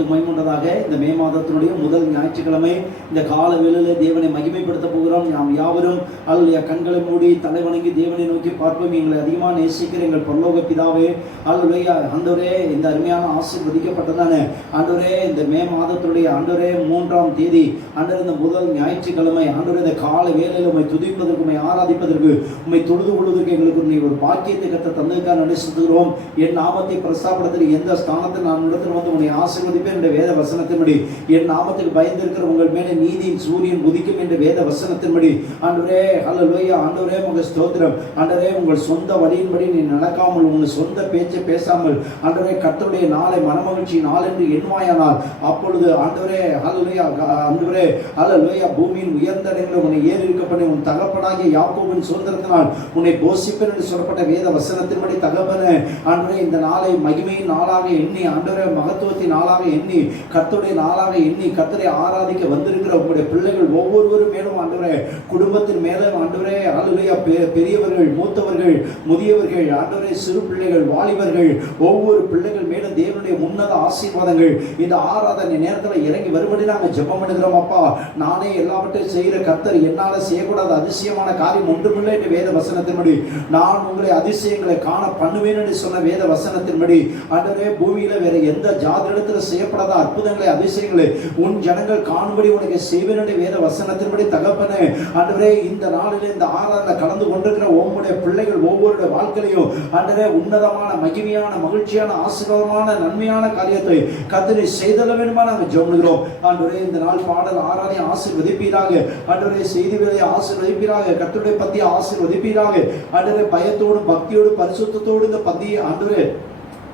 நாமத்துக்கு மகிமையுண்டதாக. இந்த மே மாதத்தினுடைய முதல் ஞாயிற்றுக்கிழமை இந்த கால வேளையிலே தேவனை மகிமைப்படுத்த போகிறோம். நாம் யாவரும் அல்லேலூயா கண்களை மூடி தலை வணங்கி தேவனை நோக்கி பார்ப்போம். எங்களை அதிகமாக நேசிக்கிற எங்கள் பரலோக பிதாவே, அல்லேலூயா ஆண்டவரே, இந்த அருமையான ஆசீர்வதிக்கப்பட்டதான ஆண்டவரே, இந்த மே மாதத்துடைய ஆண்டவரே 3ஆம் தேதி ஆண்டவரே, இந்த முதல் ஞாயிற்றுக்கிழமை ஆண்டவரே, இந்த கால வேளையில் உம்மை துதிப்பதற்கு, உம்மை ஆராதிப்பதற்கு, உம்மை தொழுது கொள்வதற்கு எங்களுக்கு நீ ஒரு பாக்கியத்தை கத்த தந்ததுக்காக நன்றி செலுத்துகிறோம். என் நாமத்தை பிரஸ்தாபனத்தில் எந்த ஸ்தானத்தில் நான் இடத்துல வந்து உன்னை ஆசீர்வதிப்பேன் என்ற வேத வசனத்தின்படி, என் நாமத்துக்கு பயந்திருக்கிற உங்கள் மேலே நீதியின் சூரியன் உதிக்கும் என்ற வேத வசனத்தின்படி ஆண்டவரே, அல்லேலூயா ஆண்டவரே, உங்கள் ஸ்தோத்திரம் ஆண்டவரே, உங்கள் சொந்த வழியின்படி நீ நடக்காமல், உங்கள் சொந்த பேச்சை பேசாமல் ஆண்டவரே, கர்த்தருடைய நாளை மனமகிழ்ச்சி நாள் என்று எண்ணுவாயானால் அப்பொழுது ஆண்டவரே, அல்லேலூயா ஆண்டவரே, அல்லேலூயா பூமியின் உயர்ந்த இடங்களில் உன்னை ஏறி இருக்க பண்ணி உன் தகப்பனாகிய யாக்கோபின் சுதந்திரத்தினால் உன்னை போஷிப்பேன் என்று சொல்லப்பட்ட வேத வசனத்தின்படி தகப்பனே ஆண்டவரே, இந்த நாளை மகிமையின் நாளாக எண்ணி ஆண்டவரே, மகத்துவத்தின் நாளாக எண்ணி கர்த்தருடைய நாளாக எண்ணி கர்த்தரை ஆராதிக்க வந்திருக்கிற உங்களுடைய பிள்ளைகள் ஒவ்வொருவரும் மேலும் ஆண்டவரே, குடும்பத்தின் மேலும் ஆண்டவரே, அல்லேலூயா பெரியவர்கள், மூத்தவர்கள், முதியவர்கள், ஆண்டவரே, சிறு பிள்ளைகள், வாலிபர்கள், ஒவ்வொரு பிள்ளைகள் மேலும் தேவனுடைய உன்னத ஆசீர்வாதங்கள் இந்த ஆராதனை நேரத்தில் இறங்கி வரும்படி நாங்கள் ஜெபம் பண்ணுகிறோம். அப்பா, நானே எல்லாவற்றையும் செய்கிற கர்த்தர், என்னால் செய்யக்கூடாத அதிசயமான காரியம் ஒன்றுமில்லை என்று வேத வசனத்தின்படி, நான் உங்களை அதிசயங்களை காண பண்ணுவேன் என்று சொன்ன வேத வசனத்தின்படி ஆண்டவரே, பூமியில வேற எந்த ஜாதியிடத்தில் செய்யப்படாத அற்புதங்களை அதிசயங்களை உன் ஜனங்கள் காணும்படி உனக்கு செய்வேன் என்று வேத வசனத்தின்படி தகப்பனே ஆண்டவரே, இந்த நாளில் இந்த ஆராதனை கலந்து கொண்டிருக்கிற உம்முடைய பிள்ளைகள் ஒவ்வொருடைய வாழ்க்கையிலையும் ஆண்டவரே, உன்னதமான மகிமையான மகிழ்ச்சியான ஆசீர்வாதமான நன்மையான காரியத்தை கர்த்தரை செய்தல வேண்டுமா நாங்கள் ஜெபிக்கிறோம். ஆண்டவரே, இந்த நாள் பாடல் ஆராதனை ஆசீர்வதிப்பீராக. ஆண்டவரே, செய்தி வேலையை ஆசீர்வதிப்பீராக. கர்த்தருடைய பத்தியை ஆசீர்வதிப்பீராக. ஆண்டவரே, பயத்தோடு பக்தியோடு பரிசுத்தத்தோடு இந்த பத்தியை ஆண்டவரே,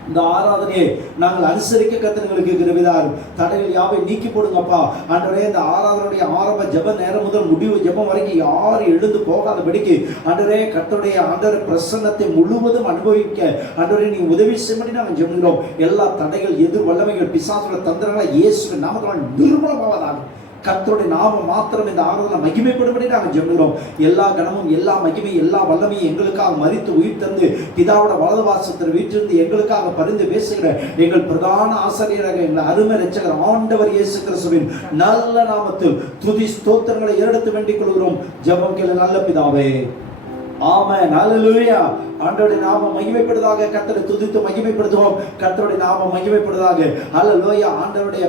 இந்த ஆராதனையை நாங்கள் அனுசரிக்க கர்த்தர்களுக்கு கிருபைதாரும். தடைகள் யாவை நீக்கி போடுங்கப்பா. ஆண்டவரே, இந்த ஆராதனையுடைய ஆரம்ப ஜெப நேரம் முதல் முடிவு ஜெபம் வரைக்கும் யாரும் எழுந்து போகாதபடிக்கு ஆண்டவரே, கர்த்தருடைய ஆண்டவரே பிரசன்னத்தை முழுவதும் அனுபவிக்க ஆண்டவரே நீ உதவி செய்யும்படி நாங்கள் ஜெபிக்கிறோம். எல்லா தடைகள், எதிர் வல்லமைகள், பிசாசுடைய தந்திரங்களை இயேசுவின் நாமத்தால் நிர்மூலமாவதாக. கர்த்தருடைய நாமம் மாத்திரம் இந்த ஆராதனை மகிமைப்படும்படி நாங்கள் ஜெபிக்கிறோம். எல்லா கனமும், எல்லா மகிமை, எல்லா வல்லமையும் எங்களுக்காக மரித்து உயிர் தந்து பிதாவோட வலது வாசத்தில் வீற்றிருந்து எங்களுக்காக பரிந்து பேசுகிற எங்கள் பிரதான ஆசிரியராக எங்கள் அருமை இரட்சகர் ஆண்டவர் இயேசு கிறிஸ்துவின் நல்ல நாமத்தில் துதி ஸ்தோத்திரங்களை ஏறெடுத்து வேண்டிக் கொள்கிறோம். ஜெபம் கேளு நல்ல பிதாவே, ஆமென். ஹல்லேலூயா. ஆண்டவருடைய நாமம் மகிமைப்படுவதாக. கர்த்தரை துதித்து மகிமைப்படுத்துவோம். கர்த்தருடைய நாமம் மகிமைப்படுவதாக. ஹல்லேலூயா. ஆண்டவருடைய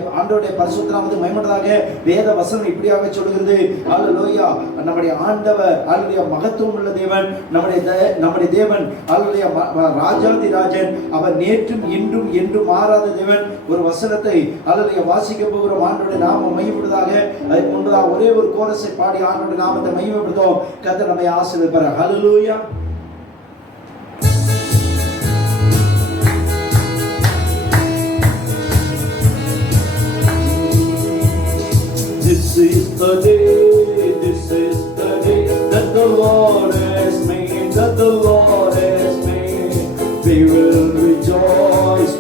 பரிசுத்த நாமத்தை மகிமைப்படுவதாக. வேத வசனம் இப்படியாக சொல்கிறது. ஹல்லேலூயா. நம்முடைய ஆண்டவர் ஹல்லேலூயா மகத்துவம் உள்ள தேவன். நம்முடைய தேவன் ஹல்லேலூயா ராஜாதி ராஜன். அவர் நேற்றும் இன்றும் என்றும் மாறாத தேவன். ஒரு வசனத்தை ஹல்லேலூயா வாசிக்க போகிறோம். ஆண்டவருடைய நாமம் மகிமைப்படுவதாக. அதுக்கு முன்பதாக ஒரே ஒரு கோரஸை பாடி ஆண்டவருடைய நாமத்தை மகிமைப்படுத்துவோம். கர்த்தர் நம்மை ஆசீர்வதிப்பார். ஹல்லேலூயா. This is the day that the Lord has made, that the Lord has made. We will rejoice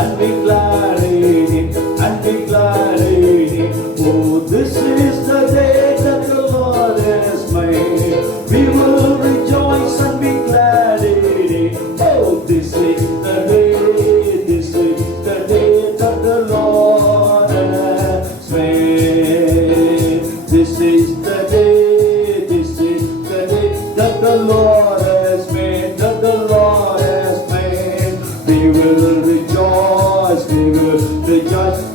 and be glad in it, and be glad in it. Oh, this is the day that the Lord has made. We will rejoice and be glad in it. Oh, this is the day that the Lord has made. This is the day that the Lord has made, that the Lord has made. We will rejoice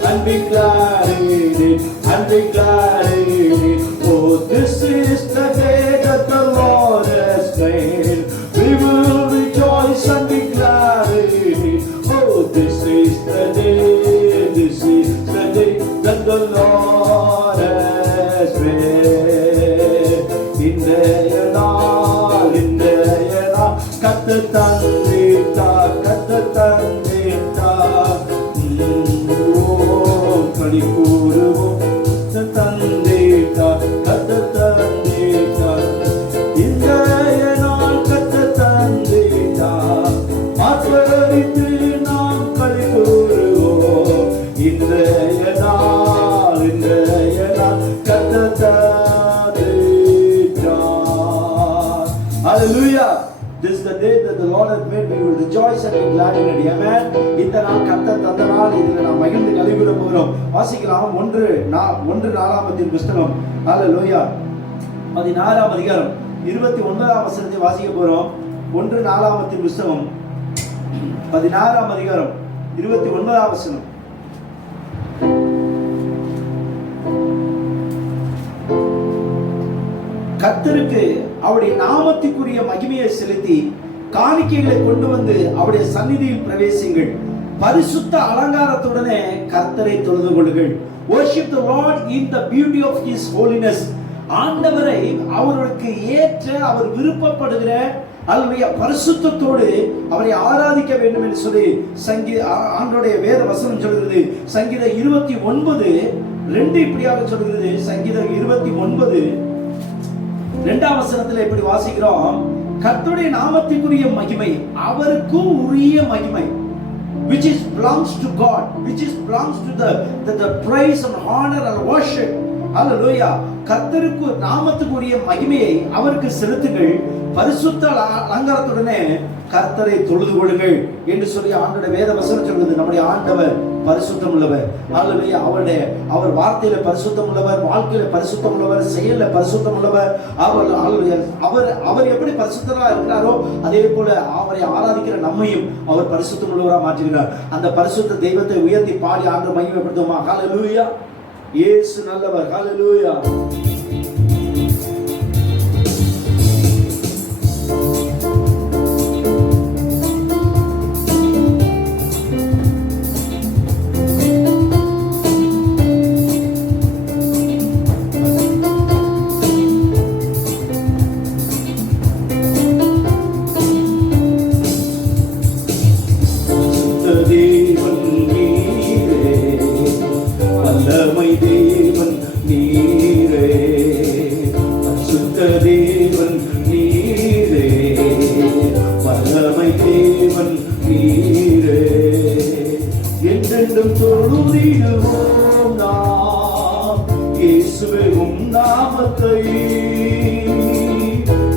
and be glad in it, and be glad in it. Oh, this is the day that the Lord has made. We will rejoice and be glad in it. Oh, this is the day that the Lord has made. இன்றைய நாள் கர்த்தர் தந்திட்டார், கர்த்தர் தந்திட்டார். படி கூறுவோம், தந்திட்டார், கர்த்தர் தந்திட்டார். இன்றைய நாள் கர்த்தர் தந்திட்டார். ஆசீர்வதித்து நாம் களி கூறுவோம். இன்றைய நாள் கர்த்தர் and be glad in it. Amen. இந்த நாள் கர்த்தர் தந்த நாள், இதில் நாம் மகிழ்ந்து கலிகூர போகிறோம். வாசிக்கலாம் 1 புஸ்தகம். ஹல்லேலூயா. 16ஆம் அதிகாரம் 29ஆம் வசனத்தை வாசிக்க போறோம். 1 புஸ்தகம் 16ஆம் அதிகாரம் 29ஆம் வசனம். கர்த்தருக்கு அவருடைய நாமத்துக்குரிய மகிமையை செலுத்தி காணிக்கைகளை கொண்டு வந்து அவருடைய சந்நிதியில் பிரவேசிங்கள். பரிசுத்த அலங்காரத்துடனே கர்த்தரை தொழுது கொள்ளுங்கள். Worship the Lord in the beauty of His holiness. ஆண்டவரை அவருக்கு ஏற்ற, அவர் விருப்பப்படுகிற அல்லது பரிசுத்தத்தோடு அவரை ஆராதிக்க வேண்டும் என்று சொல்லி ஆண்டவருடைய வேத வசனம் சொல்கிறது. சங்கீதம் 29:2 இப்படியாக சொல்கிறது. சங்கீதம் 29:2 வசனத்தில் இப்படி வாசிக்கிறோம். கர்த்தருடைய நாமத்துக்குரிய மகிமை, அவருக்கு உரிய மகிமை, which is belongs to God, which is belongs to the praise and honor and worship. Hallelujah. கர்த்தருக்கு நாமத்துக்குரிய மகிமையை அவருக்கு செலுத்துங்கள், பரிசுத்த அலங்காரத்துடனே கர்த்தரை தொழுது கொள்ளுங்கள் என்று சொல்லி ஆண்டவருடைய வேத வசனம் சொல்கிறது. நம்முடைய ஆண்டவர் பரிசுத்தம் உள்ளவர். ஹல்லேலூயா. அவர் வார்த்தையில பரிசுத்தம் உள்ளவர், வாழ்க்கையில பரிசுத்தம் உள்ளவர், செயல்ல பரிசுத்தம் உள்ளவர். அவர் எப்படி பரிசுத்தரா இருக்கிறாரோ அதே போல அவரை ஆராதிக்கிற நம்மையும் அவர் பரிசுத்தம் உள்ளவரா மாற்றுகிறார். அந்த பரிசுத்த தெய்வத்தை உயர்த்தி பாடி ஆண்டவர் மகிமைப்படுத்துவோமா? ஹல்லேலூயா. இயேசு நல்லவர். ஹல்லேலூயா. என்றென்றும் தொழுதிடுவோம் நாம் இயேசுவே உம் நாமத்தை,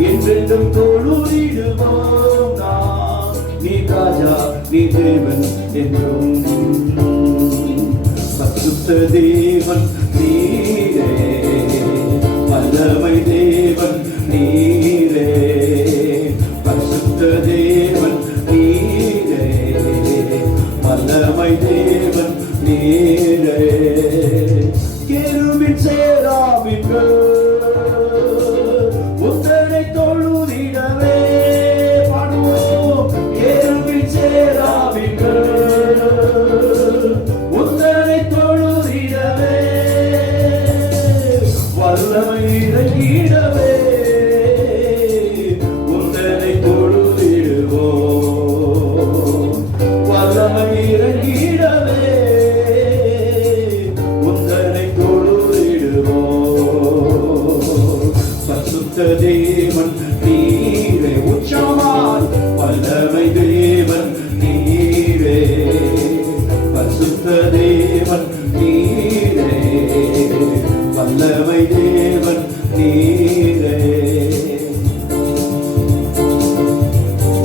என்றென்றும் தொழுதிடுவோம் நாம். நீ ராஜா, நீ தேவன் என்றும். பரிசுத்த தேவன் நீரே, வல்லமை தேவன் நீரே, பரிசுத்த தேவன் நீரே, வல்லமை தேவன் நீரே. கேருபீன் சேராபீன்கள் உம்மை தொழுதிடவே பாடுவோம். கேருபீன் சேராபீன்கள் உம்மை தொழுதிடவே, வல்லமை இறங்கிடவே உம்மை தொழுதிடுவோம். வல்லமை இறங்கிடவே உம்மை தொழுதிடுவோம். பரிசுத்த தேவன் நீரே, உச்சமாய் வல்லமை தேவன் நீரே, பரிசுத்த தேவன் நீரே, வல்லமை தேவன் நீரே.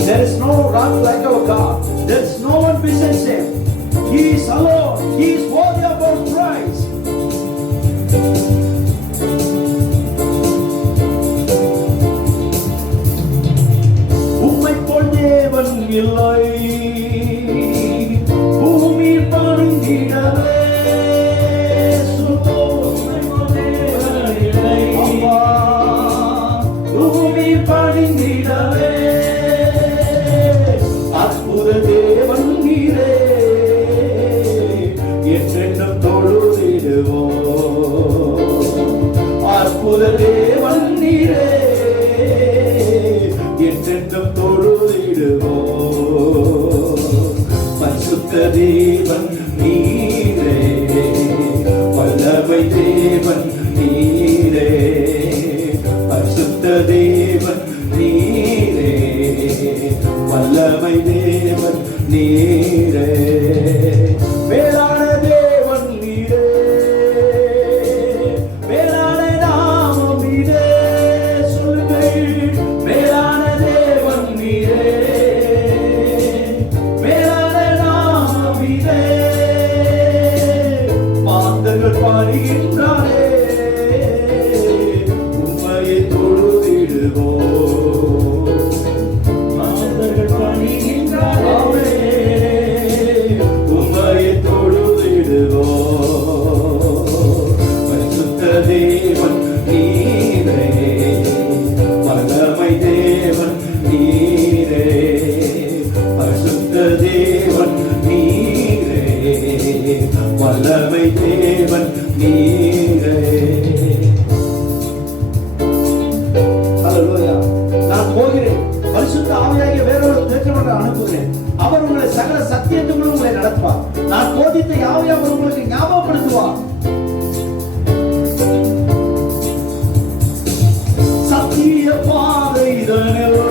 There is no rock like our God. There is no one besides Him. He is alone. He is worthy of our praise. உம்மை போல் தேவன் இல்லை, பூமி பணிந்திடவே. பூமி பணிந்திடவே அற்புத தேவன் நீரே, என்றென்றும் தொழுதிடுவோம். அற்புத தேவன் நீரே, என்றென்றும் தொழுதிடுவோம். பரிசுத்த தேவன் நீரே, வல்லமை தேவன் நீரே, பரிசுத்த தேவன் நீரே, வல்லமை தேவன் நீரே. மேலான தேவன் நீரே, மேலான நாமம் நீரே. சொல்லுங்கள், மேலான தேவன் நீரே, பணிகின்றாரே, உம்மையை தொழுதிடுவோம். மாதர்கள் பணிகின்றாரே, உம்மையை தொழுதிடுவோம். பரிசுத்த தேவன் நீரே, வல்லமை தேவன் நீரே, பரிசுத்த தேவன் நீரே, வல்லமை தேவன் நீரே. ஹல்லேலூயா. நான் போகிறேன், பரிசுத்த ஆவியாகிய வேறொரு தேற்றமன்ற அனுப்புகிறேன். அவர் உங்களை சகல சத்தியத்துக்குள் உங்களை நடத்துவார். நான் போதித்த யாவையும் அவர் உங்களுக்கு ஞாபகப்படுத்துவார். சத்திய பாதைதனில்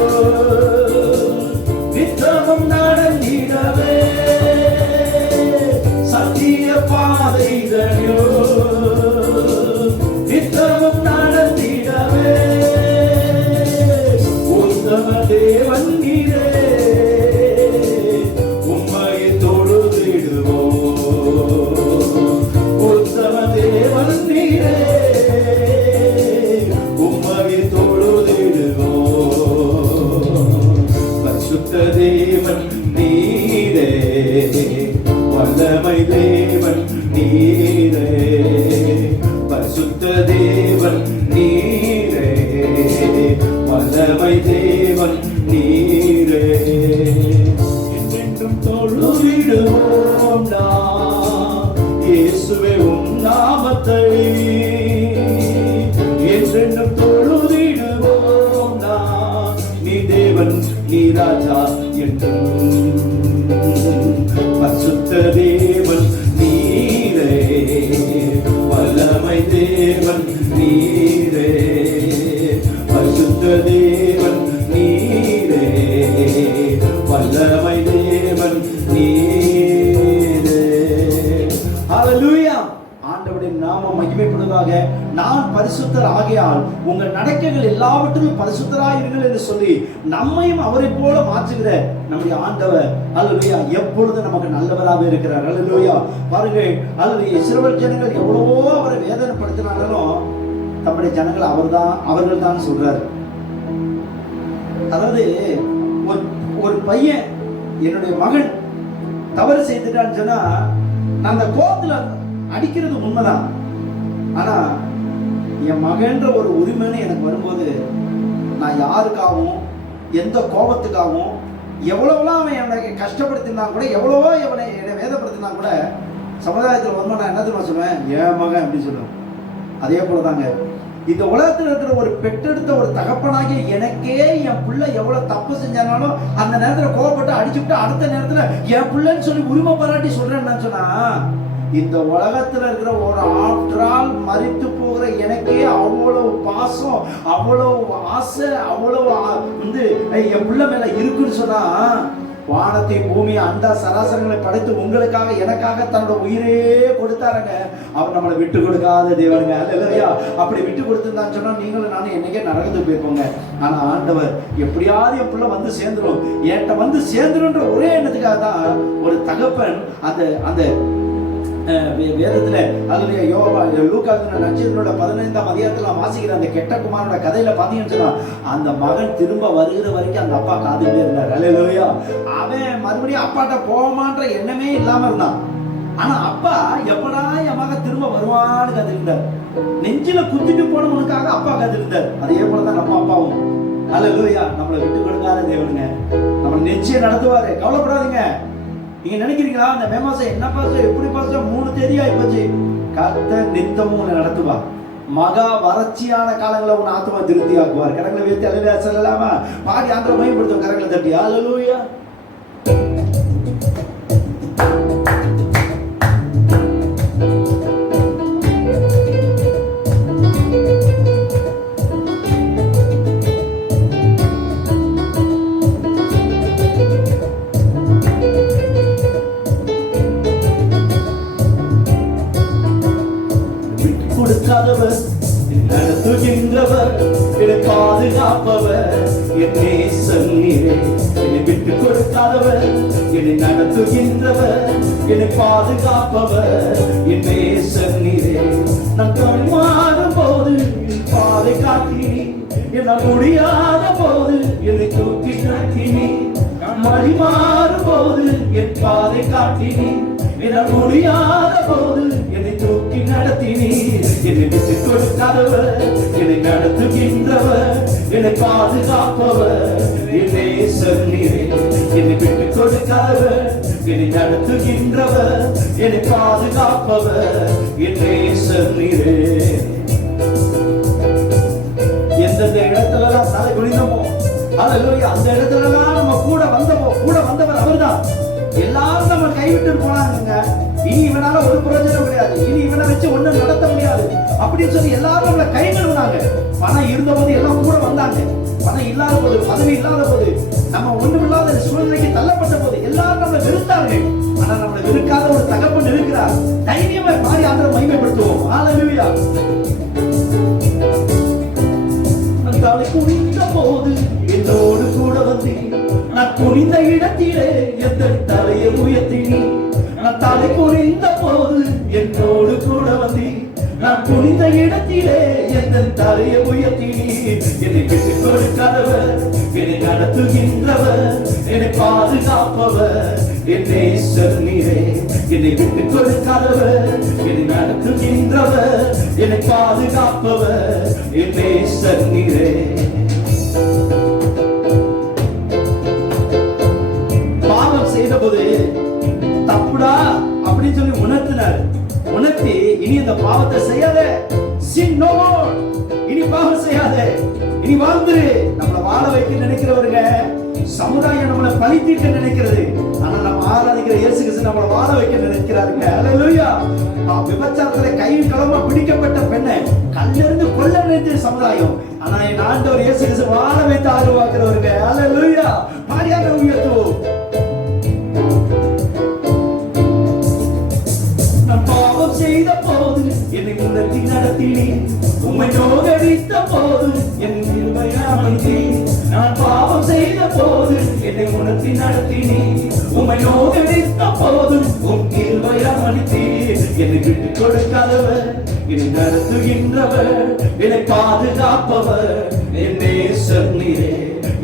நித்தமும் நடந்திடவே, சத்திய பாதைதனில் நித்தமும் நடந்திடவே, உத்தம தேவன் நீரே, உம்மையை தொழுதிடுவோம். உத்தம தேவன் நீரே, உம்மையை தொழுதிடுவோம். பரிசுத்த தேவன் நீரே, வல்லமை தேவன் நீரே, பரிசுத்த தேவன் நீரே, வல்லமை தேவன் நீரே. என்றென்றும் தொழுதிடுவோம் நாம் இயேசுவே உம் நாமத்தை, என்றென்றும் தொழுதிடுவோம் நாம். நீ தேவன் நீ ராஜா என்றும். பரிசுத்த தேவன் நீரே, வல்லமை தேவன் நீரே, பரிசுத்த தேவன் நீரே, வல்லமை தேவன் நீரே. ஹல்லேலூயா. ஆண்டவருடைய நாமம் மகிமைப்படுவதாக. நான் பரிசுத்தர் ஆகையால் உங்கள் நடக்கைகள் எல்லாவற்றிலும் பரிசுத்தராயிருங்கள் என்று சொல்லி நம்மையும் அவரை போல மாற்றுகிற நம்முடைய ஆண்டவர் ஹல்லேலூயா எப்பொழுது நமக்கு நல்லவராக இருக்கிறார். ஹல்லேலூயா. பாருங்கள், ஹல்லேலூயா. இஸ்ரவேல் ஜனங்கள் எவ்வளவோ அவரை வேதனைப்படுத்தினாலும் தம்முடைய ஜனங்கள் அவர்கள் தான் சொல்றாரு. அதாவது ஒரு பையன், என்னுடைய மகன் தவறு செய்துட்டான்னு சொன்னா நான் அந்த கோபத்துல அடிக்கிறது உண்மைதான். ஆனா என் மகன்ற ஒரு உரிமைன்னு எனக்கு வரும்போது நான் யாருக்காகவும் எந்த கோபத்துக்காகவும் எவ்வளவுலாம் அவன் என்னை கஷ்டப்படுத்தினா கூட, எவ்வளவோ என்னை வேதப்படுத்தினா கூட சமுதாயத்தில் வரும்போது நான் என்ன தெரியுமா சொல்லுவேன்? என் மகன் அப்படின்னு சொல்லுவேன். அதே போலதாங்க இந்த உலகத்தில் இருக்கிற ஒரு பெற்றெடுத்த ஒரு தகப்பனாகிய எனக்கே என் பிள்ளை எவ்வளவு தப்பு செஞ்சாலும் அந்த நேரத்தில் கோவப்பட்டு அடிச்சுட்டு அடுத்த நேரத்தில் என் பிள்ளைன்னு சொல்லி உரிமை பாராட்டி சொல்றேன்னு சொன்னா, இந்த உலகத்துல இருக்கிற ஒரு ஆற்றால் மரித்து போகிற எனக்கே அவ்வளவு பாசம், அவ்வளவு ஆசை, அவ்வளவு என் பிள்ளை மேல இருக்குன்னு சொன்னா, வானத்தை பூமி அண்ட சராசரங்களை படைத்து உங்களுக்காக எனக்காக தன்னோட உயிரே கொடுத்தாருங்க. அவர் நம்மளை விட்டு கொடுக்காத தேவனுங்க. அல்லேலூயா. அப்படி விட்டு கொடுத்துருந்தான்னு சொன்னா நீங்களும் நானும் என்னைக்கே நரகத்துக்கு போயிருப்போங்க. ஆனா ஆண்டவர் எப்படியாவது என் பிள்ளை வந்து சேர்ந்துரும், என்கிட்ட வந்து சேர்ந்துருன்ற ஒரே எண்ணத்துக்காக தான் ஒரு தகப்பன் அந்த வேதத்துல அதுல லூக்கா நட்சத்திரோட 15ஆம் அதிகாரத்துல வாசிக்கிற அந்த கெட்ட குமாரோட கதையில பாத்தீங்கன்னு சொன்னா, அந்த மகன் திரும்ப வருகிற வரைக்கும் அந்த அப்பா காத்துக்கிட்டே இருந்தார். அல்லேலூயா. அவன் மறுபடியும் அப்பாட்ட போவான்ற எண்ணமே இல்லாம இருந்தான். ஆனா அப்பா எப்படா என் மகன் திரும்ப வருவான்னு காத்துக்கிட்டார். நெஞ்சில குத்திட்டு போனவனுக்காக அப்பா காத்துக்கிட்டார். அதே போலதான் நம்ம அப்பாவும் அல்லேலூயா நம்மளை விட்டு கொடுக்காத தேவனுங்க. நம்மளை நிச்சயம் நடத்துவாரு, கவலைப்படாதீங்க. நீங்க நினைக்கிறீங்களா அந்த மே மாசம் என்ன பாசம் எப்படி பாசம் 3 தேதி ஆயிப்போச்சு? கர்த்தர் நித்தமும் உன்னை நடத்துவார். மகா வறட்சியான காலங்களை உன் ஆத்மா திருப்தி ஆக்குவார். கரங்களை வைத்து அல்லேலூயா சொல்லலாமா? பாடி ஆண்டவரை மகிமைப்படுத்தும். கரங்களை தட்டி அல்லேலூயா. நடத்துகின்றவர், என்னை பாதுகாப்பவர், என் நேசம் நீரே. என்னை விட்டு கொடுக்காதவர், என்னை நடத்துகின்றவர், என்னை பாதுகாப்பவர், என் நேசம் நீரே. நான் தடுமாறும் போது என் பாதை காட்டினீர், என்னால் முடியாத போது என்னை தூக்கி நடத்தினீர், வழி மாறும் போது என் பாதை காட்டினீர், என்னால் முடியாத போது என்னை தூக்கி நடத்தினீர். என்னை விட்டு கொடுக்காதவர், என்னை நடத்துகின்றவர், என்னை பாதுகாப்பவர், என்னை சொன்னீரே. என்னை விட்டு கொடுக்காதவர், என்னை நடத்துகின்றவர், என்னை பாதுகாப்பவர், என்னை சொன்னீரே. எந்தெந்த இடத்துலலாம் தலை குனிந்தமோ, அல்லேலூயா, அந்த இடத்துலலாம் நம்ம கூட வந்தவர் அவர்தான். எல்லாரும் நம்ம கைவிட்டு போனாங்க. இனி இவனால ஒரு பிரயோஜனம் கிடையாது, இனி இவனை வச்சு ஒண்ணும் நடத்த முடியாது அப்படின்னு சொல்லி எல்லாரும் நம்மளை கை கழுவுனாங்க. பணம் இருந்த போது எல்லாம் கூட வந்தாங்க, பணம் இல்லாத போது, பதவி இல்லாத போது, நம்ம ஒண்ணுமில்லாத சூழ்நிலைக்கு தள்ளப்பட்ட போது எல்லாரும் நம்மளை வெறுத்தார்கள். ஆனா நம்மளை வெறுக்காத ஒரு தகப்பன் இருக்கிறார். தைரியமா மாறி ஆண்டவரை மகிமைப்படுத்துவோம். ஹல்லேலூயா. தலை குனிந்த போது என்னோடு கூட வந்தீர், நான் குனிந்த இடத்திலே எந்த தலையை உயர்த்தினீர். நான் தலை குனிந்த போது என்னோடு கூட வந்தீர், நான் குனிந்த இடத்திலே எந்த தலையை உயர்த்தினீர். என்னை விட்டு கொடுக்காதவர், என்னை நடத்துகின்றவர், என்னை பாதுகாப்பவர், என்னை சொன்னீரே. என்னை விட்டு கொடுக்காதவர், என்னை நடத்துகின்றவர், என்னை பாதுகாப்பவர், என்னை சொன்னீரே. பாவம் செய்த போது தப்புடா அப்படின்னு சொல்லி உணர்த்தினார். உணர்த்தி இனி இந்த பாவத்தை செய்யாத, sin no more, இனி பாவம் செய்யாத, இனி வாழ்ந்துரு. நம்மளை வாழ வைக்க நினைக்கிறவருங்க, சமுதாயம் நம்மளை பழித்தீட்ட நினைக்கிறது. ஆனா நம்ம ஆராதிக்கிற இயேசு கிறிஸ்து நம்மளை வாழ வைக்க நினைக்கிறாருங்க. ஹல்லேலூயா. விபச்சாரத்துல கையில் களமா பிடிக்கப்பட்ட பெண்ணை கல்லிருந்து கொல்ல நினைத்த சமுதாயம், ஆனா என் ஆண்டவர் இயேசு கிறிஸ்து வாழ வைத்து ஆர்வமாக்குறவருங்க. ஹல்லேலூயா. பாடியாக உயர்த்துவோம். நான் பாவம் செய்த போது என்னை உணர்த்தி நடத்தினீர், உம்மை நோகடித்த போது என் கிருபையானீர். நான் பாவம் செய்த போது என்னை உணர்த்தி நடத்தினீர், உம்மை நோகடித்த போது உம் கிருபையானீர். என்னை விட்டு கொடுக்காதவர், என்னை நடத்துகின்றவர், என்னை பாதுகாப்பவர், என்னை சொன்னீரே.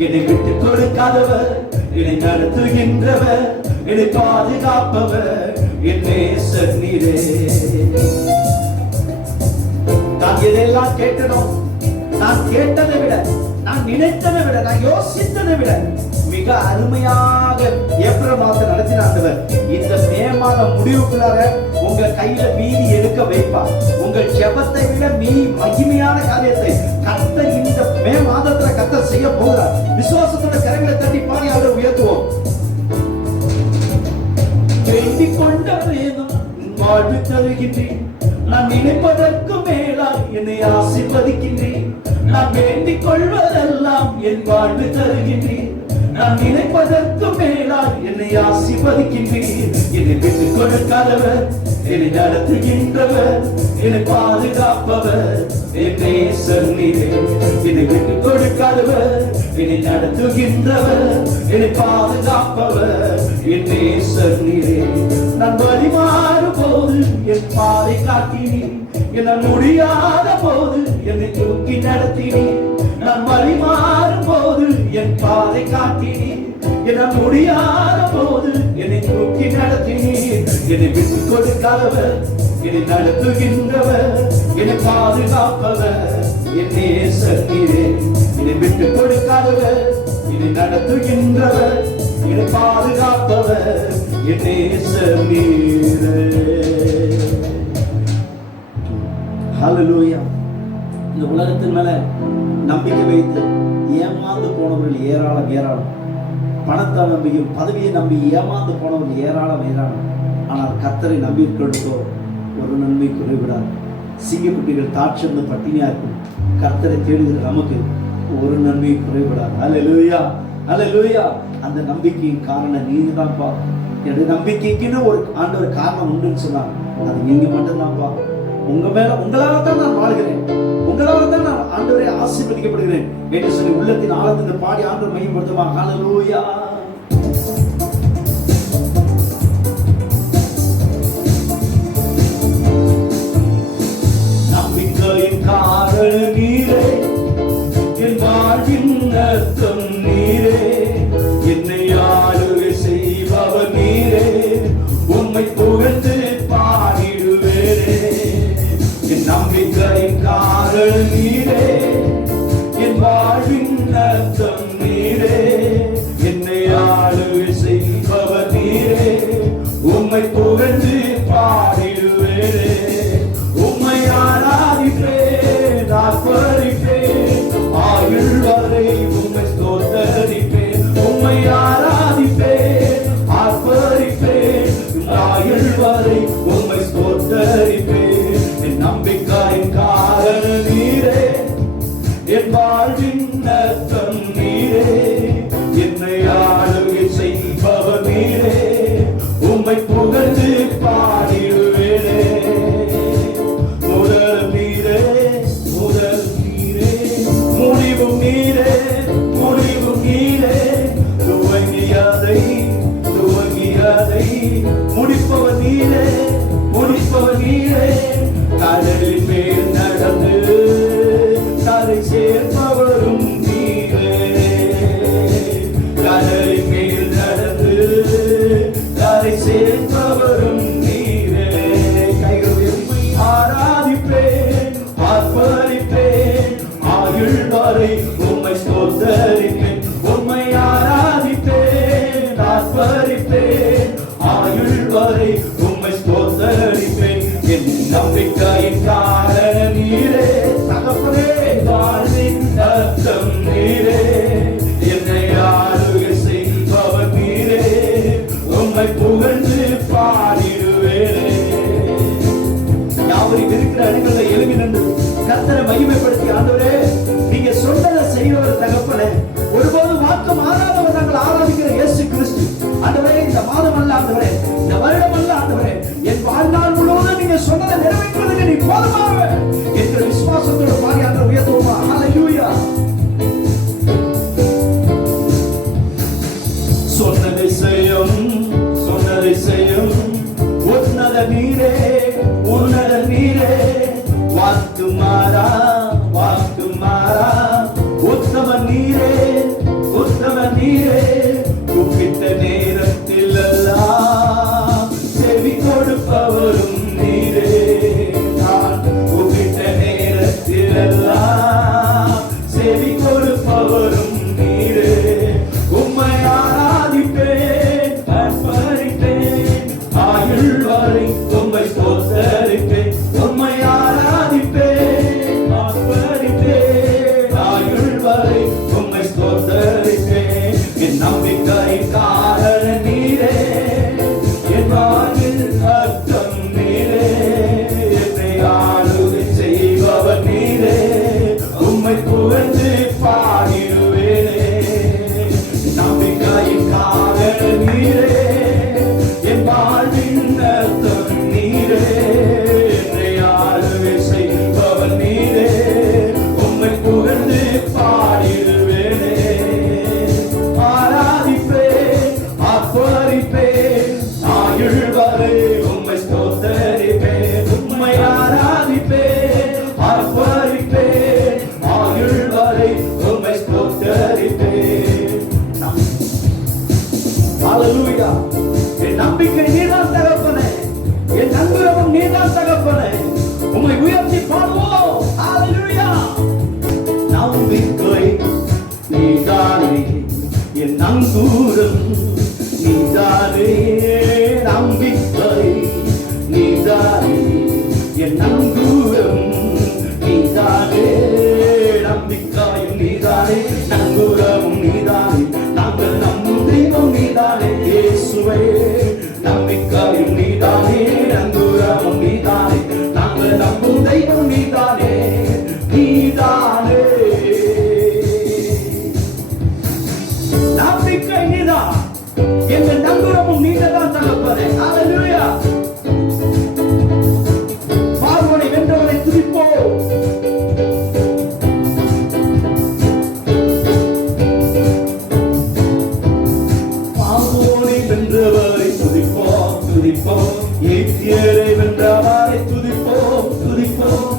என்னை விட்டு கொடுக்காதவர், என்னை நடத்துகின்றவர், என்னை பாதுகாப்பவர், என்னை சொன்னீரே. நான் எதெல்லாம் கேட்கணும், நான் கேட்டதை விட, நான் நினைத்ததை விட, நான் யோசித்ததை விட மிக அருமையாக ஏப்ரல் மாதம் நடத்தினார். இந்த மே மாதம் முடிவுக்குள்ளார உங்க கையில மீதி எடுக்க வைப்பார். உங்கள் ஜெபத்தை விட மகிமையான காரியத்தை கர்த்தர் இந்த மே மாதத்துல கர்த்தர் செய்ய போகிறார். விசுவாசத்தோட கரங்களை தட்டி பாடி அவரை உயர்த்துவோம். வேண்டிக் கொண்ட வேதம் வாழ்வு தருகின்றேன், நான் நினைப்பதற்கு மேலாய் என்னை ஆசீர்வதிக்கின்றேன். நான் வேண்டிக் கொள்வதெல்லாம் என் வாழ்வு தருகின்றேன், நான் நினைப்பதற்கு மேலாய் என்னை ஆசீர்வதிக்கின்றேன். என்னை விட்டு கொடுக்காதவர், என்னை நடத்துகின்றவர், என்னை பாதுகாப்பவர், என்னை சொன்னீரே. என்னை விட்டு கொடுக்காதவர், என்னை நடத்துகின்றவர், என்னை பாதுகாப்பவர், என்னை சொன்னீரே. நான் வழி மாறும் போது என் பாதை காட்டினீர், என்னால் முடியாத போது என்னை தூக்கி நடத்தினீர். நான் வழி மாறும் போது என் பாதை காட்டினீர், என்னால் முடியாத போது என்னை தூக்கி நடத்தினீர். என்னை விட்டு கொடுக்காதவர், என்னை நடத்துகின்றவர், என்னை பாதுகாப்பவர், என்னை சொன்னீரே. என்னை விட்டு கொடுக்காதவர், என்னை நடத்துகின்றவர், என்னை பாதுகாப்பவர், என்னை சொன்னீரே. ஹல்லேலூயா. இந்த உலகத்தின் மேல நம்பிக்கை வைத்து ஏமாந்து போனவர்கள் ஏராளம். பணத்தை நம்பியும் பதவியை நம்பி ஏமாந்து போனவர்கள் ஏராளம். ஆனால் கர்த்தரை நம்பி கொடுத்தோ ஒரு நன்மை குறைவிடாது. சிங்கக்குட்டிகள் தாட்சிருந்து பட்டினியா இருக்கும். கர்த்தரை தேடுகிற நமக்கு ஒரு நன்மை குறைவிடாது. ஹல்லேலூயா, ஹல்லேலூயா. அந்த நம்பிக்கையின் காரணம் நீங்க தான்ப்பா. என்னுடைய நம்பிக்கைக்குன்னு ஒரு ஆண்டவர் காரணம் உண்டுன்னு சொன்னார். அது நீங்க மட்டும்தான்ப்பா. உங்களால தான் நான் வாழ்கிறேன், உங்களால தான் நான் ஆண்டவரை ஆசீர்வதிக்கப்படுகிறேன் என்று சொல்லி உள்ளத்தின் ஆழத்திலிருந்து பாடி ஆண்டவர் மையப்படுத்துமா. ஹல்லேலூயா. நம்பிக்கையின் காரணம் நீரே, என் வாழ்வின் அர்த்தம் நீரே, என்னை ஆளுகை செய்பவர் நீரே, உம்மை புகழ்ந்து பாடிடுவேனே. என் நம்பிக்கையின் காரணம் நீரே, என் வாழ்வின் அர்த்தம் நீரே, என்னை ஆளுகை செய்பவர் நீரே, உம்மை புகழ்ந்து பாடிடுவேனே. உம்மை ஆராதிப்பேன், ஆர்ப்பரிப்பேன், ஆயுள் வரை உம்மை ஸ்தோத்தரிப்பேன். உம்மை ஆராதிப்பேன், ஆர்ப்பரிப்பேன், ஆயுள் வரை உம்மை ஸ்தோத்தரிப்பேன். என் நம்பிக்கையின் காரணம் நீரே, என் வாழ்வின் அர்த்தம் நீரே, என்னை ஆளுகை செய்பவர் நீரே, உம்மை புகழ்ந்து பாடிடுவேனே. முதல் நீரே, முதல் நீரே, முடிவும் நீரே, முடிவும் நீரே, துவங்கியதை முடிப்பவர் நீரே, முடிப்பவர் நீரே. கடலின் மேல் நடந்து கரை சேர்ப்பவரும் நீரே, கடலின் மேல் நடந்து கரை சேர்ப்பவரும் நீரே. கைகளில் ஆராதிப்பேன், ஆர்ப்பரிப்பேன், ஆயுள் வரை உம்மை ஸ்தோத்தரிப்பேன். உம்மை ஆராதிப்பேன், ஆர்ப்பரிப்பேன், ஆயுள் வரை உம்மை ஸ்தோத்தரிப்பேன். என் நம்பிக்கையின் காரணம் நீரே, தகப்பனே, வாழ்வின் அர்த்தம் நீரே, என்னை ஆளுகை செய்பவர் நீரே, உம்மை புகழ்ந்து பாடிடுவேனே. யாவரும் இருக்கிற இடங்களில் எழுப்பி நின்று கர்த்தரை மகிமைப்படுத்தி, ஆண்டவரே நீங்க சொன்னதை செய்கிறவர் தகப்பனே, ஒருபோதும் வாக்கு மாறாதவர் நாங்கள் ஆராதிக்கிற இயேசு கிறிஸ்து. ஆண்டவரே, இந்த மாதம் அல்ல ஆண்டவரே, இந்த வருடம் அல்ல ஆண்டவரே, என் வாழ்நாள் முழுவதும் நீங்க சொன்னதை நிறைவேற்றுவதற்கு நீ போதுமாக என்ற விசுவாசத்தோடு பாடி ஆண்டவர் உயர்த்துவோமா? ஹல்லேலூயா. சொன்னதை செய்யும், சொன்னதை செய்யும், உன்னத நீரே, உன்னத நீரே, வாக்கு மாறா, வாக்கு மாறா, உத்தம நீரே, உத்தம நீரே, கூப்பிட்ட நேரத்தில் எல்லாம் செவி கொடுப்பவரும் நீரே, நான் கூப்பிட்ட நேரத்தில் எல்லாம் செவி கொடுப்பவரும் நீரே. உம்மை ஆராதிப்பேன், ஆர்ப்பரிப்பேன், ஆயுள் வரை உம்மை ஸ்தோத்தரிப்பேன். உம்மை ஆராதிப்பேன், ஆர்ப்பரிப்பேன், ஆயுள் வரை உம்மை ஸ்தோத்தரிப்பேன். என் நம்பிக்கையின் காரணம் நீரே, என் வாழ்வில் அர்த்தம் நீரே, என்னை ஆளுகை செய்பவர் நீரே, உம்மை புகழ்ந்து பாடிடுவேனே. நம்பிக்கையின் காரணம் நீரே, என் வாழ்வின் அர்த்தம் நீரே, என்னை ஆளுகை செய்பவர் நீரே, உம்மை புகழ்ந்து பாடிடுவேனே. ஆராதிப்பேன், ஆர்ப்பரிப்பேன், ஆயுள் வரை உம்மை ஸ்தோத்தரிப்பேன். உம்மை ஆராதிப்பேன், ஆர்ப்பரிப்பேன், ஆயுள் வரை உம்மை ஸ்தோத்தரிப்பேன். ஹல்லேலூயா. என் நம்பிக்கை நீதான் தகப்பனே, என் நங்குரமும் நீதான் தகப்பனே, உம்மை உயர்த்தி பாடுவோம். ஹல்லேலூயா. நம்பிக்கை நீதானே, என் நங்கூரம் நீதானே, நம்பிக்கை நீதானே, என் நங்கூரம் நீதானே, நம்பிக்கையும் நீதானே, நங்கூரமும் நீதானே, நாங்கள் நம்பும் தெய்வம் நீதானே இயேசுவே. நம்பிக்கையும் நீதானே, நங்கூரமும் நீதானே, நாங்கள் நம்பும் தெய்வம் நீதானே, நீதானே. நம்பிக்கை நீதான், எங்கள் நங்குரமும் நீங்கதான் தகப்பனே. ஹல்லேலூயா. பார்வோனை வென்றவரை துதிப்போம். பார்வோனை வென்றவரை துதிப்போம், துதிப்போம். எகிப்தியரை வென்றவரை துதிப்போம், துதிப்போம்.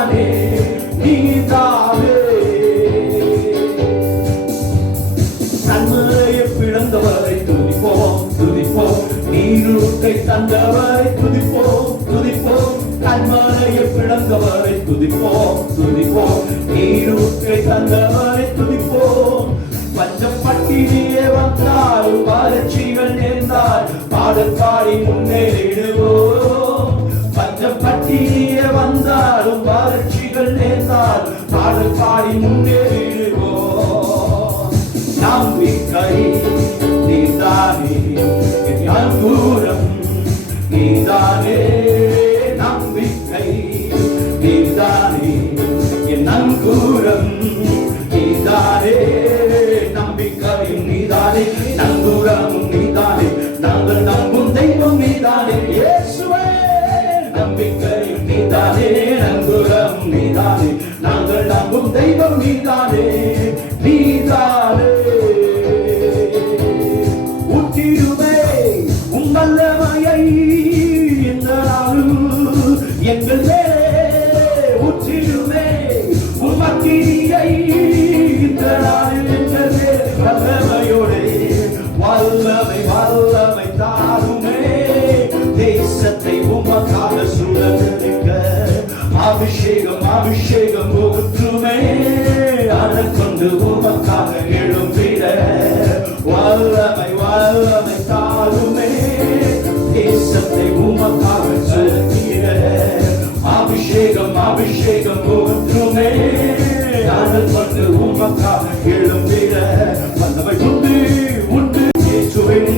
நீதானே நீதானே. நன்மையை பிளந்தவரை துதிப்போம் துதிப்போம், நீரூட்டை தந்தவரை துதிப்போம் துதிப்போம், கண்மலையை பிளந்தவரை துதிப்போம் துதிப்போம், நீரூட்டை தந்தவரை துதிப்போம். பஞ்சம் பட்டினியே வந்தால் வறட்சிகள் நேர்ந்தால் பாடல் பாடி முன்னேறிடுவோம். பஞ்சம் பட்டினியே வந்தாலும் வறட்சிகள் நேர்ந்தால் பாடல் பாடி முன்னேறிடுவோம். நம்பிக்கை நீதானே என் அங்கூரம் நீதானே, நம்பிக்கை நீதானே என் அங்கூரம் நீதானே, நம்பிக்கையும் நீதானே நங்கூரமும் நீதானே, நாங்கள் நம்பும் தெய்வம் நீதானே இயேசுவே. நம்பிக்கையும் நீதானே நங்கூரமும் நீதானே, நாங்கள் நம்பும் தெய்வம் நீதானே நீதானே. ஊற்றிடுமே உம்மல்லமையை இந்த நாளும் எங்கள் மேலே, ஊற்றிடுமே உம்மக்கிரியை இந்த நாளில் எங்கள் மேல் வல்லமையோடு, வல்லமை வல்லமை தாருமே. தேசத்தை உமக்காக சுழலிக்க அபிஷேகம் அபிஷேகம் ஊற்றுமே, அனல் கொண்டு உமக்காக எழும்பிட வல்லமை வல்லமை தாருமே. தேசத்தை உமக்காக சுழலிட அபிஷேகம் அபிஷேகம் ஊற்றுமே, அனல் கொண்டு உமக்காக எழும்பிட வல்லமை உண்டு உண்டு. இயேசுவின்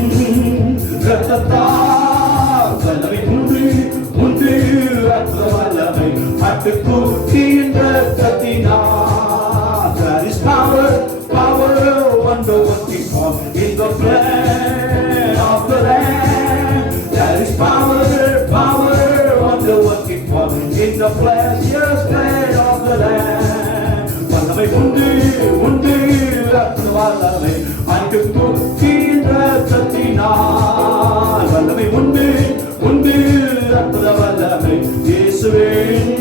இரத்தத்தால் வல்லமை உண்டு உண்டு, அந்த வல்லமை ஆட்டுக்குட்டியின் இரத்தத்தினால். There is power power wonder working power in the blood of the Lamb. There is power power wonder working power in the precious blood of the Lamb. வல்லமை உண்டு உண்டு, அந்த வல்லமை ஆட்டுக்குட்டியின் இரத்தத்தினால். வல்லமை உண்டு உண்டு, அற்புத வல்லமை இயேசுவின்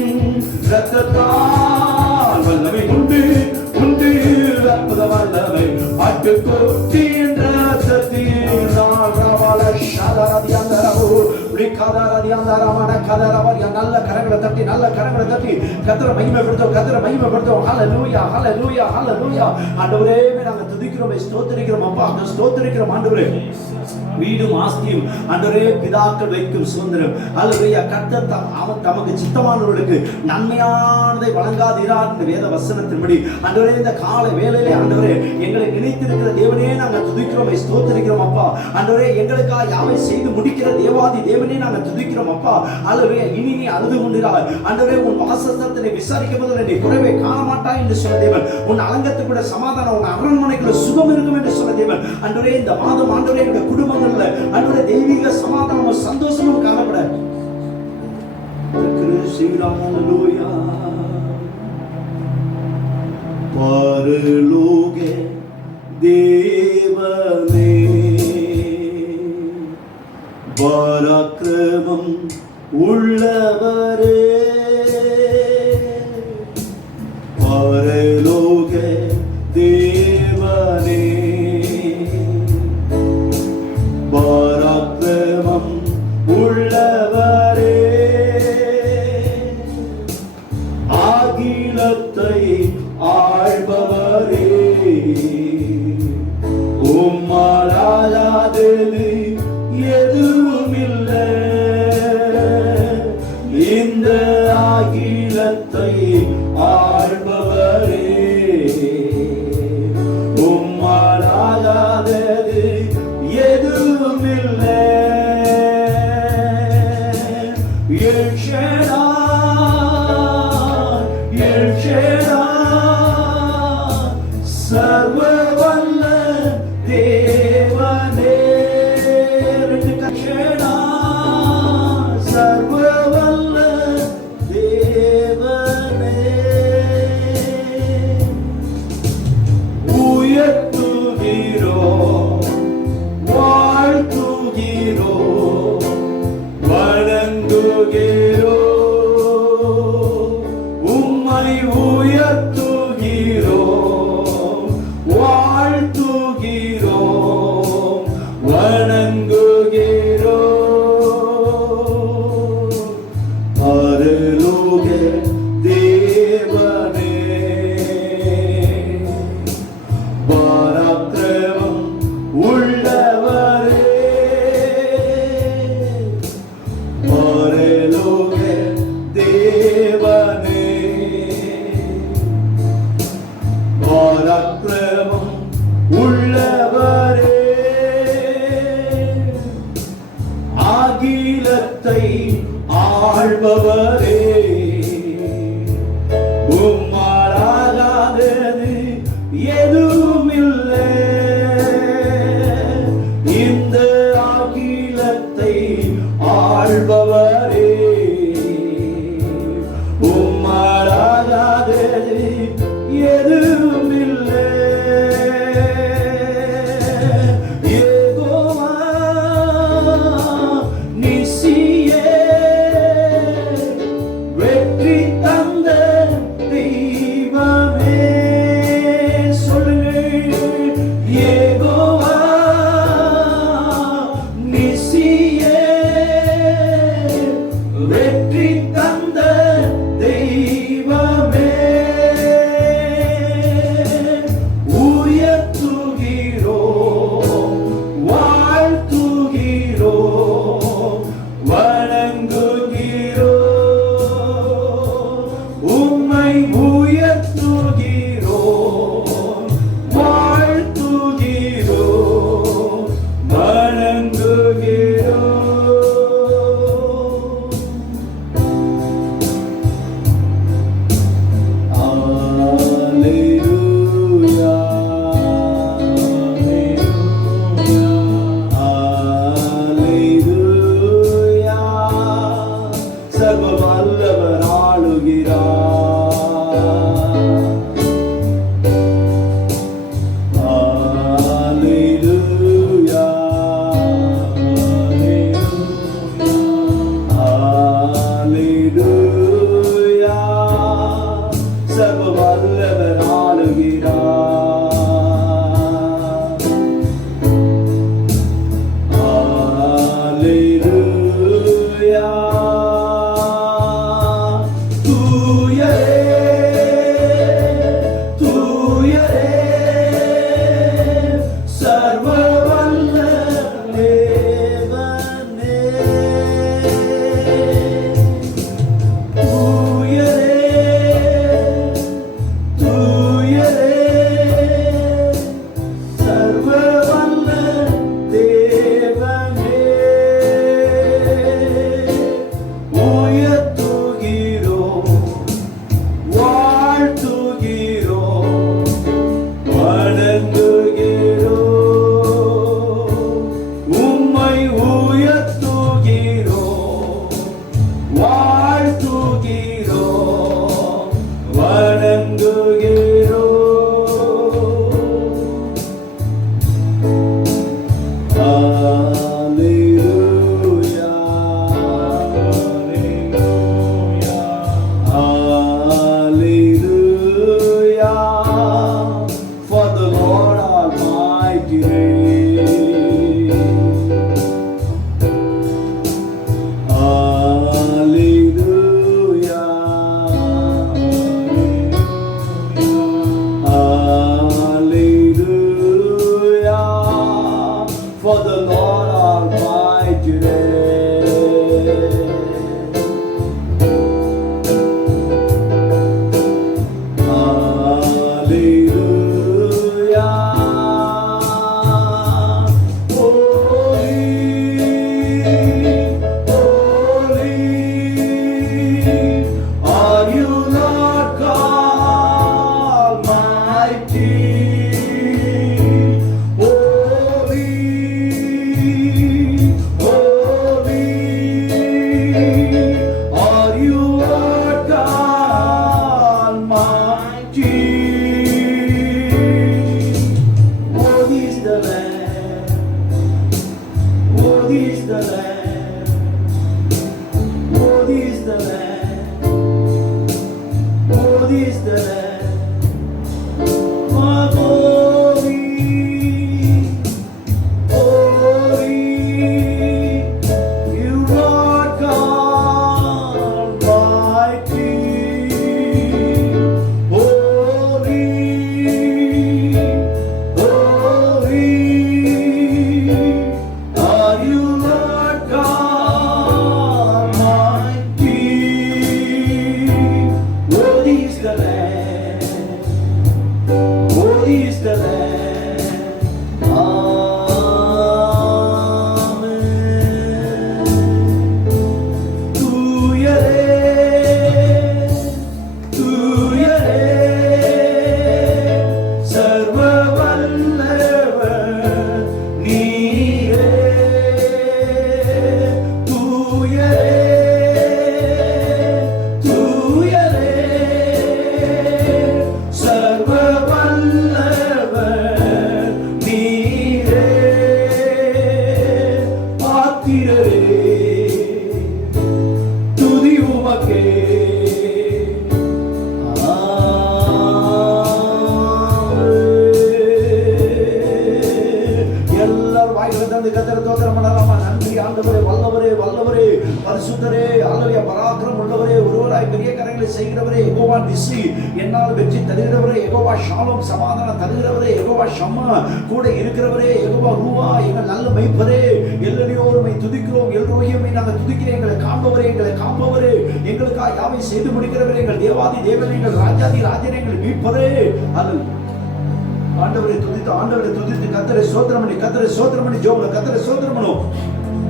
இரத்தத்தால். வல்லமை உண்டு உண்டு, அற்புத வல்லமை ஆட்டுக்குட்டியின் இரத்தத்தினால். நல்ல கரங்களை தட்டி நல்ல கரங்களை தட்டி கர்த்தரை மகிமைப்படுத்துவோம் கர்த்தரை மகிமைப்படுத்துவோம். ஹல்லேலூயா ஹல்லேலூயா ஹல்லேலூயா. ஆண்டவரே நாங்கள் துதிக்கிறோம் ஸ்தோத்திரிக்கிறோம் அப்பா, ஸ்தோத்திரிக்கிறோம் ஆண்டவரே. வீடும் ஆஸ்தியும் ஆண்டவரே பிதாக்கள் வைக்கும் சுதந்திரம். ஹல்லேலூயா. கர்த்தர் அவன் தமக்கு சித்தமானவர்களுக்கு நன்மையானதை வழங்காதீரார் இந்த வேத வசனத்தின்படி ஆண்டவரே இந்த கால வேளையிலே ஆண்டவரே எங்களை நினைத்திருக்கிற தேவனே நாங்கள் துதிக்கிறோம் ஸ்தோத்திரிக்கிறோம் அப்பா. ஆண்டவரே எங்களுக்காக யாவை செய்து முடிக்கிற தேவாதி தேவனே நாங்கள் துதிக்கிறோம் அப்பா. ஹல்லேலூயா. இனி நீ அழுது கொண்டிராய் ஆண்டவரே, உன் வாசஸ்தலத்தை விசாரிக்கும் போது நீ குறைவை காண மாட்டாய் என்று சொன்ன தேவன். உன் அலங்கத்துக்குள்ள சமாதானம், உன் அரண்மனைக்குள்ள சுகம் இருக்கும் என்று சொன்ன தேவன். ஆண்டவரே இந்த மாதம் ஆண்டவரே எங்களுடைய குடும்பங்கள்ல ஆண்டவரே தெய்வீக சமாதானமும் சந்தோஷமும் காணப்பட ஹல்லேலூயா. பரலோக தேவனே பராக்கிரமம் உள்ளவரே, பரலோக தேவனே பராக்கிரமம் உள்ளவரே, அகிலத்தை ஆள்பவரே, உம்மாலாதது எதுவும் இல்லை இந்த பராக்கிரமம் உள்ளவரே, அகிலத்தை ஆள்பவரே, உம்மாலாகாதது எதுவுமில்லை. இந்த அகிலத்தை ஆள்பவரே, உம்மாலாகாதது எதுவுமில்லை. யெகோவா நிசியே, வெற்றி தந்த தெய்வமே. சொல்லுங்கள். பரிசுத்தரே, அல்லேலூயா, பராக்கிரம் உள்ளவரே, ஒருவராய் பெரிய காரியங்களை செய்கிறவரே, யெகோவா நிசி, என்னால் வெற்றி தருகிறவரே, யெகோவா ஷாலோம், சமாதானம் தருகிறவரே, யெகோவா ஷம்மா, கூட இருக்கிறவரே, யெகோவா ரூவா, எங்கள் நல்ல மெய்ப்பரே, எல்லோருமை துதிக்கிறோம். எல்லோரையுமே நாங்கள் துதிக்கிறேன். எங்களை காண்பவரே, எங்களை காப்பவரே, எங்களுக்காக யாவை செய்து முடிக்கிறவரே, எங்கள் தேவாதி தேவன், எங்கள் ராஜாதி ராஜனே, எங்கள் மீட்பரே. அது ஆண்டவரை துதித்து கர்த்தரை ஸ்தோத்திரம் பண்ணி, கர்த்தரை ஸ்தோத்திரம் பண்ணி ஜெபம், கர்த்தரை ஸ்தோத்திரம் பண்ணுவோம்.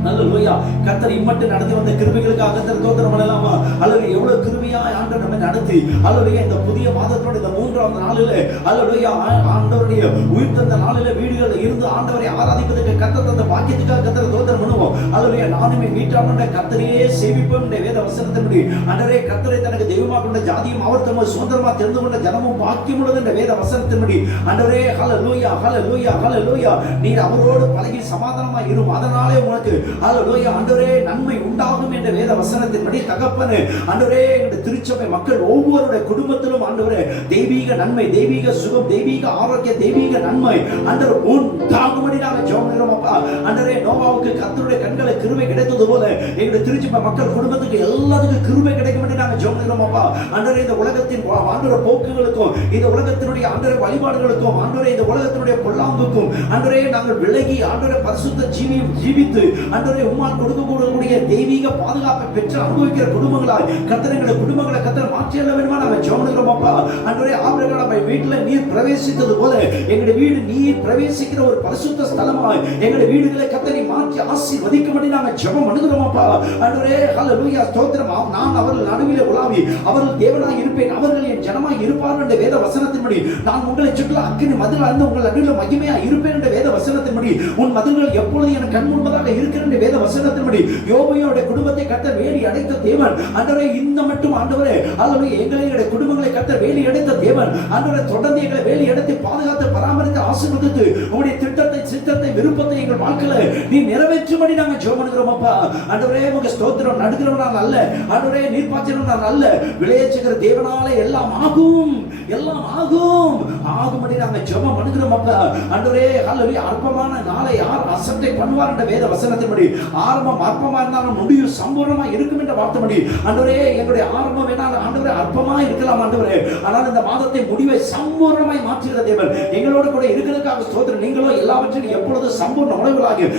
அல்லேலூயா. கர்த்தர் இம்மட்டும் நடத்தி வந்த கிருபைகளுக்காக கர்த்தர் ஸ்தோத்திரம் பண்ணலாமா? அல்லேலூயா. எவ்வளவு கிருபையாய் ஆண்டவர் நம்மை நடத்தி, அல்லேலூயா, இந்த புதிய மாதத்தோட இந்த 3ஆவது நாளிலே, அல்லேலூயா, ஆண்டவருடைய உயிர்த்தெழுந்த நாளிலே வீடுகளில் இருந்து ஆண்டவரை ஆராதிப்பதற்கு கர்த்தர் தந்த பாக்கியத்துக்காக கர்த்தரை ஸ்தோத்திரம் பண்ணுவோம். அல்லேலூயா. நானுமே வீட்டான கர்த்தரையே சேவிப்போம். இந்த வேத வசனத்தின்படி ஆண்டவரே, கர்த்தரை தனக்கு தெய்வமாக கொண்ட ஜாதியும் அவர் தம்மை சுதந்திரமாக தெரிந்து கொண்ட ஜனமும் பாக்கியம் உள்ளது. இந்த வேத வசனத்தின்படி ஆண்டவரே, ஹல்லேலூயா, ஹல்லேலூயா, ஹல்லேலூயா, நீர் அவரோடு பழகி சமாதானமாக இரும், அதனாலே உனக்கு அல்லேலூயா ஆண்டவரே நன்மை உண்டாகும் என்ற வேத வசனத்தின்படி தகப்பனே, ஆண்டவரே, எங்களுடைய திருச்சபை மக்கள் ஒவ்வொருடைய குடும்பத்திலும் ஆண்டவரே தெய்வீக நன்மை, தெய்வீக சுகம், தெய்வீக ஆரோக்கிய, தெய்வீக நன்மை ஆண்டவர் உண்டாகும்படி நாங்கள் ஜெபம் பண்ணுகிறோம் அப்பா. ஆண்டவரே, நோவாவுக்கு கர்த்தருடைய கண்களை கிருபை கிடைத்தது போல எங்களுடைய திருச்சபை மக்கள் குடும்பத்துக்கு எல்லாத்துக்கும் கிருபை கிடைக்கும்படி நாங்கள் ஜெபம் பண்ணுகிறோம் அப்பா. ஆண்டவரே, இந்த உலகத்தின் ஆண்டவர போக்குகளுக்கும், இந்த உலகத்தினுடைய ஆண்டவர வழிபாடுகளுக்கும், ஆண்டவரே, இந்த உலகத்தினுடைய பொல்லாங்குக்கும் ஆண்டவரே நாங்கள் விலகி ஆண்டவர பரிசுத்த ஜீவித்து ஆண்டவரே உம்மால் கொடுக்கக்கூடிய தெய்வீக பாதுகாப்பை பெற்று அனுபவிக்கிற குடும்பங்களாய் கர்த்தர் எங்களுடைய குடும்பங்களை கர்த்தர் மாற்றியல்ல வேண்டுமா நாங்கள் ஜெபம் பண்ணுகிறோம் அப்பா. ஆண்டவரே, ஆபிரகாம் வீட்டுல நீர் பிரவேசித்தது போல எங்களுடைய வீடு நீர் பிரவேசிக்கிற ஒரு பரிசுத்த ஸ்தலமாய் எங்களுடைய வீடுகளை கர்த்தரை மாற்றி ஆசீர்வதிக்கும்படி நாங்கள் ஜெபம் பண்ணுகிறோம் அப்பா. ஆண்டவரே, ஹல்லேலூயா, ஸ்தோத்திரம். நான் அவர்கள் நடுவிலே உலாவி அவர்கள் தேவனாய் இருப்பேன், அவர்கள் என் ஜனமாய் இருப்பார்கள் என்ற வேத வசனத்தின்படி நான் உங்களை சுற்றிலும் அக்கினி மதில் அடைந்து உங்கள் நடுவில் மகிமையாய் இருப்பேன் என்ற வேத வசனத்தின்படி உன் மதில்கள் எப்பொழுது எனக்கு கண் முன்பதாக இருக்கிற வேத வசனத்தின்படி யோபுவோட குடும்பத்தை கர்த்தர் வேலி அடைத்த தேவன். ஆண்டவரே, இந்த மட்டும் ஆண்டவரே, அல்லேலூயா, எங்களுடைய குடும்பங்களை கர்த்தர் வேலி அடைத்த தேவன். ஆண்டவரே, தொடர்ந்து எங்களை வேலி அடைத்து பாதுகாத்து பராமரித்து ஆசீர்வதித்து உம்முடைய திட்டத்தை, சித்தத்தை, விருப்பத்தை எங்கள் வாழ்க்கையில நீ நிறைவேற்றும்படி நாங்கள் ஜெபம் பண்ணுகிறோம் அப்பா. ஆண்டவரே, உங்க ஸ்தோத்திரம். நடுகிறவன் அல்ல ஆண்டவரே, நீர்ப்பாய்ச்சவன் அல்ல, விளையச்சுகிற தேவனாலே எல்லாம் ஆகும், எல்லாம் ஆகும், ஆகும்படி நாங்கள் ஜெபம் பண்ணுகிறோம் அப்பா. ஆண்டவரே, அல்லேலூயா, அற்பமான நாளை யார் அசட்டை பண்ணுவார் என்ற வேத வசனத்தின்படி ஆரம்பம் அற்பமா இருந்தாலும் முடிவு சம்பூர்ணமா இருக்கும் என்ற வார்த்தைப்படி ஆண்டவரே, எங்களுடைய ஆரம்பம் வேணாலும் ஆண்டவரே அற்பமா இருக்கலாம் ஆண்டவரே, ஆனால் இந்த மாதத்தை முடிவை சம்பூர்ணமாய் மாற்றுகிற தேவன் எங்களோடு கூட இருக்கிறதுக்காக ஸ்தோத்திரம். நீங்களோ எல்லாவற்றையும் எப்பொழுது சம்பூர்ண உணவுகளாகியும்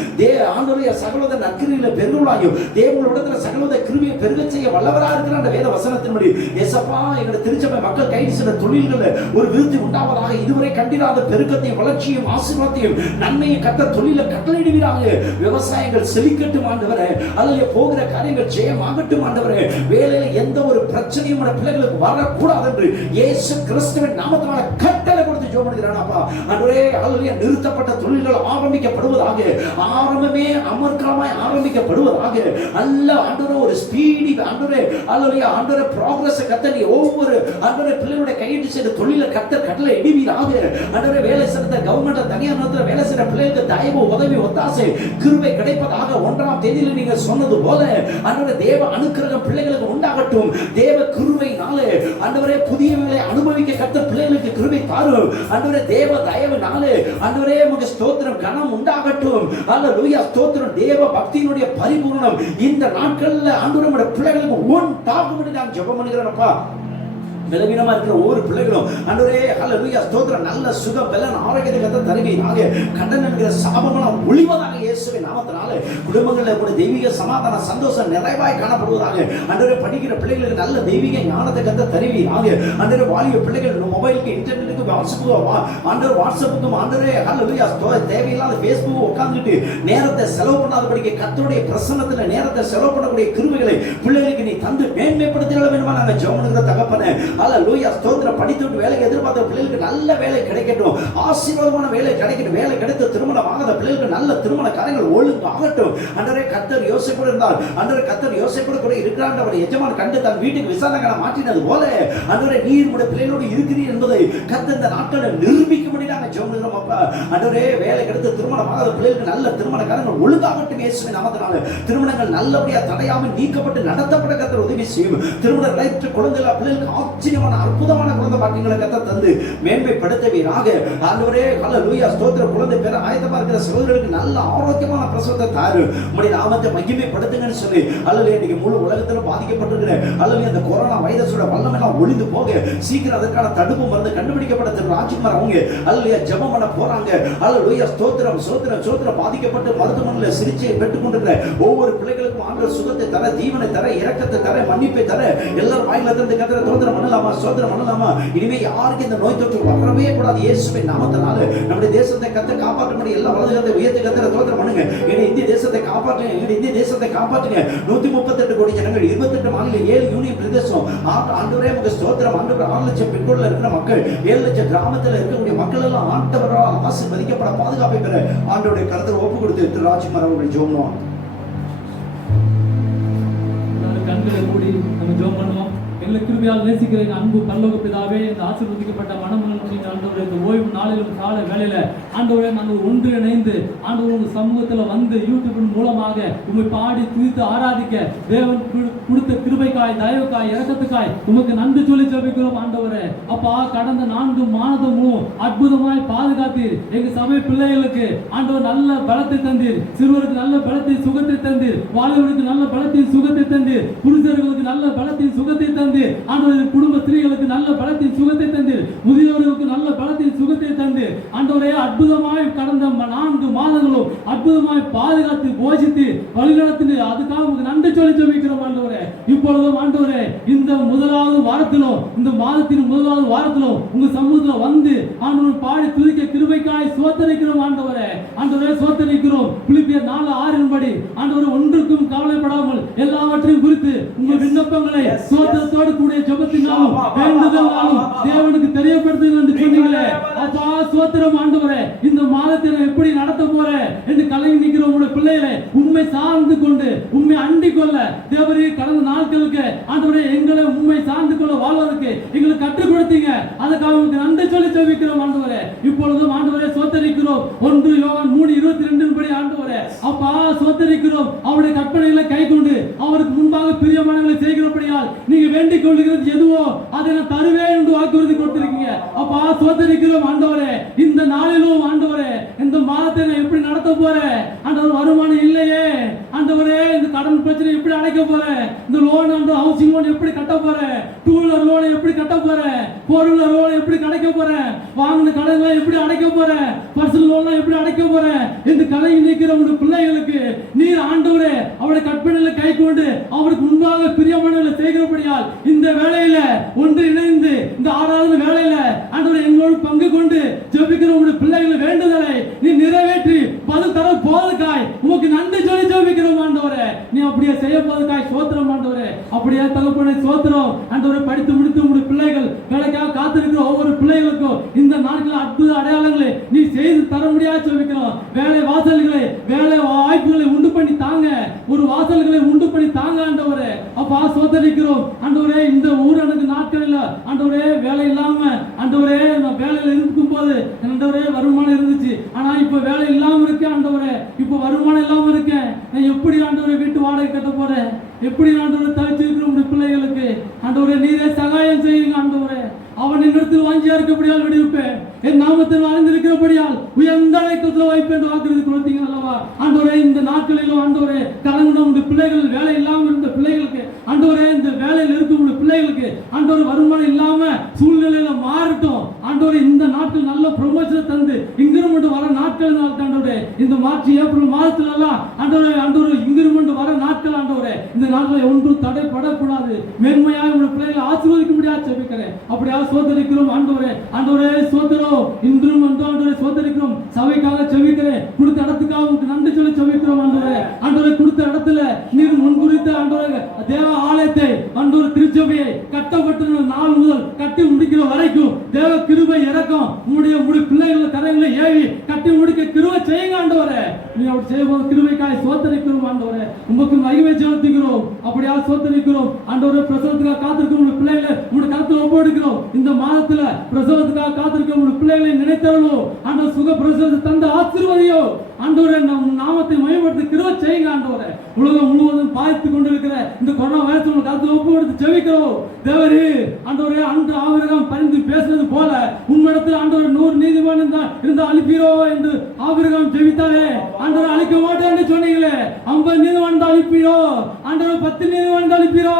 ஆண்டவருடைய சகலத நற்கிரியில பெருகளாகியும் தேவனுடைய சகலத கிருபையை பெருக செய்ய வல்லவராக இருக்கிற அந்த வேத வசனத்தின்படி எசப்பா, எங்களுடைய திருச்சபை மக்கள் கைது சில தொழில்களில் ஒரு விருத்தி உண்டாவதாக, இதுவரை கண்டிராத பெருக்கத்தையும் வளர்ச்சியும் ஆசீர்வாதத்தையும் நன்மையும் கர்த்தர் தொழில கட்டளையிடுவீராக. விவசாயங்கள் செழிக்கட்டும் ஆண்டவரே, அல்லேலூயா, போகிற காரியங்கள் ஜெயமாகட்டும் ஆண்டவரே, வேலையில எந்த ஒரு பிரச்சனையும் நம்ம பிள்ளைகளுக்கு வரக்கூடாது என்று இயேசு கிறிஸ்துவின் நாமத்தினால கட்டளை கொடுத்து ஜெபம் பண்ணுகிறேன் அப்பா. ஆண்டவரே, அல்லேலூயா, நிறுத்தப்பட்ட தொழில்கள் ஆரம்பிக்கப்படுவதாக, ஆரம்பமே அமர்க்கலமாய் ஆரம்பிக்கப்படுவதாக, அல்ல ஆண்டவரே, ஒரு ஸ்பீடி ஆண்டவரே, அல்லேலூயா, ஆண்டவரே, ப்ராக்ரஸ் கர்த்தர் ஒவ்வொரு ஆண்டவரே பிள்ளைகளுடைய கையிட்டு செய்த தொழில கர்த்தர் கட்டளை இடுவீராக. ஆண்டவரே, வேலை செய்த கவர்மெண்ட் தனியார் நிறுவனத்தில் வேலை செய்த பிள்ளைகளுக்கு தயவு, உதவி, ஒத்தாசை, கிருபை கிடைப்பதாக 1ஆம் தேதியில் நீங்க சொன்னது போல ஆண்டவரே, தேவ அனுக்கிரகம் பிள்ளைகளுக்கு உண்டாகட்டும். தேவ கிருபையினாலே ஆண்டவரே புதியவைகளை அனுபவிக்க கர்த்தர் பிள்ளைகளுக்கு கிருபை தாரும் ஆண்டவரே. தேவ தயவினாலே ஆண்டவரே உமக்கு ஸ்தோத்திரம், கனம் உண்டாகட்டும். அல்லேலூயா, ஸ்தோத்திரம். தேவ பக்தியினுடைய பரிபூரணம் இந்த நாட்கள்ல ஆண்டவரே நம்முடைய பிள்ளைகளுக்கு உண்டாகும்படி நான் ஜெபம் பண்ணுகிறேன்ப்பா. பலவீனமா இருக்கிற ஒவ்வொரு பிள்ளைகளும் ஆண்டவரே, ஹல்லேலூயா, ஸ்தோத்திரம், நல்ல சுகம், பலன், ஆரோக்கியத்தை கர்த்தர் தருவீராக. கடன் என்கிற சாபமெல்லாம் ஒழிவதாக இயேசுவின் நாமத்தினாலே குடும்பங்களில் கூட தெய்வீக சமாதான சந்தோஷம் நிறைவாய் காணப்படுவதாக. ஆண்டவரே, படிக்கிற பிள்ளைகளுக்கு நல்ல தெய்வீக ஞானத்தை கர்த்தர் தருவீராக. ஆண்டவரே, வாலிப பிள்ளைகள் மொபைலுக்கு, இன்டர்நெட்டுக்கு, வாட்ஸ்அப்புக்கும் ஆண்டவரே, ஹல்லேலூயா, தேவையில்லாத ஃபேஸ்புக் உட்கார்ந்துட்டு நேரத்தை செலவு பண்ணாதபடிக்கு கர்த்தருடைய பிரசன்னத்தில் நேரத்தை செலவு பண்ணக்கூடிய கிருபைகளை பிள்ளைகளுக்கு நீ தந்து மேன்மைப்படுத்திட வேண்டுமா நாங்கள் ஜெபம் பண்ணுகிற தகப்பனே. அல்லேலூயா, ஸ்தோத்திரம். படித்துட்டு வேலைக்கு எதிர்பார்த்த பிள்ளைகளுக்கு நல்ல வேலை கிடைக்கட்டும், ஆசீர்வாதமான வேலை கிடைக்கட்டும். வேலை கிடைத்த திருமணம் ஆகாத பிள்ளைகளுக்கு நல்ல திருமண காரியங்கள் ஒழுங்கு ஆகட்டும். ஆண்டவரே, கர்த்தர் யோசேப்போடு இருந்தார். ஆண்டவரே, கர்த்தர் யோசேப்போடு கூட இருக்கிறார். அவர் எஜமான் கண்டு தன் வீட்டுக்கு விசாரணைகளை மாற்றினது போல ஆண்டவரே, நீர் உடைய பிள்ளைகளோடு இருக்கிறீர் என்பதை கர்த்தர் இந்த நாட்களில் நிரூபிக்கும்படி நாங்கள் ஜெபம் பண்ணுகிறோம் அப்பா. ஆண்டவரே, வேலை கிடைத்த திருமணம் ஆகாத பிள்ளைகளுக்கு நல்ல திருமண காரியங்கள் ஒழுங்காகட்டும் இயேசுவின் நாமத்தினாலே. திருமணங்கள் நல்லபடியா தடையாமல் நீக்கப்பட்டு நடத்தப்பட கர்த்தர் உதவி செய்யும். திருமண குழந்தைகள் பிள்ளைகளுக்கு ஆச்சரியமான அற்புதமான குழந்தை பாக்கியங்களை கத்த தந்து மேன்மைப்படுத்துவீராக. ஆண்டவரே ஹல்லேலூயா ஸ்தோத்திரம். குழந்தை பேர ஆயத்தமா இருக்கிற சகோதரர்களுக்கு நல்ல ஆரோக்கியமான பிரசவத்தை தாரு. உம்முடைய நாமத்தை மகிமைப்படுத்துங்கன்னு சொல்லி அல்லது இன்னைக்கு முழு உலகத்துல பாதிக்கப்பட்டிருக்கிற அல்லது அந்த கொரோனா வைரஸோட வல்லமை எல்லாம் ஒளிந்து போக சீக்கிரம் அதற்கான தடுப்பு மருந்து கண்டுபிடிக்கப்பட்ட திரு ராஜ்குமார் அவங்க அல்லது ஜெபம் பண்ண போறாங்க. அல்லேலூயா ஸ்தோத்திரம் ஸ்தோத்திரம் ஸ்தோத்திரம். பாதிக்கப்பட்டு மருத்துவமனையில் சிகிச்சையை பெற்றுக் கொண்டிருக்கிற ஒவ்வொரு பிள்ளைகளுக்கும் ஆண்டவர் சுகத்தை தர, ஜீவனை தர, இரக்கத்தை தர, மன்னிப்பை தர. எல்லாரும் வாயில இருந்து கத்திர ஸ்தோத்திரம் பண்ணலாமா, ஸ்தோத்திரம் பண்ணலாமா. இனிமே யாருக்கு இந்த நோய் தொற்று வரவே கூடாது இயேசுவின் நாமத்தினால. நம்முடைய தேசத்தை கத்த காப்பாற்ற எல்லா வலதுகத்தை உயர்த்தி கத்திர ஸ்தோத்திரம் பண்ணுங்க. எங்க இந்திய தேசத்தை காப்பாற்றுங்க, எங்க இந்திய தேசத்தை காப்பாற்றுங்க. 138 கோடி ஜனங்கள், 28 மாநில, 7 யூனியன் பிரதேசம். ஆண்டவரே உங்க ஸ்தோத்திரம். ஆண்டவர் 6 லட்சம் பெண்கொள்ள இருக்கிற மக்கள், 7 லட்சம் கிராமத்தில் இருக்கக்கூடிய மக்கள் எல்லாம் ஆண்டவரால் ஆசீர்வதிக்கப்பட பாதுகாப்பை பெற ஆண்டவருடைய கருத்தை ஒப்பு கொடுத்து திரு ராஜ்குமார் அவர்கள் ஜெபம் பண்ணுவாங்க. கண்களை மூடி நம்ம ஜெபம் பண்ணுவோம். எங்களை கிருபையால் நேசிக்கிற அன்பு பரலோக பிதாவே, இந்த ஆசீர்வதிக்கப்பட்ட மனமுள்ள ஆண்டவரே, இந்த ஓய்வு நாளிலும் கால வேளையில ஆண்டவரே நாங்கள் ஒன்று இணைந்து ஆண்டவர் உங்க சமூகத்துல வந்து யூடியூபின் மூலமாக உண்மை பாடி துதித்து ஆராதிக்க தேவன் கொடுத்த கிருபைக்காய், தயவுக்காய், இரக்கத்துக்காய் உமக்கு நன்றி சொல்லி ஜெபிக்கிறோம் ஆண்டவரே. அப்பா, கடந்த 4 மாதமும் அற்புதமாய் பாதுகாத்தீர். எங்க சபை பிள்ளைகளுக்கு ஆண்டவர் நல்ல பலத்தை தந்தீர். சிறுவருக்கு நல்ல பலத்தை சுகத்தை தந்தீர். வாலிபருக்கு நல்ல பலத்தை சுகத்தை தந்தீர். புருஷர்களுக்கு நல்ல பலத்தை சுகத்தை தந்தீர். ஆண்டவரே, குடும்ப ஸ்திரீகளுக்கு நல்ல பலத்தை சுகத்தை தந்தீர். முதியோர்களுக்கு நல்ல பலத்தை சுகத்தை தந்து ஆண்டவரே அற்புதமாய் கடந்த 4 மாதங்களும் அற்புதமாய் பாதுகாத்து போஷித்து வழிநடத்தி அதுக்காக உங்களுக்கு நன்றி சொல்லி ஜெபிக்கிறோம் ஆண்டவரே. இப்பொழுதும் ஆண்டவரே, இந்த முதலாவது வாரத்திலும், இந்த மாதத்தின் முதலாவது வாரத்திலும் உங்க சமூகத்துல வந்து ஆண்டவர் பாடி துதிக்க கிருபைக்காய் சோத்தரிக்கிறோம் ஆண்டவரே. ஆண்டவரே சோத்தரிக்கிறோம். பிலிப்பியர் 4:6 படி ஆண்டவரே, ஒன்றுக்கும் கவலைப்படாமல் எல்லாவற்றையும் குறித்து உங்கள் விண்ணப்பங்களை சோத்திரத்தோடு கூடிய ஜெபத்தினாலும் வேண்டுதலாலும் தேவனுக்கு தெரியப்படுத்துங்கள் என்று சொன்னீங்களே. அப்பா சோத்திரம் ஆண்டவரே, இந்த மாதத்தை எப்படி நடத்த போறேன் என்று கலங்கி நிற்கிற உங்களுடைய பிள்ளைகளை உண்மை சார்ந்து கொண்டு உண்மை அண்டிக் கொள்ள தேவரே, கடந்த நாட்களுக்கு ஆண்டவரே எங்களை உண்மை சார்ந்து கொள்ள வாழ்வதற்கு எங்களுக்கு கற்றுக் கொடுத்தீங்க. அதுக்காக உங்களுக்கு நன்றி சொல்லி ஜெபிக்கிறோம் ஆண்டவரே. இப்பொழுதும் ஆண்டவரே சோத்தரிக்கிறோம். 1 யோவான் 3:22 படி ஆண்டவரே, அப்பா சோத்தரிக்கிறோம். அவருடைய கற்பனைகளை கை கொண்டு அவருக்கு முன்பாக பிரியமானங்களை செய்கிறபடியால் நீங்க வேண்டிக் கொள்கிறது எதுவோ அதை நான் தருவேன் என்று வாக்குறுதி கொடுத்திருக்கீங்க. அப்பா சோதரிக்கிறோம் ஆண்டவரே. இந்த நாளிலும் ஆண்டவரே, இந்த மாதத்தை நான் எப்படி நடத்த போறேன் ஆண்டவர்? வருமானம் இல்லையே ஆண்டவரே, இந்த கடன் பிரச்சனை எப்படி அடைக்க போறேன்? இந்த லோன் அந்த ஹவுசிங் லோன் எப்படி கட்ட போறேன்? 2 வீலர் லோன் எப்படி கட்ட போறேன்? 4 வீலர் லோன் எப்படி அடைக்க போறேன்? வாங்கின கடன்களை எப்படி அடைக்க போறேன்? பர்சனல் லோன் எப்படி அடைக்க போறேன் என்று கலங்கி நிற்கிற உங்களுடைய பிள்ளைகளுக்கு நீர் ஆண்டவரே அவருடைய கற்பனைகளை கை கொண்டு அவருக்கு முன்பாக பிரியமானவர்களை செய்கிறபடியால் இந்த வேளையில ஒன்று இணைந்து இந்த ஆராதனை வேளையில ஆண்டவரே எங்களோடு பங்கு கொண்டு ஜெபிக்கிற உங்களுடைய பிள்ளைகளை வேண்டுதலை நீ நிறைவேற்றி பதில் தர போவதற்காய் உமக்கு நன்றி சொல்லி ஜெபிக்கிறோம் ஆண்டவரே. நீ அப்படியே செய்ய போவதற்காய் சோத்திரம் ஆண்டவரே. அப்படியே தகப்பனே சோத்திரம் ஆண்டவரே. படித்து முடித்து உங்களுடைய பிள்ளைகள் வேலைக்காக காத்திருக்கிற ஒவ்வொரு பிள்ளைகளுக்கும் இந்த நாட்கள் அற்புத அடையாளங்களை நீ செய்து தர முடியாது ஜெபிக்கிறோம். வேலை வாசல்களை, வேலை வாய்ப்புகளை உண்டு பண்ணி தாங்க, ஒரு வாசல்களை உண்டு பண்ணி தாங்க ஆண்டவரே. அப்பா சோதரிக்கிறோம் ஆண்டவரே. இந்த ஊரடங்கு நாட்களில் ஆண்டவரே வேலை இல்லாம ஆண்டவரே, நான் வேலையில இருக்கும் போது ஆண்டவரே வருமானம் இருந்துச்சு. ஆனா இப்ப வேலை இல்லாம இருக்கேன் ஆண்டவரே. இப்ப வருமானம் இல்லாம இருக்கேன். நான் எப்படி ஆண்டவரே வீட்டு வாடகை கட்ட போறேன்? எப்படி ஆண்டவரே தவிச்சிருக்கிற உங்களுடைய பிள்ளைகளுக்கு ஆண்டவரே நீரே சகாயம் செய்யுங்க ஆண்டவரே. அவன் என்னிடத்தில் வாஞ்சியா இருக்கபடியால் விடுவிப்பேன். என் நாமத்தில் அறிந்திருக்கிறபடியால் உயர்ந்த அழைக்கத்தில் வைப்பேன் வாக்குறுதி கொடுத்தீங்க அல்லவா ஆண்டவரே. இந்த நாட்களிலும் ஆண்டவரே கலங்கின உங்களுடைய பிள்ளைகள், வேலை இல்லாம இருந்த பிள்ளைகளுக்கு ஆண்டவரே, இந்த வேலையில் இருக்கும் உங்களுடைய பிள்ளைகளுக்கு ஆண்டவரே வருமானம் இல்லாம சூழ்நிலையில மாறட்டும் ஆண்டவரே. இந்த நாட்கள் நல்ல ப்ரொமோஷனை தந்து இன்கிரிமெண்ட் வர நாட்கள் ஆண்டவரே. இந்த மார்ச் ஏப்ரல் மாதத்துல எல்லாம் ஆண்டவரே இன்கிரிமெண்ட் வர நாட்கள் ஆண்டவரே. இந்த நாட்களை ஒன்றும் தடைப்படக்கூடாது. மேன்மையாக உங்களுடைய பிள்ளைகளை ஆசீர்வதிக்க முடியாது ஜெபிக்கிறேன். அப்படியா சோதரிக்கிறோம் ஆண்டவரே. ஆண்டவரே சோதரோ இன்றும் ஆண்டவரே சோதரிக்கிறோம். சபைக்காக ஜெபிக்கிறேன். கொடுத்த இடத்துக்காக உங்களுக்கு நன்றி சொல்லி ஜெபிக்கிறோம் ஆண்டவரே. ஆண்டவரே கொடுத்த இடத்துல நீர் முன்குறித்த ஆண்டவரே தேவ ஆலயத்தை ஆண்டவரே திருச்சபையை கட்டப்பட்ட நாள் முதல் கட்டி முடிக்கிற வரைக்கும் தேவ கிருபை இரக்கம் உங்களுடைய பிள்ளைகளை கரங்களை ஏவி கட்டி முடிக்க கிருபை செய்யுங்க ஆண்டவரே. நீ அப்படி செய்யும்போது கிருபைக்காய் சோதரிக்கிறோம் ஆண்டவரே. உங்களுக்கு மகிமை செலுத்துகிறோம். அப்படியா சோதரிக்கிறோம் ஆண்டவரே. பிரசவத்துக்காக காத்திருக்கும் உங்களுடைய பிள்ளைகளை உங்களுடைய கருத்தில் ஒப்படைக்கிறோம். இந்த மாதத்துல பிரசவத்துக்காக காத்திருக்க உங்களுடைய பிள்ளைகளை நினைத்தவர்களோ ஆண்டவர் சுக பிரசவத்தை தந்த ஆசீர்வதியோ ஆண்டவரே, நம் நாமத்தை மகிமைப்படுத்த கிருபை செய்யுங்க ஆண்டவரே. உலகம் முழுவதும் பாதித்து கொண்டிருக்கிற இந்த கொரோனா வைரஸ் உங்க கருத்துல ஒப்பு கொடுத்து ஜெபிக்கிறோம் தேவரே. ஆண்டவரே, அன்று ஆபிரகாம் பரிந்து பேசுனது போல உம்மிடத்தில் ஆண்டவர் 100 நீதிமான் இருந்தா அழிப்பீரோ என்று ஆபிரகாம் ஜெபித்தாரே. ஆண்டவர் அழிக்க மாட்டேன் என்று சொன்னீங்களே, 50 நீதிமான் அழிப்பீரோ ஆண்டவர், 10 நீதிமான் அழிப்பீரோ,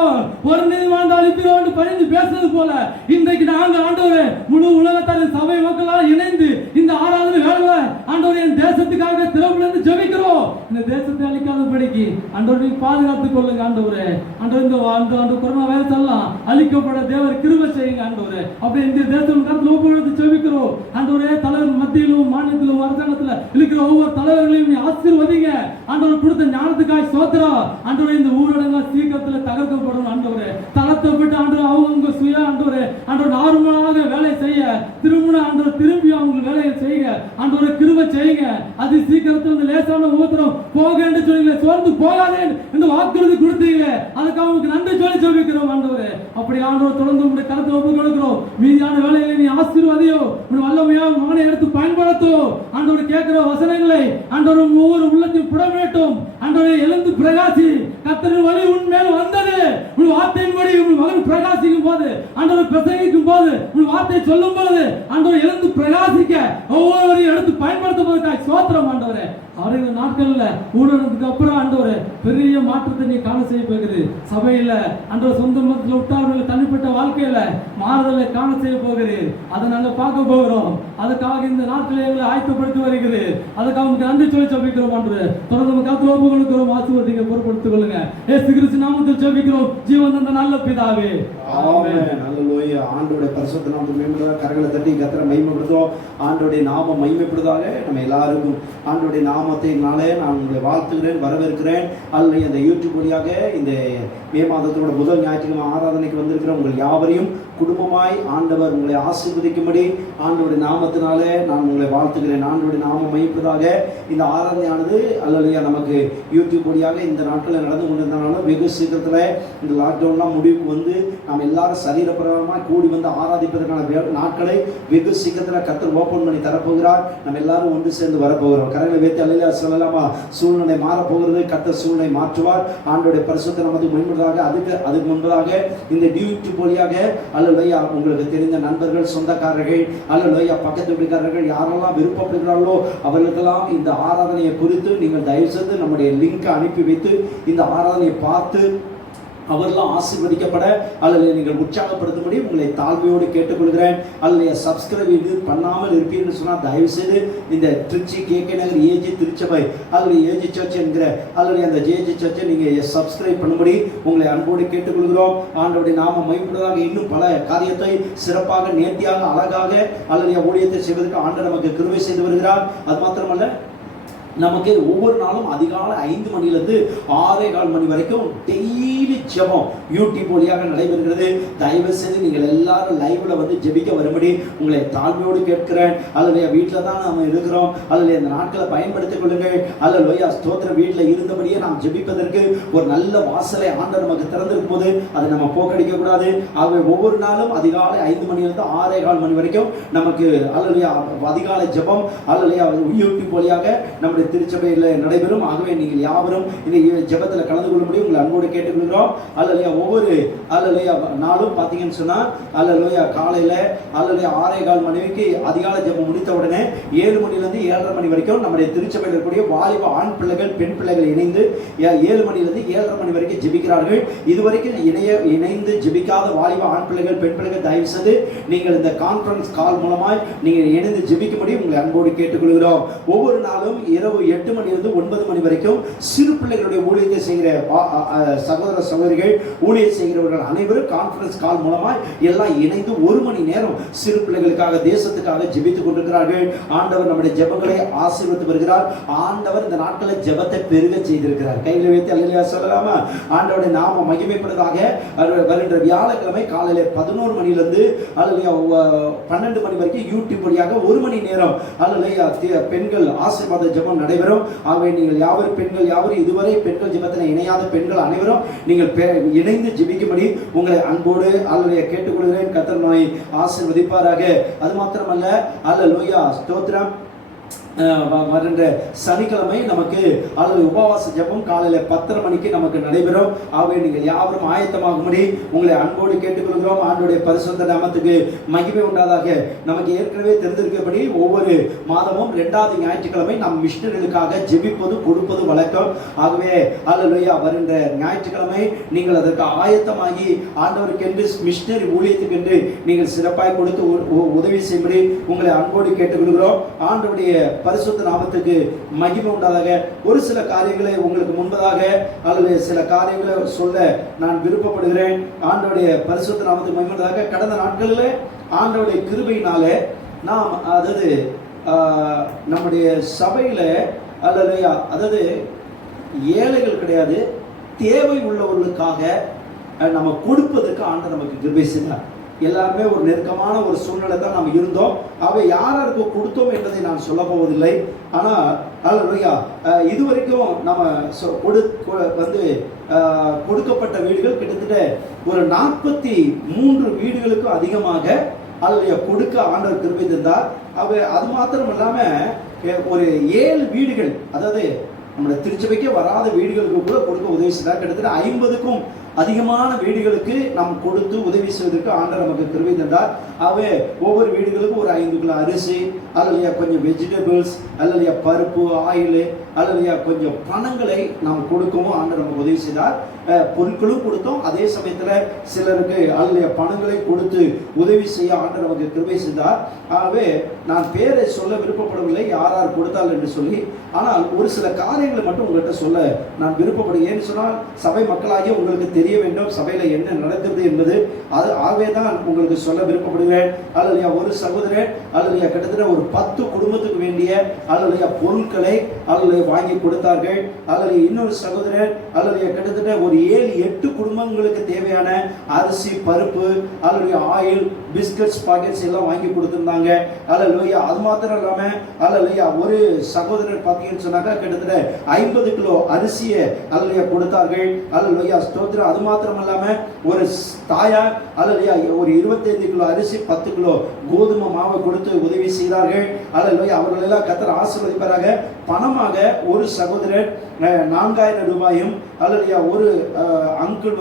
1 நீதிமான் அழிப்பீரோ என்று பரிந்து பேசுனது போல இன்றைக்கு நாங்கள் ஆண்டவரே முழு உலகத்தாரின் சபை மக்களால் இணைந்து இந்த ஆராதனை வேலை ஆண்டவரே என் தேசத்துக்காக திறப்பிலிருந்து ஜெபிக்கிறோம். இந்த தேசத்தை அழிக்காதபடிக்கு ஆண்டவரை பாதுகாத்துக் கொள்ளுங்க ஆண்டவரே. ஆண்டவர் இந்த கொரோனா வைரஸ் எல்லாம் அழிக்கப்பட தேவர் கிருபை செய்யுங்க ஆண்டவரே. அப்படி இந்த தேசம் கருத்துல ஒப்புக்கொடுத்து ஜெபிக்கிறோம் ஆண்டவரே. தலைவர் மத்தியிலும் மாநிலத்திலும் அரசாங்கத்தில் இருக்கிற ஒவ்வொரு தலைவர்களையும் நீ ஆசீர்வதிங்க ஆண்டவர். கொடுத்த ஞானத்துக்காய் ஸ்தோத்திரம் ஆண்டவரே. இந்த ஊரடங்கு சீக்கிரத்தில் தகர்க்கப்படும் ஆண்டவரே. தளர்த்தப்பட்டு ஆண்டவர் அவங்க சுய ஆண்டவரே ஆண்டவர் நார்மலாக வேலை செய்ய திருமண ஆண்டவர் திரும்பி அவங்க வேலையை செய்யுங்க ஆண்டவரை கிருபை செய்யுங்க. அது சீக்கிரத்தில் இந்த லேசான உபத்திரம் போக என்று சொன்னீங்களே, சோர்ந்து போகாதே என்று வாக்குறுதி கொடுத்தீங்களே, அதுக்கு அவங்களுக்கு நன்றி சொல்லி ஜெபிக்கிறோம் ஆண்டவரே. அப்படி ஆண்டவர் தொடர்ந்து உங்களுடைய கருத்தை ஒப்புக் கொடுக்கிறோம். மீதியான வேலைகளை நீ ஆசீர்வதியோ, உன் வல்லமையா மகனை எடுத்து பயன்படுத்தோ ஆண்டவர். கேட்கிற வசனங்களை ஆண்டவர் ஒவ்வொரு உள்ளத்தையும் புடமிடட்டும் ஆண்டவரை. எழுந்து பிரகாசி, கர்த்தரின் வழி உன் மேல் வந்தது. உன் வார்த்தையின்படி உன் மகன் பிரகாசிக்கும் போது ஆண்டவர் பிரசங்கிக்கும் போது உன் வார்த்தையை சொல்லும் போது ஆண்டவர் எழுந்து பிரகாசிக்க ஒவ்வொருவரையும் எடுத்து பயன்படுத்த போவதற்காக சோத்திரம் ஆண்டவரே. 60 நாட்கள்ல ஊடகத்துக்கு அப்புறம் ஆண்டவரே பெரிய மாற்றத்தை நீ காண செய்ய போகிறது. சபையில ஆண்டவர் சொந்த மதத்தில் விட்டார்கள் தனிப்பட்ட வாழ்க்கையில மாறுதலை காண செய்ய போகிறது. அதை நாங்க பார்க்க போகிறோம். அதுக்காக இந்த நாட்களை எங்களை ஆயத்தப்படுத்தி வருகிறது. அதுக்காக உங்களுக்கு நன்றி சொல்லி ஜெபிக்கிறோம் ஆண்டவரே. தொடர்ந்து நம்ம காத்து ஒப்பு கொடுக்கிறோம். ஆசீர்வாதத்தை பொறுப்படுத்திக் கொள்ளுங்க. இயேசு கிறிஸ்து நாமத்தில் ஜெபிக்கிறோம் ஜீவன் தந்த நல்ல பிதாவே, ஆமென். அல்லேலூயா. ஆண்டவருடைய பரிசுத்த நாமத்தை மேம்படுவதாக கரங்களை தட்டி கர்த்தரை மகிமைப்படுத்துவோம். ஆண்டவருடைய நாமம் மகிமைப்படுவதாக நம்ம எல்லாருக்கும் ஆண்டவருடைய நாமத்தினாலே நான் உங்களை வாழ்த்துகிறேன், வரவேற்கிறேன். அல்ல இந்த யூடியூப் வழியாக இந்த மே மாதத்தோட முதல் ஞாயிற்றுக்கிழமை ஆராதனைக்கு வந்திருக்கிற உங்கள் யாவரையும் குடும்பமாய் ஆண்டவர் உங்களை ஆசீர்வதிக்கும்படி ஆண்டவருடைய நாமத்தினாலே நான் உங்களை வாழ்த்துகிறேன். ஆண்டவருடைய நாமம் மகிமைப்படுவதாக. இந்த ஆராதனையானது அல்லையா நமக்கு யூடியூப் வழியாக இந்த நாட்களில் நடந்து கொண்டிருந்தனால வெகு சீக்கிரத்தில் இந்த லாக்டவுன்லாம் முடிவுக்கு வந்து நாம் எல்லாரும் சரீரப்பிரகாரமாக கூடி வந்து ஆராதிப்பதற்கான நாட்களை வெகு சீக்கிரத்தில் கர்த்தர் ஓப்பன் பண்ணி தரப்போகிறார். நம்ம எல்லாரும் ஒன்று சேர்ந்து வரப்போகிறோம். கரைகளை வைத்து அல்லையா சொல்லலாமா? சூழ்நிலை மாறப்போகிறது. கர்த்தர் சூழ்நிலை மாற்றுவார். ஆண்டவருடைய பரிசுத்த நமக்கு மகிமைப்படுவதாக. அதுக்கு முன்பதாக இந்த யூடியூப் வழியாக அல்லையா உங்களுக்கு தெரிந்த நண்பர்கள், சொந்தக்காரர்கள், அல்லையா பக்கத்து வீட்டுக்காரர்கள் யாரெல்லாம் விருப்பப்படுகிறார்களோ அவர்களுக்கெல்லாம் இந்த ஆராதனையை குறித்து நீங்கள் தயவு செய்து நம்முடைய லிங்கை அனுப்பி வைத்து இந்த ஆராதனையை பார்த்து அவரெல்லாம் ஆசீர்வதிக்கப்பட அல்லது நீங்கள் உற்சாகப்படுத்தும்படி உங்களை தாழ்மையோடு கேட்டுக்கொள்கிறேன். அல்லையா சப்ஸ்கிரைப் இது பண்ணாமல் இருப்பீங்கன்னு சொன்னால் தயவு செய்து இந்த திருச்சி கேகே நகர் ஏஜி திருச்சபை அல்லது ஏஜி சர்ச் என்கிற அல்லது அந்த ஜேஜி சர்ச்சை நீங்கள் சப்ஸ்கிரைப் பண்ணும்படி உங்களை அன்போடு கேட்டுக்கொள்கிறோம். ஆண்டவருடைய நாம மகிமைப்படுவதாக. இன்னும் பல காரியத்தை சிறப்பாக நேர்த்தியாக அழகாக அல்லது ஊழியத்தை செய்வதற்கு ஆண்டவர் நமக்கு கிருபை செய்து வருகிறார். அது மாத்திரமல்ல, நமக்கு ஒவ்வொரு நாளும் அதிகாலை 5 மணிலிருந்து 6:15 மணி வரைக்கும் டெய்லி ஜெபம் யூடியூப் வழியாக நடைபெறுகிறது. தயவு செய்து நீங்கள் எல்லாரும் லைவ்ல வந்து ஜெபிக்க வரும்படி உங்களை தாழ்மையோடு கேட்கிறேன். அல்லது வீட்டில் தான் நாம் இருக்கிறோம், அல்லது இந்த நாட்களை பயன்படுத்திக் கொள்ளுங்கள். அல்லது ஸ்தோத்திர வீட்டில் இருந்தபடியே நாம் ஜெபிப்பதற்கு ஒரு நல்ல வாசலை ஆண்டவர் நமக்கு திறந்திருக்கும் போது அதை நம்ம போக்கடிக்க கூடாது. ஆகவே ஒவ்வொரு நாளும் அதிகாலை 5 மணிலிருந்து 6:15 மணி வரைக்கும் நமக்கு அல்லது அதிகாலை ஜெபம் அல்லது யூடியூப் வழியாக நம்முடைய திருச்சபையில் நடைபெறும். ஆகவே நீங்கள் யாவரும் இந்த ஜெபத்தில் கலந்து கொள்ளும்படி உங்களை அன்போடு கேட்டுக்கொள்கிறோம். அல்லையா ஒவ்வொரு அல்லையா நாளும் பார்த்தீங்கன்னு சொன்னால் அல்லையா காலையில் அல்லையா 6:15 மணிக்கு அதிகாலை ஜெபம் முடித்த உடனே 7 மணிலிருந்து 7:30 மணி வரைக்கும் நம்முடைய திருச்சபையில் இருக்கக்கூடிய வாலிப ஆண் பிள்ளைகள் பெண் பிள்ளைகள் இணைந்து 7 மணிலிருந்து 7:30 மணி வரைக்கும் ஜெபிக்கிறார்கள். இதுவரைக்கும் இணைந்து ஜெபிக்காத வாலிப ஆண் பிள்ளைகள் பெண் பிள்ளைகள் தயவு செய்து நீங்கள் இந்த கான்ஃபரன்ஸ் கால் மூலமாய் நீங்கள் இணைந்து ஜெபிக்கும்படி உங்களை அன்போடு கேட்டுக்கொள்கிறோம். ஒவ்வொரு நாளும் இரவு 8 மணிலிருந்து 9 மணி வரைக்கும் சிறு பிள்ளைகளுடைய ஊழியத்தை செய்கிற சகோதர சகோதரிகள் ஊழியர் செய்கிறவர்கள் அனைவரும் கான்ஃபரன்ஸ் கால் மூலமாய் எல்லாம் இணைந்து 1 மணி நேரம் சிறு பிள்ளைகளுக்காக தேசத்துக்காக ஜெபித்துக் கொண்டிருக்கிறார்கள். ஆண்டவர் நம்முடைய ஜெபங்களை ஆசீர்வதித்து வருகிறார். ஆண்டவர் இந்த நாட்களை ஜெபத்தை பெருக செய்திருக்கிறார். கையில் வைத்து அல்லேலூயா சொல்லலாமா? ஆண்டவருடைய நாம மகிமைப்படுவதாக. வருகின்ற வியாழக்கிழமை காலையில 11 மணிலிருந்து அல்லேலூயா 12 மணி வரைக்கும் யூடியூப் வழியாக 1 மணி நேரம் அல்லேலூயா பெண்கள் ஆசீர்வாத ஜெபம் நடைபெறும். ஆகவே நீங்கள் யாவரும் பெண்கள் யாவரும் இதுவரை பெண்கள் ஜெபத்தில் இணையாத பெண்கள் அனைவரும் நீங்கள் இணைந்து ஜெபிக்கும்படி உங்களை அன்போடு அல்லேலூயா கேட்டுக்கொள்கிறேன். கர்த்தர் நம்மை ஆசீர்வதிப்பாராக. அது மாத்திரமல்ல அல்லேலூயா ஸ்தோத்திரம். வருகின்ற சனிக்கிழமை நமக்கு அல்லது உபவாச ஜெபம் காலையில 10:30 மணிக்கு நமக்கு நடைபெறும். ஆகவே நீங்கள் யாவரும் ஆயத்தமாகும்படி உங்களை அன்போடு கேட்டுக்கொள்கிறோம். ஆண்டவருடைய பரிசுத்த நாமத்துக்கு மகிமை உண்டாதாக. நமக்கு ஏற்கனவே தெரிந்திருக்கிறபடி ஒவ்வொரு மாதமும் 2வது ஞாயிற்றுக்கிழமை நாம் மிஷனரிகளுக்காக ஜெபிப்பது கொடுப்பது வழக்கம். ஆகவே அல்லேலூயா, வருகின்ற ஞாயிற்றுக்கிழமை நீங்கள் அதற்கு ஆயத்தமாகி ஆண்டவருக்கென்று மிஷனரி ஊழியத்துக்கென்று நீங்கள் சிறப்பாய் கொடுத்து உதவி செய்யும்படி உங்களை அன்போடு கேட்டுக்கொள்கிறோம். ஆண்டவருடைய பரிசுத்த நாமத்துக்கு மகிமை உண்டாதாக. ஒரு சில காரியங்களை உங்களுக்கு முன்பதாக அல்லது சில காரியங்களை சொல்ல நான் விருப்பப்படுகிறேன். ஆண்டவருடைய பரிசுத்த நாமத்துக்கு மகிமை உண்டாதாக. கடந்த நாட்களில் ஆண்டவருடைய கிருபையினாலே நாம் அதாவது நம்முடைய சபையில அல்லையா, அதாவது ஏழைகள் கிடையாது, தேவை உள்ளவர்களுக்காக நம்ம கொடுப்பதற்கு ஆண்டவர் நமக்கு கிருபை செய்தார். எல்லாருமே ஒரு நெருக்கமான ஒரு சூழ்நிலை தான் நாம் இருந்தோம். அவை யாருக்கு கொடுத்தோம் என்பதை நான் சொல்ல போவதில்லை. ஆனால் அல்லேலூயா, இதுவரைக்கும் நம்ம கொடுக்கப்பட்ட வீடுகள் கிட்டத்தட்ட ஒரு 43 வீடுகளுக்கும் அதிகமாக அல்லையா கொடுக்க ஆண்டவர் கிருபை தந்தார். அது மாத்திரம் இல்லாம ஒரு 7 வீடுகள், அதாவது நம்முடைய திருச்சபைக்கே வராத வீடுகளுக்கு கூட கொடுக்க உதவி செய்தார். கிட்டத்தட்ட 50க்கும் அதிகமான வீடுகளுக்கு நாம் கொடுத்து உதவி செய்வதற்கு ஆண்டவர் நமக்கு கிருபை தந்தார். ஆகவே ஒவ்வொரு வீடுகளுக்கும் ஒரு 5 கிலோ அரிசி அல்லையா, கொஞ்சம் வெஜிடபிள்ஸ் அல்லையா, பருப்பு, ஆயில் அல்லையா, கொஞ்சம் பணங்களை நாம் கொடுக்கவும் ஆண்டவர் நமக்கு உதவி செய்தார். பொருட்களும் கொடுத்தோம், அதே சமயத்தில் சிலருக்கு அல்லையா பணங்களை கொடுத்து உதவி செய்ய ஆண்டவர் நமக்கு கிருபை செய்தார். ஆகவே நான் பேரை சொல்ல விருப்பப்படவில்லை யார் யார் கொடுத்தால் என்று சொல்லி. ஆனால் ஒரு சில காரியங்களை மட்டும் உங்கள்கிட்ட சொல்ல நான் விருப்பப்படுகிறேன். ஏன்னு சொன்னால் சபை மக்களாகிய உங்களுக்கு தெரிய வேண்டும் சபையில என்ன நடக்கிறது என்பது. அது ஆகவே தான் உங்களுக்கு சொல்ல விருப்பப்படுகிறேன். அல்லையா, ஒரு சகோதரன் அல்லையா கிட்டத்தட்ட ஒரு 10 குடும்பத்துக்கு வேண்டிய அல்லையா பொருட்களை அல்லையா வாங்கி கொடுத்தார்கள். அல்லையா இன்னொரு சகோதரன் அல்லையா கிட்டத்தட்ட ஒரு 7-8 குடும்பங்களுக்கு தேவையான அரிசி, பருப்பு அல்லையா ஆயில், பிஸ்கட்ஸ், பாக்கெட்ஸ் எல்லாம் வாங்கி கொடுத்திருந்தாங்க. அல்லையா அது மாத்திரம் இல்லாம அல்லையா ஒரு சகோதரர் பார்த்தீங்கன்னு சொன்னாக்கா கிட்டத்தட்ட 50 கிலோ அரிசியை அல்லையா கொடுத்தார்கள். அல்லையா ஸ்தோத்திரம். அது மாத்திரம் இல்லாம ஒரு தாயார் அல்லையா ஒரு 25 கிலோ அரிசி, 10 கிலோ கோதுமை மாவை கொடுத்து உதவி செய்தார்கள். அல்லையா அவர்கள் எல்லாம் கர்த்தர் ஆசீர்வதிப்பாராக. பணமாக ஒரு சகோதரர் 4000 ரூபாயும் அல்லையா ஒரு அங்கிள்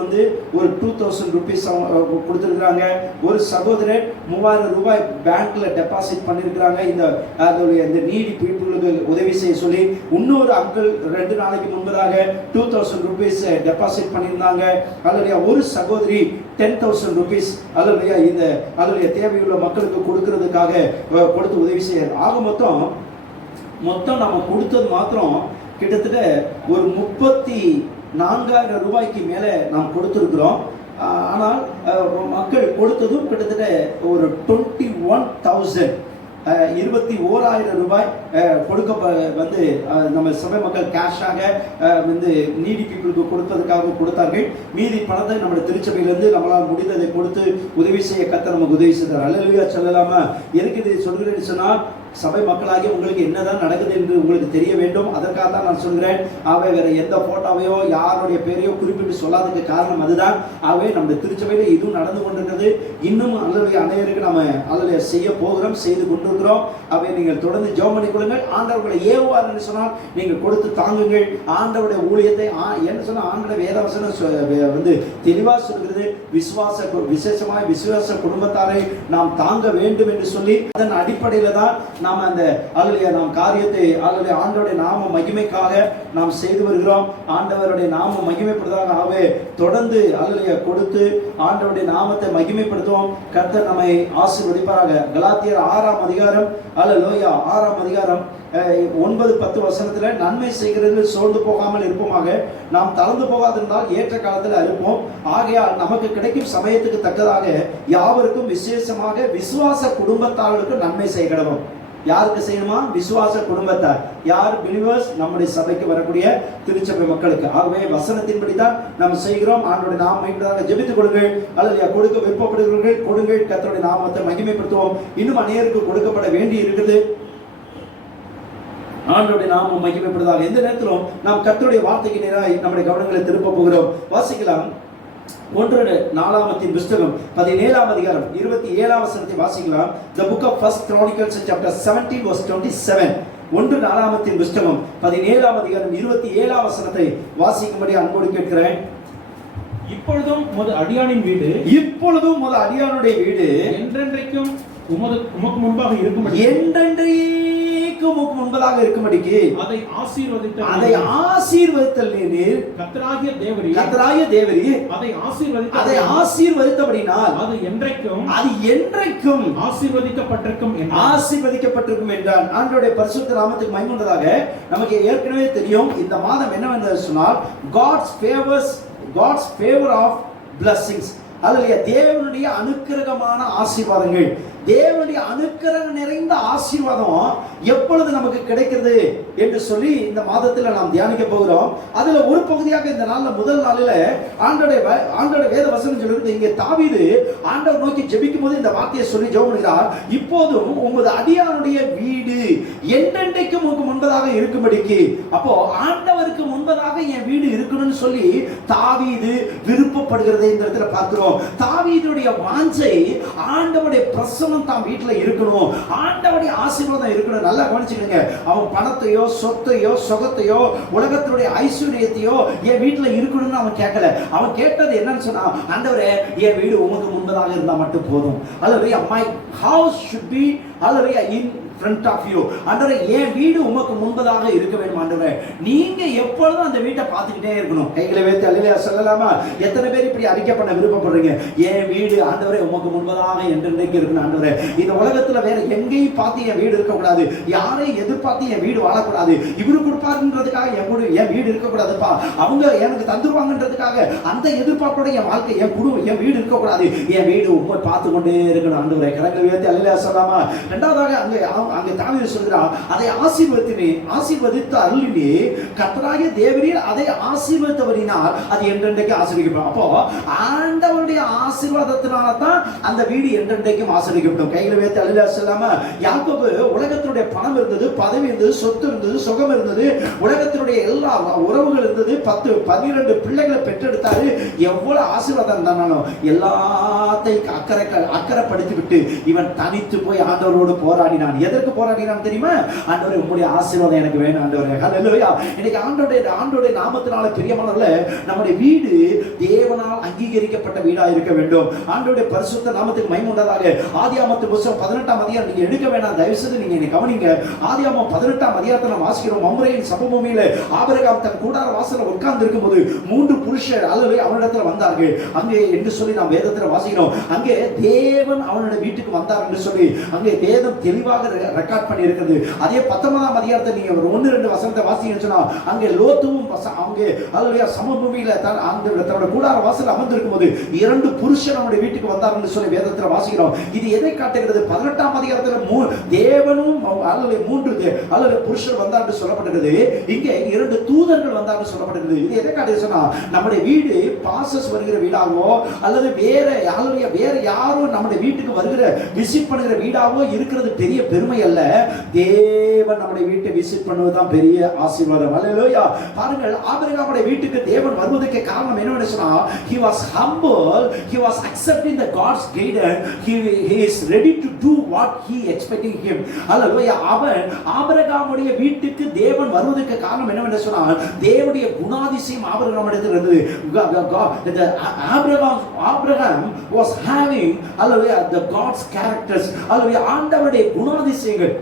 ஒரு 2000 ரூபீஸ் கொடுத்திருக்கிறாங்க. ஒரு சகோதரர் 3000 ரூபாய் பேங்க்ல டெபாசிட் பண்ணிருக்கிறாங்க. இந்த நீடி பீப்புளுக்கு உதவி செய்ய சொல்லி. இன்னொரு அங்கிள் 2 நாளைக்கு முன்பதாக 2000 ரூபீஸ் டெபாசிட் பண்ணியிருந்தாங்க. அல்லையா ஒரு சகோதரி 10,000 ரூபீஸ் அல்லையா இந்த அல்லையா தேவையுள்ள மக்களுக்கு கொடுக்கிறதுக்காக கொடுத்து உதவி செய்ய. ஆக மொத்தம் நம்ம கொடுத்தது மாத்திரம் கிட்டத்தட்ட ஒரு 34,000 ரூபாய்க்கு மேலே நாம் கொடுத்துருக்கிறோம். ஆனால் மக்கள் கொடுத்ததும் கிட்டத்தட்ட ஒரு 21,000 21,000 ரூபாய் கொடுக்க நம்ம சபை மக்கள் கேஷாக நீடி பீப்புளுக்கு கொடுப்பதற்காக கொடுத்தார்கள். மீதி பணத்தை நம்முடைய திருச்சபையிலிருந்து நம்மளால் முடிந்ததை கொடுத்து உதவி செய்ய கர்த்தர் நமக்கு உதவி செய்தார். அல்லேலூயா சொல்லலாமா? எனக்கு இதை சொல்கிறேன்னு சொன்னால் சபை மக்களாகி உங்களுக்கு என்னதான் நடக்குது என்று உங்களுக்கு தெரிய வேண்டும். அதற்காக தான் நான் சொல்கிறேன். ஆகவே வேற எந்த போட்டோவையோ யாருடைய பேரையோ குறிப்பிட்டு சொல்லாததுக்கு காரணம் அதுதான். ஆகவே நம்ம திருச்சபையில இதுவும் நடந்து கொண்டிருக்கிறது. இன்னும் அல்லது அனைவருக்கு நம்ம அல்லது செய்ய போகிறோம், செய்து கொண்டிருக்கிறோம். ஆகவே நீங்கள் தொடர்ந்து ஜெபம் பண்ணிக் கொள்ளுங்கள். ஆண்டவர்களை ஏவுவார் என்று சொன்னால் நீங்கள் கொடுத்து தாங்குங்கள். ஆண்டவருடைய ஊழியத்தை என்ன சொன்னால் ஆண்டவருடைய வேதவசனம் தெளிவா சொல்கிறது. விசேஷமாய் விசுவாச குடும்பத்தாரை நாம் தாங்க வேண்டும் என்று சொல்லி அதன் அடிப்படையில தான் நாம் அந்த நாம் காரியத்தை ஆண்டவருடைய நாம மகிமைக்காக நாம் செய்து வருகிறோம். ஆண்டவருடைய நாம மகிமைப்படுவதாக. ஆகவே தொடர்ந்து கொடுத்து ஆண்டவருடைய நாமத்தை மகிமைப்படுத்துவோம். கர்த்தர் நம்மை ஆசீர்வதிப்பாராக. கலாத்தியர் 6ஆம் அதிகாரம் 6ஆம் அதிகாரம் 9-10 வசனத்துல நன்மை செய்கிறதில் சோர்ந்து போகாமல் இருப்போமாக, நாம் தளர்ந்து போகாதிருந்தால் ஏற்ற காலத்தில் அறுப்போம். ஆகையால் நமக்கு கிடைக்கும் சமயத்துக்கு தக்கதாக யாவருக்கும் விசேஷமாக விசுவாச குடும்பத்தார்களுக்கு நன்மை செய்ய கடவோம். யாருக்கு செய்யணுமா? விசுவாச குடும்பத்தார். யார்? பிலிவர்ஸ், நம்முடைய சபைக்கு வரக்கூடிய திருச்சபை மக்களுக்கு. ஆகவே வசனத்தின்படி தான் நாம் செய்கிறோம். ஆண்டவருடைய நாம மகிமையாக ஜெபித்துக் கொடுங்கள். அல்லது கொடுக்க விருப்பப்படுகிறவர்கள் கொடுங்கள். கர்த்தருடைய நாமத்தை மகிமைப்படுத்துவோம். இன்னும் அநேகருக்கு கொடுக்கப்பட வேண்டி இருக்குது. ஆண்டவருடைய நாமம் மகிமைப்படுவதாக. எந்த நேரத்திலும் நாம் கர்த்தருடைய வார்த்தைக்கு நேராக நம்முடைய கவனங்களை திருப்ப போகிறோம். வாசிக்கலாம். 1 நாளாகமத்தின் புத்தகம் 17ஆம் அதிகாரம் 27ஆம் வசனத்தை வாசிக்கலாம். The book of First Chronicles chapter 17 verse 27. ஒன்று நாளாகமத்தின் புஸ்தகம் 17ஆம் அதிகாரம் 27ஆம் வசனத்தை வாசிக்கும்படி அன்போடு கேட்கிறேன். இப்பொழுதும் உமது அடியானின் வீடு அடியானுடைய வீடு என்றென்றைக்கும் உமக்கு முன்பாக இருக்கும்படி என்றென்றைக்கும் உமக்கு முன்பதாக இருக்கும்படிக்கு அதை ஆசீர்வதித்தல் நீர் கர்த்தராகிய தேவரீர் அதை ஆசீர்வதித்தபடினால் அது என்றைக்கும் ஆசீர்வதிக்கப்பட்டிருக்கும் என்றான். ஆண்டவருடைய பரிசுத்த நாமத்துக்கு மகிமை உண்டாதாக. நமக்கு ஏற்கனவே தெரியும் இந்த மாதம் என்னவென்று சொன்னால் God's favor of blessings. அல்லேலூயா. தேவனுடைய அனுக்கிரகமான ஆசீர்வாதங்கள், தேவனுடைய அனுக்கிரகம் நிறைந்த ஆசீர்வாதம் எப்பொழுது நமக்கு கிடைக்கிறது என்று சொல்லி இந்த மாதத்தில் நாம் தியானிக்க போகிறோம். அதுல ஒரு பகுதியாக இந்த நாள்ல முதல் நாளில ஆண்டோட வேத வசனம் சொல்லுகிறது. இங்கே தாவீது ஆண்டவர் நோக்கி ஜெபிக்கும் போது இந்த வார்த்தையை சொல்லி ஜெபம் பண்ணுகிறார். இப்போதும் உமது அடியானுடைய வீடு என்றென்றைக்கும் உமக்கு முன்பதாக இருக்கும்படிக்கு. அப்போ ஆண்டவருக்கு முன்பதாக என் வீடு இருக்கணும்னு சொல்லி தாவீது விருப்பப்படுகிறதை இந்த இடத்துல பார்க்கிறோம். தாவீதுடைய வாஞ்சை ஆண்டவருடைய பிரசன்னம் தான் வீட்டுல இருக்கணும், ஆண்டவருடைய ஆசீர்வாதம் இருக்கணும். நல்லா கவனிச்சுக்கங்க. அவன் பணத்தையோ சொத்தையோ சுகத்தையோ உலகத்தினுடைய ஐஸ்வர்யத்தையோ என் வீட்டுல இருக்கணும்னு அவன் கேட்கல. அவன் கேட்டது என்னன்னு சொன்னா, ஆண்டவரே என் வீடு உமக்கு முன்பதாக இருந்தா மட்டும் போதும். அல்லது my house should be in front of you. ஆண்டவரே என் வீடு உமக்கு முன்பதாக இருக்க வேண்டும். ஆண்டவரே நீங்க எப்பொழுதும் அந்த வீட்டை பார்த்துக்கிட்டே இருக்கணும். கைகளை வைத்து அல்லேலூயா சொல்லலாமா? எத்தனை பேர் இப்படி அறிக்கை பண்ண விருப்பப்படுறீங்க? என் வீடு ஆண்டவரே உமக்கு முன்பதாக என்றென்றைக்கு இருக்கணும். ஆண்டவரே இந்த உலகத்துல வேற எங்கேயும் பார்த்து என் வீடு இருக்கக்கூடாது, யாரையும் எதிர்பார்த்து என் வீடு வாழக்கூடாது, இவரு கொடுப்பாருன்றதுக்காக என் வீடு இருக்கக்கூடாதுப்பா, அவங்க எனக்கு தந்துருவாங்கன்றதுக்காக அந்த எதிர்பார்ப்போட என் வாழ்க்கை என் குடும்பம் என் வீடு இருக்கக்கூடாது. என் வீடு உண்மை பார்த்து கொண்டே இருக்கணும். ஆண்டவரே கரங்களை வைத்து அல்லேலூயா சொல்லலாமா? இரண்டாவதாக அங்கே தாவீது சொல்கிறார், அதை ஆசீர்வதித்த அருளினே கர்த்தராகிய தேவரீர் அதை ஆசீர்வதித்தவரினால் அது என்றென்றைக்கு ஆசீர்வதிக்கப்படும். அப்போ ஆண்டவருடைய ஆசீர்வாதத்தினால தான் அந்த வீடு என்றென்றைக்கும் ஆசீர்வதிக்கப்படும். கையில வைத்து அல்லேலூயா சொல்லாம, யாக்கோபு உலகத்தினுடைய பணம் இருந்தது, பதவி இருந்தது, சொத்து இருந்தது, சுகம் இருந்தது, உலகத்தினுடைய எல்லா உறவுகள் இருந்தது, 10-12 பிள்ளைகளை பெற்றெடுத்தாரு. எவ்வளவு ஆசீர்வாதம் இருந்தாலும் எல்லாத்தையும் அக்கறைப்படுத்தி விட்டு இவன் தனித்து போய் ஆண்டவரோடு போராடினான். எதற்கு போராடினான் தெரியுமா? ஆண்டவரே உம்முடைய ஆசீர்வாதம் எனக்கு வேணும் ஆண்டவரே. ஹல்லேலூயா. இன்னைக்கு ஆண்டவருடைய நாமத்தினால பிரியமானவர்களே, நம்முடைய வீடு தேவனால் அங்கீகரிக்கப்பட்ட வீடா இருக்க வேண்டும். ஆண்டவருடைய பரிசுத்த நாமத்துக்கு மகிமை உண்டாதாக. ஆதியாகமத்தின் புத்தகம் 18ஆம் அதிகாரம் நீங்க எடுக்க வேண்டாம், தயவு செய்து நீங்க என்னை கவனிங்க. ஆதியாகமம் 18ஆம் அதிகாரத்தை நாம் வாசிக்கிறோம். மம்ரேயின் சமபூமியில ஆபிரகாம் தன் கூடார வாசல்ல உட்கார்ந்து இருக்கும்போது 3 புருஷர் அல்லது அவனிடத்துல வந்தார்கள். அங்கே என்று சொல்லி நாம் வேதத்துல வாசிக்கிறோம். அங்கே தேவன் அவனுடைய வீட்டுக்கு வந்தார் என்று சொல்லி அங்கே வேதம் தெளிவாக ரெக்கார்ட் பண்ணி இருக்கிறது. அதே 19ஆம் அதிகாரத்தை நீங்க 1-2 வசனத்தை வாசிங்கன்னு சொன்னா, அங்கே லோத்துவும் அவங்க அல்லேலூயா சமபூமியில தன்னோட கூடார வாசல்ல அமர்ந்திருக்கும் போது 2 புருஷர் அவனுடைய வீட்டுக்கு வந்தார்கள் சொல்லி வேதத்துல வாசிக்கிறோம். இது எதை காட்டுகிறது? 18ஆம் அதிகாரத்துல தேவனும் அல்லது 3 புருஷர் வந்தார்கள் சொல்லப்பட்டிருக்கிறது. இங்கே 2 தூதர்கள் வந்தார்கள் சொல்லப்பட்டிருக்கிறது. இது எதை காட்டுது சொன்னா, நம்முடைய வீடு பாசஸ் வருகிற வீடாகவோ அல்லது வேற யாரும் நம்முடைய வீட்டுக்கு வருகிற விசிட் பண்ணுகிற வீடாவோ இருக்கிறது பெரிய பெருமை அல்ல. தேவன் நம்முடைய வீட்டை விசிட் பண்ணுவதுதான் பெரிய ஆசீர்வாதம். அல்லேலூயா. பாருங்கள், ஆபிரகாமுடைய வீட்டுக்கு தேவன் வருவதற்கு காரணம் என்னன்னு சொன்னா, he was humble, he was accepting the God's guidance, he is ready to do what he expecting him. அல்லேலூயா. அவன் ஆபிரகாமுடைய வீட்டுக்கு தேவன் வருவதற்கு காரணம் என்னவென்று சொன்னால், தேவனுடைய குணாதிசயம் ஆபிரகாமிடத்தில் இருந்தது. Abraham was having the God's characters, ஆண்டவருடைய குணாதிசயங்கள்,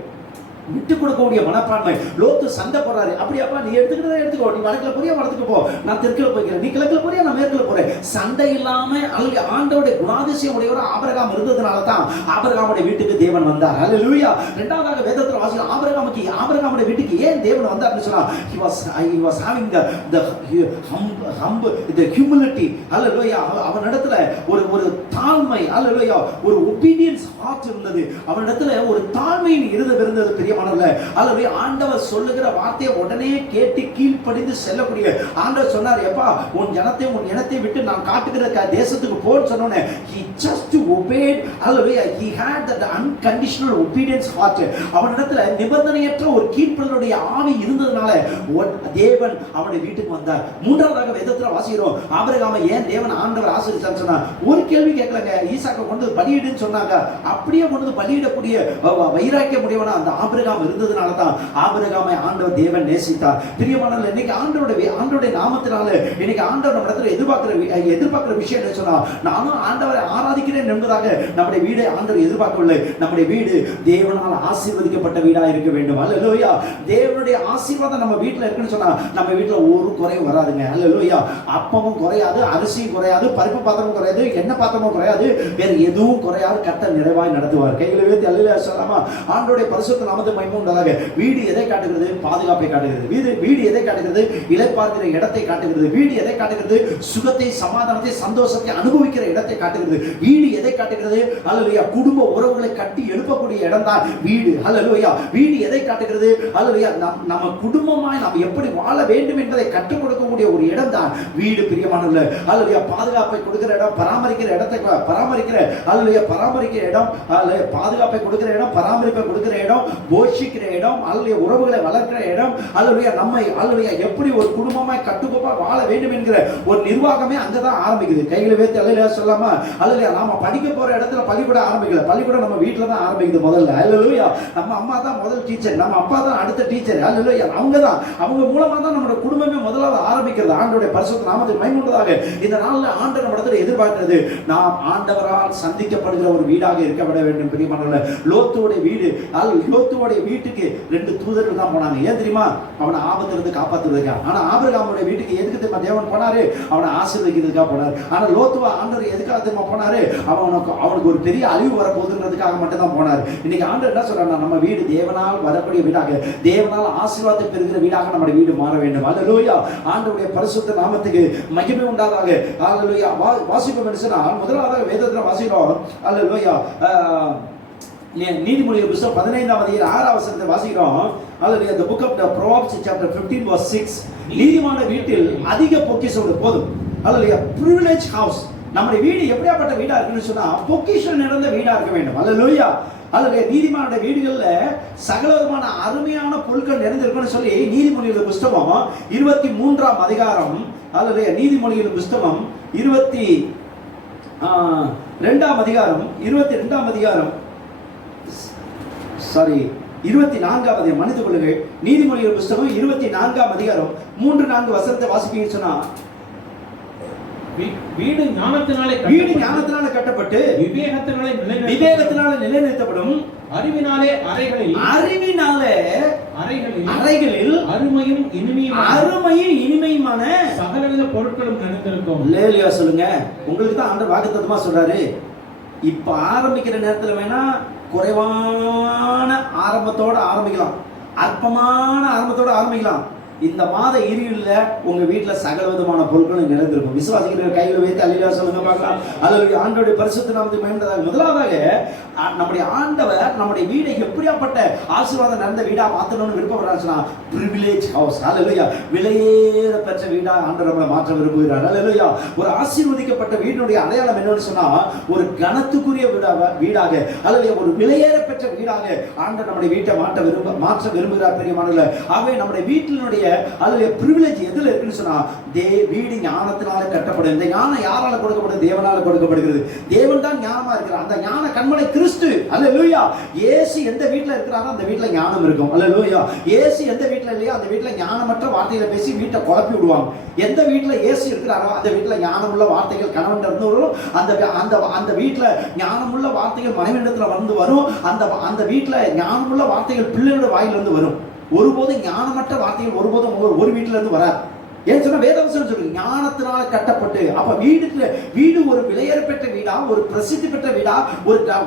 விட்டு கொடுக்கக்கூடிய மனப்பான்மை. லோத்து சண்டை போறாரு. அப்படியாப்பா நீ எடுத்துக்கிறத எடுத்துக்கோ, நீ வடக்குல போறியா வடத்துக்கு போ, நான் தெற்குல போய்க்கிறேன், நீ கிழக்குல போறியா நான் மேற்குல போறேன். சண்டை இல்லாம அல்லது ஆண்டவருடைய குணாதிசயம் உடையவரா ஆபிரகாம் இருந்ததுனால தான் ஆபிரகாமுடைய வீட்டுக்கு தேவன் வந்தார். ஹல்லேலூயா. இரண்டாவதாக வேதத்துல வாசிக்கிறோம், ஆபிரகாமுடைய வீட்டுக்கு ஏன் தேவன் வந்தார்னு சொன்னா, he was having the humility. ஹல்லேலூயா. அவனிடத்துல ஒரு தாழ்மை, ஹல்லேலூயா, ஒரு obedience heart இருந்தது. அவனிடத்துல ஒரு தாழ்மையின் இருதயம் இருந்தது. பெரிய அல்லது ஆண்டவர் சொல்லுகிற வார்த்தையை உடனே கேட்டு கீழ்ப்படிந்து செல்லக்கூடிய ஆண்டவர் சொன்னார், எப்பா உன் இனத்தை விட்டு நான் காட்டுகிற தேசத்துக்கு போன்னு சொன்னோனே, he just obeyed. Hallelujah. He had that unconditional obedience heart. அவனிடத்துல நிபந்தனையற்ற ஒரு கீழ்ப்படிதல் ஆண்டவருடைய ஆவி இருந்ததுனால தேவன் அவனுடைய வீட்டுக்கு வந்தார். மூன்றாவதாக வேதத்துல வாசிக்கிறோம், ஆபிரகாமை ஏன் தேவன் ஆண்டவர் ஆசீர்வதிச்சார்னு சொன்னா, ஒரு கேள்வி கேட்கலங்க. ஈசாக்கை கொண்டு பலியிடுன்னு சொன்னாங்க, அப்படியே கொண்டு பலியிடக்கூடிய வைராக்கிய முடியவனா அந்த ஆபிரகாம் இருந்ததுனால தான் ஆபிரகாமை ஆண்டவர் தேவன் நேசித்தார். பிரியமானவர்களே, இன்னைக்கு ஆண்டவருடைய நாமத்தினால இன்னைக்கு ஆண்டவர் நம்ம இடத்துல எதிர்பார்க்கிற விஷயம் என்ன சொன்னா, நானும் ஆண்டவரை ஆராதிக்கிறேன் என்பதாக நம்முடைய வீடை ஆண்டவர் எதிர்பார்க்கவில்லை. நம்முடைய வீடு தேவனால் ஆசீர்வதிக்கப்பட்ட வீடா இருக்க வேண்டும். அல்லேலூயா. தேவனுடைய ஆசீர்வாதம் நம்ம வீட்டுல இருக்குன்னு சொன்னா நம்ம வீட்டுல ஒரு குறையும் வராதுங்க. அல்லேலூயா. அப்பமும் குறையாது, அரிசியும் குறையாது, பருப்பு பாத்திரமும் குறையாது, எண்ணெய் பாத்திரமும் குறையாது, வேற எதுவும் குறையாது. கர்த்தர் நிறைவாய் நடத்துவார். கைகளை வைத்து அல்லேலூயா சொல்லலாமா? ஆண்டவருடைய பரிசுத்த நாமத்துக்கு மகிமை உண்டாக. வீடு எதை காட்டுகிறது? பாதுகாப்பை காட்டுகிறது. வீடு எதை காட்டுகிறது? இளைப்பாறுகிற இடத்தை காட்டுகிறது. வீடு எதை காட்டுகிறது? சுகத்தை, சமாதானத்தை, சந்தோஷத்தை அனுபவிக்கிற இடத்தை காட்டுகிறது. வீடு எதை காட்டுகிறது? அல்லேலூயா. குடும்ப உறவுகளை கட்டி எழுப்பக்கூடிய இடம் தான் வீடு. அல்லேலூயா. வீடு எதை காட்டுகிறது? அல்லேலூயா. நம்ம குடும்பமாய் நாம் எப்படி வாழ வேண்டும் என்பதை கற்றுக் கொடுக்கக்கூடிய ஒரு இடம் தான் வீடு. பிரியமானவர்களே, அல்லேலூயா. பாதுகாப்பை கொடுக்கிற இடம், பராமரிக்கிற இடத்தை பராமரிக்கிற இடம், பாதுகாப்பை கொடுக்கிற இடம், பராமரிப்பை கொடுக்கிற இடம், போஷிக்கிற இடம், அல்லேலூயா. உறவுகளை வளர்க்கிற இடம், அல்லேலூயா. நம்மை அல்லேலூயா எப்படி ஒரு குடும்பமாய் கட்டுக்கோப்பா வாழ வேண்டும் என்கிற ஒரு நிர்வாகமே அங்கதான் ஆரம்பிக்குது. கைகளை வைத்து அல்லேலூயா சொல்லாமா? அல்லேலூயா. நாம படிக்க போற இடத்துல பள்ளிக்கூடம் ஆரம்பிக்கல, பள்ளிக்கூடம் நம்ம வீட்டுல தான் ஆரம்பிக்குது முதல்ல. அல்லேலூயா. நம்ம அம்மா தான் முதல் டீச்சர், நம்ம அப்பா தான் அடுத்த டீச்சர். அல்லேலூயா. அவங்க மூலமா தான் நம்மளோட குடும்பமே முதலாவது ஆரம்பிக்கிறது. ஆண்டவருடைய பரிசுத்த நாமத்துக்கு மகிமை உண்டாக. இந்த நாள்ல ஆண்டவர் நம்ம இடத்துல எதிர்பார்க்கிறது, நாம் ஆண்டவரால் சந்திக்கப்படுகிற ஒரு வீடாக இருக்கப்பட வேண்டும். பிரியமானவர்களே, லோத்துடைய வீட்டுக்கு 2 தூதர்கள் தான் போனாங்க. ஏன் தெரியுமா? அவனை ஆபத்திலிருந்து காப்பாற்றுவதற்காக. ஆனா ஆபிரகாமுடைய வீட்டுக்கு எதுக்கு தெரியுமா தேவன் போனாரு? அவனை ஆசீர்வதிக்கிறதுக்காக போனார். ஆனா லோத்துவா ஆண்டவர் எதுக்காக தெரியுமா போனாரு? அவனுக்கு ஒரு பெரிய அழிவு வரப்போகுதுன்றதுக்காக மட்டும் தான் போனார். இன்னைக்கு ஆண்டவர் என்ன சொல்றாருன்னா, நம்ம வீடு தேவனால் வரக்கூடிய வீடாக, தேவனால் ஆசீர்வாதத்தை பெறுகிற வீடாக நம்முடைய வீடு மாற வேண்டும். அல்லேலூயா. ஆண்டவருடைய பரிசுத்த நாமத்துக்கு மகிமை உண்டாதாக. அல்லேலூயா. வாசிப்போம் என்று சொன்னால் முதலாவதாக வேதத்துல வாசிக்கிறோம். அல்லேலூயா. நீதிமொழிகள் புத்தகம் 15ஆம் அதிகாரம் 6ஆம் வசனத்தை வாசிக்கிறோம். அல்லேலூயா. the book of the Proverbs chapter 15 verse 6. நீதிமான வீட்டில் அதிக பொக்கிஷம் போதும். அல்லேலூயா. privilege house. நம்முடைய வீடு எப்படியாப்பட்ட வீடா இருக்குன்னு சொன்னா பொக்கிஷம் நிறைந்த வீடா இருக்க வேண்டும். அல்லேலூயா. அல்லேலூயா. நீதிமானுடைய வீடுகள்ல சகலவிதமான அருமையான பொருட்கள் நிறைந்திருக்குன்னு சொல்லி நீதிமொழிகள் புத்தகம் 23ஆம் அதிகாரம், அல்லேலூயா, நீதிமொழிகள் புத்தகம் 22ஆம் அதிகாரம் 24ஆம் அதிகாரம், மன்னித்துக் கொள்ளுங்கள், நீதிமொழிகள் புத்தகம் 24ஆம் அதிகாரம் 3-4 வசனத்தை வாசிப்பீங்கன்னு சொன்னா, வீடு ஞானத்தினாலே கட்டப்பட்டு விவேகத்தினாலே நிலைநிறுத்தப்படும். அறிவினாலே அறைகளில் அருமையும் இனிமையுமான சகலவித பொருட்களும் நிறைந்திருக்கும். அல்லேலூயா சொல்லுங்க. உங்களுக்கு தான் ஆண்டவர் வாக்குத்தத்தமா சொல்றாரு. இப்ப ஆரம்பிக்கிற நேரத்துல வேணா குறைவான ஆரம்பத்தோட ஆரம்பிக்கலாம், அற்பமான ஆரம்பத்தோட ஆரம்பிக்கலாம். இந்த மாத இறுதியில உங்க வீட்டுல சகல விதமான பொருட்களும் நிறைந்திருக்கும். விசுவாசிக்கிற கையில் வைத்து அல்லேலூயா சொல்லுங்க பார்க்கலாம். அல்லேலூயா. ஆண்டவருடைய பரிசுத்த நாமத்துக்கு மகிமை. முதலாவதாக நம்முடைய ஆண்டவர் நம்முடைய வீடை எப்படியாப்பட்ட ஆசீர்வாதம் நிறைந்த வீடா மாற்றணும்னு விருப்பப்படுறாருன்னா பிரிவிலேஜ் ஹவுஸ். அல்லேலூயா. விலையேற பெற்ற வீடா ஆண்டவர் நம்மளை மாற்ற விரும்புகிறார். அல்லேலூயா. ஒரு ஆசீர்வதிக்கப்பட்ட வீடுடைய அடையாளம் என்னன்னு சொன்னா ஒரு கனத்துக்குரிய வீடாக, அல்லேலூயா, ஒரு விலையேற பெற்ற வீடாக ஆண்டவர் நம்முடைய வீட்டை மாற்ற விரும்புகிறார். பெரியமானவர்களே, ஆகவே நம்முடைய வீட்டினுடைய அல்லேலூயா பிரிவிலேஜ் எதுல இருக்குன்னு சொன்னா வீடு ஞானத்தினால கட்டப்படும். இந்த ஞானம் யாரால கொடுக்கப்படுது? தேவனால கொடுக்கப்படுகிறது. தேவன் தான் ஞானமா இருக்கிறார். அந்த ஞான கண்மலை கிறிஸ்து. அல்லேலூயா. இயேசு எந்த வீட்ல இருக்கிறாரோ அந்த வீட்ல ஞானம் இருக்கும். அல்லேலூயா. இயேசு எந்த வீட்ல இல்லையோ அந்த வீட்ல ஞானமற்ற வார்த்தைகளை பேசி வீட்டை குழப்பி விடுவாங்க. எந்த வீட்ல இயேசு இருக்கிறாரோ அந்த வீட்ல ஞானமுள்ள வார்த்தைகள் கணவன் இருந்து வரும். அந்த வீட்ல ஞானமுள்ள வார்த்தைகள் மனைவியிடத்துல வந்து வரும். அந்த வீட்ல ஞானமுள்ள வார்த்தைகள் பிள்ளைகளோட வாயிலிருந்து வரும். ஒருபோதும் ஞானமற்ற வார்த்தைகள் ஒருபோதும் ஒரு வீட்டுல இருந்து வராது. ஏன் சொன்னா வேதவசனம் சொல்லுங்க, ஞானத்தினால கட்டப்பட்டு. அப்ப வீடு ஒரு விலையேற பெற்ற வீடா, ஒரு பிரசித்தி பெற்ற வீடா,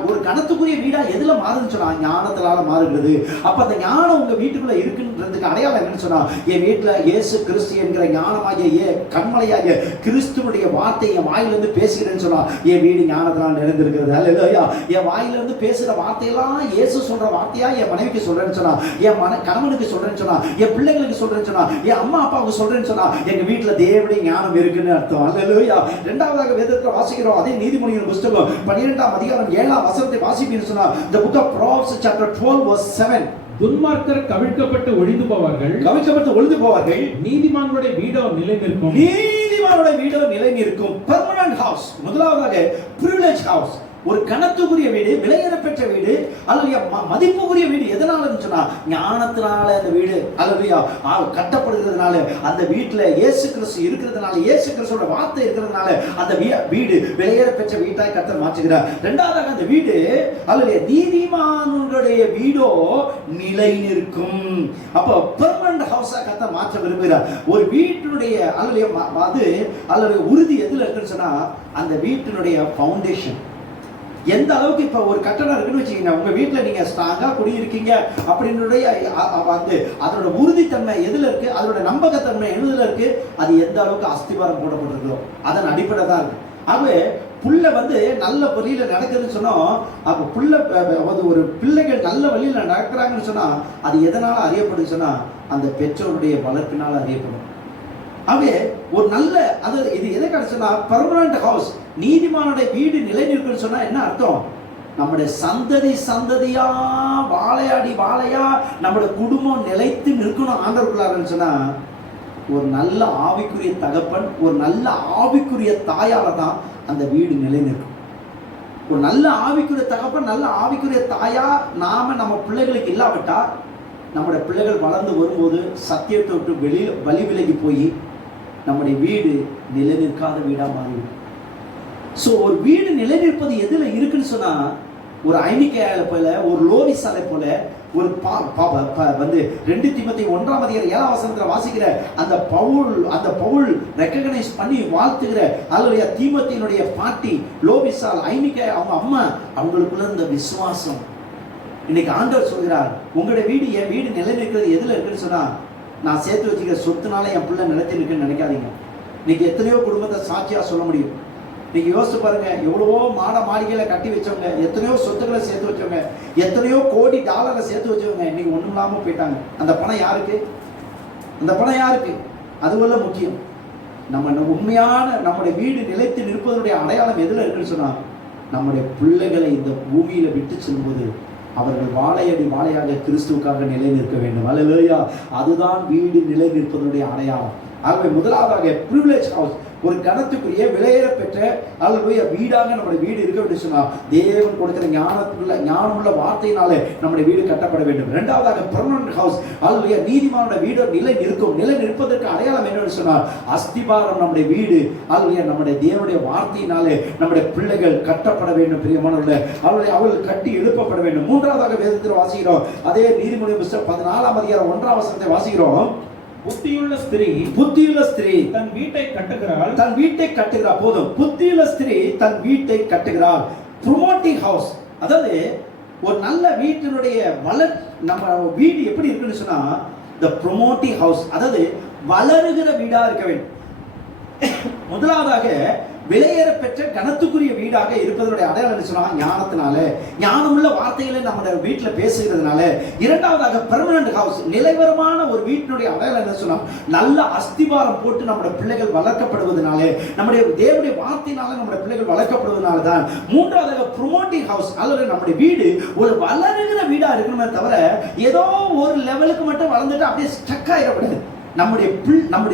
ஒரு கனத்துக்குரிய வீடா எதுல மாறுதுன்னு சொன்னா ஞானத்தினால மாறுகிறது. அப்ப அந்த ஞானம் உங்க வீட்டுக்குள்ள இருக்குன்றதுக்கு அடையாளம் என்னன்னு சொன்னா, என் வீட்டுல இயேசு கிறிஸ்து என்கிற ஞானமாகிய கண்மலையாகிய கிறிஸ்துவனுடைய வார்த்தையை என் வாயிலிருந்து பேசுகிறேன்னு சொன்னா என் வீடு ஞானத்தினால் நிறைந்திருக்கிறது. அல்லேலூயா. என் வாயிலிருந்து பேசுற வார்த்தையெல்லாம் இயேசு சொல்ற வார்த்தையா என் மனைவிக்கு சொல்றேன்னு சொன்னா, என் கணவனுக்கு சொல்றேன்னு சொன்னா, என் பிள்ளைங்களுக்கு சொல்றேன்னு சொன்னா, என் அம்மா அப்பாவுக்கு சொல்றேன்னு சொன்னா எங்க வீட்டுல தேவனுடைய ஞானம் இருக்குன்னு அர்த்தம். அல்லேலூயா. இரண்டாவதாக வேதத்துல வாசிக்கிறோம். அதே நீதிமொழிகள் புத்தகம் 12ஆம் அதிகாரம் 7ஆம் வசனத்தை வாசிப்பீங்கன்னு சொன்னா, the book of Proverbs chapter 12 verse 7. துன்மார்க்கர் கவிழ்க்கப்பட்டு ஒழிந்து போவார்கள், ஒழிந்து போவார்கள். நீதிமான்களுடைய வீடோ நிலை நிற்கும். நீதிமானுடைய வீடோ நிலை நிற்கும். Permanent house. முதலாவதாக பிரிவிலேஜ் ஹவுஸ், ஒரு கனத்துக்குரிய வீடு, விலையேற பெற்ற வீடு, அல்லது மதிப்புக்குரிய வீடு. எதனால சொன்னா ஞானத்தினால அந்த வீடு அல்லது கட்டப்படுகிறதுனால, அந்த வீட்டுல இயேசு கிறிஸ்து இருக்கிறதுனால, இயேசு கிறிஸ்துவோட வார்த்தை இருக்கிறதுனால அந்த வீடு விலையேற பெற்ற வீட்டாய் கர்த்தர் மாற்றுகிறார். இரண்டாவதாக அந்த வீடு அல்லது நீதிமானுடைய வீடோ நிலை நிற்கும். அப்போ பெர்மனன்ட் ஹவுஸா கர்த்தர் மாற்ற விரும்புகிறார். ஒரு வீட்டினுடைய அல்லது உறுதி எதுல இருக்குன்னு சொன்னா அந்த வீட்டினுடைய ஃபவுண்டேஷன். எந்த அளவுக்கு இப்ப ஒரு கட்டடம் இருக்குன்னு வச்சுக்கீங்க, உங்க வீட்டுல நீங்க ஸ்ட்ராங்கா குடியிருக்கீங்க அப்படின்னுடைய அதோட உறுதித்தன்மை எதுல இருக்கு, அதோட நம்பகத்தன்மை எதுல இருக்கு, அது எந்த அளவுக்கு அஸ்திவாரம் போடப்பட்டிருக்கோ அதன் அடிப்படை தான் இருக்கு. ஆகவே புள்ள நல்ல வழியில நடக்குதுன்னு சொன்னோம். அப்ப ஒரு பிள்ளைகள் நல்ல வழியில நடக்கிறாங்கன்னு சொன்னா அது எதனால அறியப்படுது சொன்னா அந்த பெற்றோருடைய வளர்ப்பினால அறியப்படும். ஆகவே ஒரு நல்ல இது எதை கிடைச்சுன்னா பெர்மனன்ட் ஹவுஸ், நீதிமானுடைய வீடு நிலை நிற்குன்னு சொன்னா என்ன அர்த்தம்? நம்முடைய சந்ததியா வாழையா நம்முடைய குடும்பம் நிலைத்து நிற்கணும் ஆண்டவருக்குள்ளாருன்னு சொன்னா ஒரு நல்ல ஆவிக்குரிய தகப்பன், ஒரு நல்ல ஆவிக்குரிய தாயால தான் அந்த வீடு நிலை நிற்கும். ஒரு நல்ல ஆவிக்குரிய தகப்பன், நல்ல ஆவிக்குரிய தாயா நாம நம்ம பிள்ளைகளுக்கு இல்லாவிட்டா நம்முடைய பிள்ளைகள் வளர்ந்து வரும்போது சத்தியத்தை விட்டு வழி விலகி போய் நம்முடைய வீடு நிலைநிற்காத வீடா மாறிடும். ஸோ ஒரு வீடு நிலைநிற்பது எதுல இருக்குன்னு சொன்னா ஒரு ஐனிக்கையால போல, ஒரு லோவிசாலை போல, ஒரு 2 தீமோத்தேயு 1:7 வாசிக்கிற அந்த பவுல் ரெகக்னைஸ் பண்ணி வாழ்த்துகிற அல்லது தீமோத்தேயுனுடைய பாட்டி லோவிசால், ஐனிக்கை அவங்க அம்மா, அவங்களுக்குள்ள இந்த விசுவாசம். இன்னைக்கு ஆண்டவர் சொல்கிறார், உங்களுடைய வீடு என் வீடு நிலைநிற்கிறது எதுல இருக்குன்னு சொன்னா நான் சேர்த்து வச்சுக்கிற சொத்துனால என் பிள்ளை நிலைத்து இருக்குன்னு நினைக்காதீங்க. இன்னைக்கு எத்தனையோ குடும்பத்தை சாட்சியா சொல்ல முடியும். நீங்க யோசிச்சு பாருங்க, எவ்வளவோ மாளிகையில கட்டி வச்சவங்க, எத்தனையோ சொத்துக்களை சேர்த்து வச்சவங்க, எத்தனையோ கோடி டாலரை சேர்த்து வச்சவங்க இன்னைக்கு ஒண்ணும் இல்லாம போயிட்டாங்க. அந்த பணம் யாருக்கு? அதுவல்ல முக்கியம். நம்ம உண்மையான நம்முடைய வீடு நிலைத்து நிற்பதனுடைய அடையாளம் எதுல இருக்குன்னு சொன்னா நம்முடைய பிள்ளைகளை இந்த பூமியில விட்டு செல்லும்போது அவர்கள் வாழையாக கிறிஸ்துவுக்காக நிலை நிற்க வேண்டும். அல்லேலூயா. அதுதான் வீடு நிலை நிற்பதனுடைய அடையாளம். ஆகவே முதலாவதாக பிரிவிலேஜ் ஹவுஸ், ஒரு கனத்துக்குரிய விலையேற பெற்ற அல்லேலூயா வீடாக நம்முடைய வீடு இருக்க வேண்டும் சொன்னா தேவன் கொடுக்கிற ஞானமுள்ள வார்த்தையினாலே நம்முடைய வீடு கட்டப்பட வேண்டும். இரண்டாவதாக பெர்மனன்ட் ஹவுஸ், அல்லேலூயா நீதிமானுடைய வீடு நிலை நிற்கும். நிலை நிற்பதற்கு அடையாளம் என்னன்னு சொன்னால் அஸ்திபாரம் நம்முடைய வீடு, அல்லேலூயா நம்முடைய தேவனுடைய வார்த்தையினாலே நம்முடைய பிள்ளைகள் கட்டப்பட வேண்டும். பிரியமானவர்களே, அவர்கள் கட்டி எழுப்பப்பட வேண்டும். மூன்றாவதாக வேதத்தில் வாசிக்கிறோம், அதே நீதிமொழி புத்தகம் 14:1 வாசிக்கிறோம். புத்தியுள்ள ஸ்திரீ தன் வீட்டை கட்டுகிறாள். போதும், புத்தியுள்ள ஸ்திரீ தன் வீட்டை கட்டுகிறாள். ப்ரோமோட்டிங் ஹவுஸ், அதாவது ஒரு நல்ல வீட்டினுடைய நம்ம வீடு எப்படி இருக்குன்னு சொன்னா the promoting house, அதாவது வளருகிற வீடா இருக்க வேண்டும். முதலாவதாக விலையேற பெற்ற கனத்துக்குரிய வீடாக இருப்பதனுடைய அடையாளம் என்ன சொன்னா ஞானத்தினால, ஞானமுள்ள வார்த்தைகளை நம்ம வீட்டுல பேசுகிறதுனால. இரண்டாவதாக பெர்மனன்ட் ஹவுஸ், நிலைவரமான ஒரு வீட்டினுடைய அடையாளம் என்ன சொன்னா நல்ல அஸ்திவாரம் போட்டு நம்முடைய பிள்ளைகள் வளர்க்கப்படுவதனால, நம்முடைய தேவனுடைய வார்த்தையினால நம்முடைய பிள்ளைகள் வளர்க்கப்படுவதனால தான். மூன்றாவதாக ப்ரோமோட்டிங் ஹவுஸ், அல்லது நம்முடைய வீடு ஒரு வளருகிற வீடா இருக்கணுமே தவிர ஏதோ ஒரு லெவலுக்கு மட்டும் வளர்ந்துட்டு அப்படியே ஸ்டக் ஆயிடக்கூடாது. நம்முடைய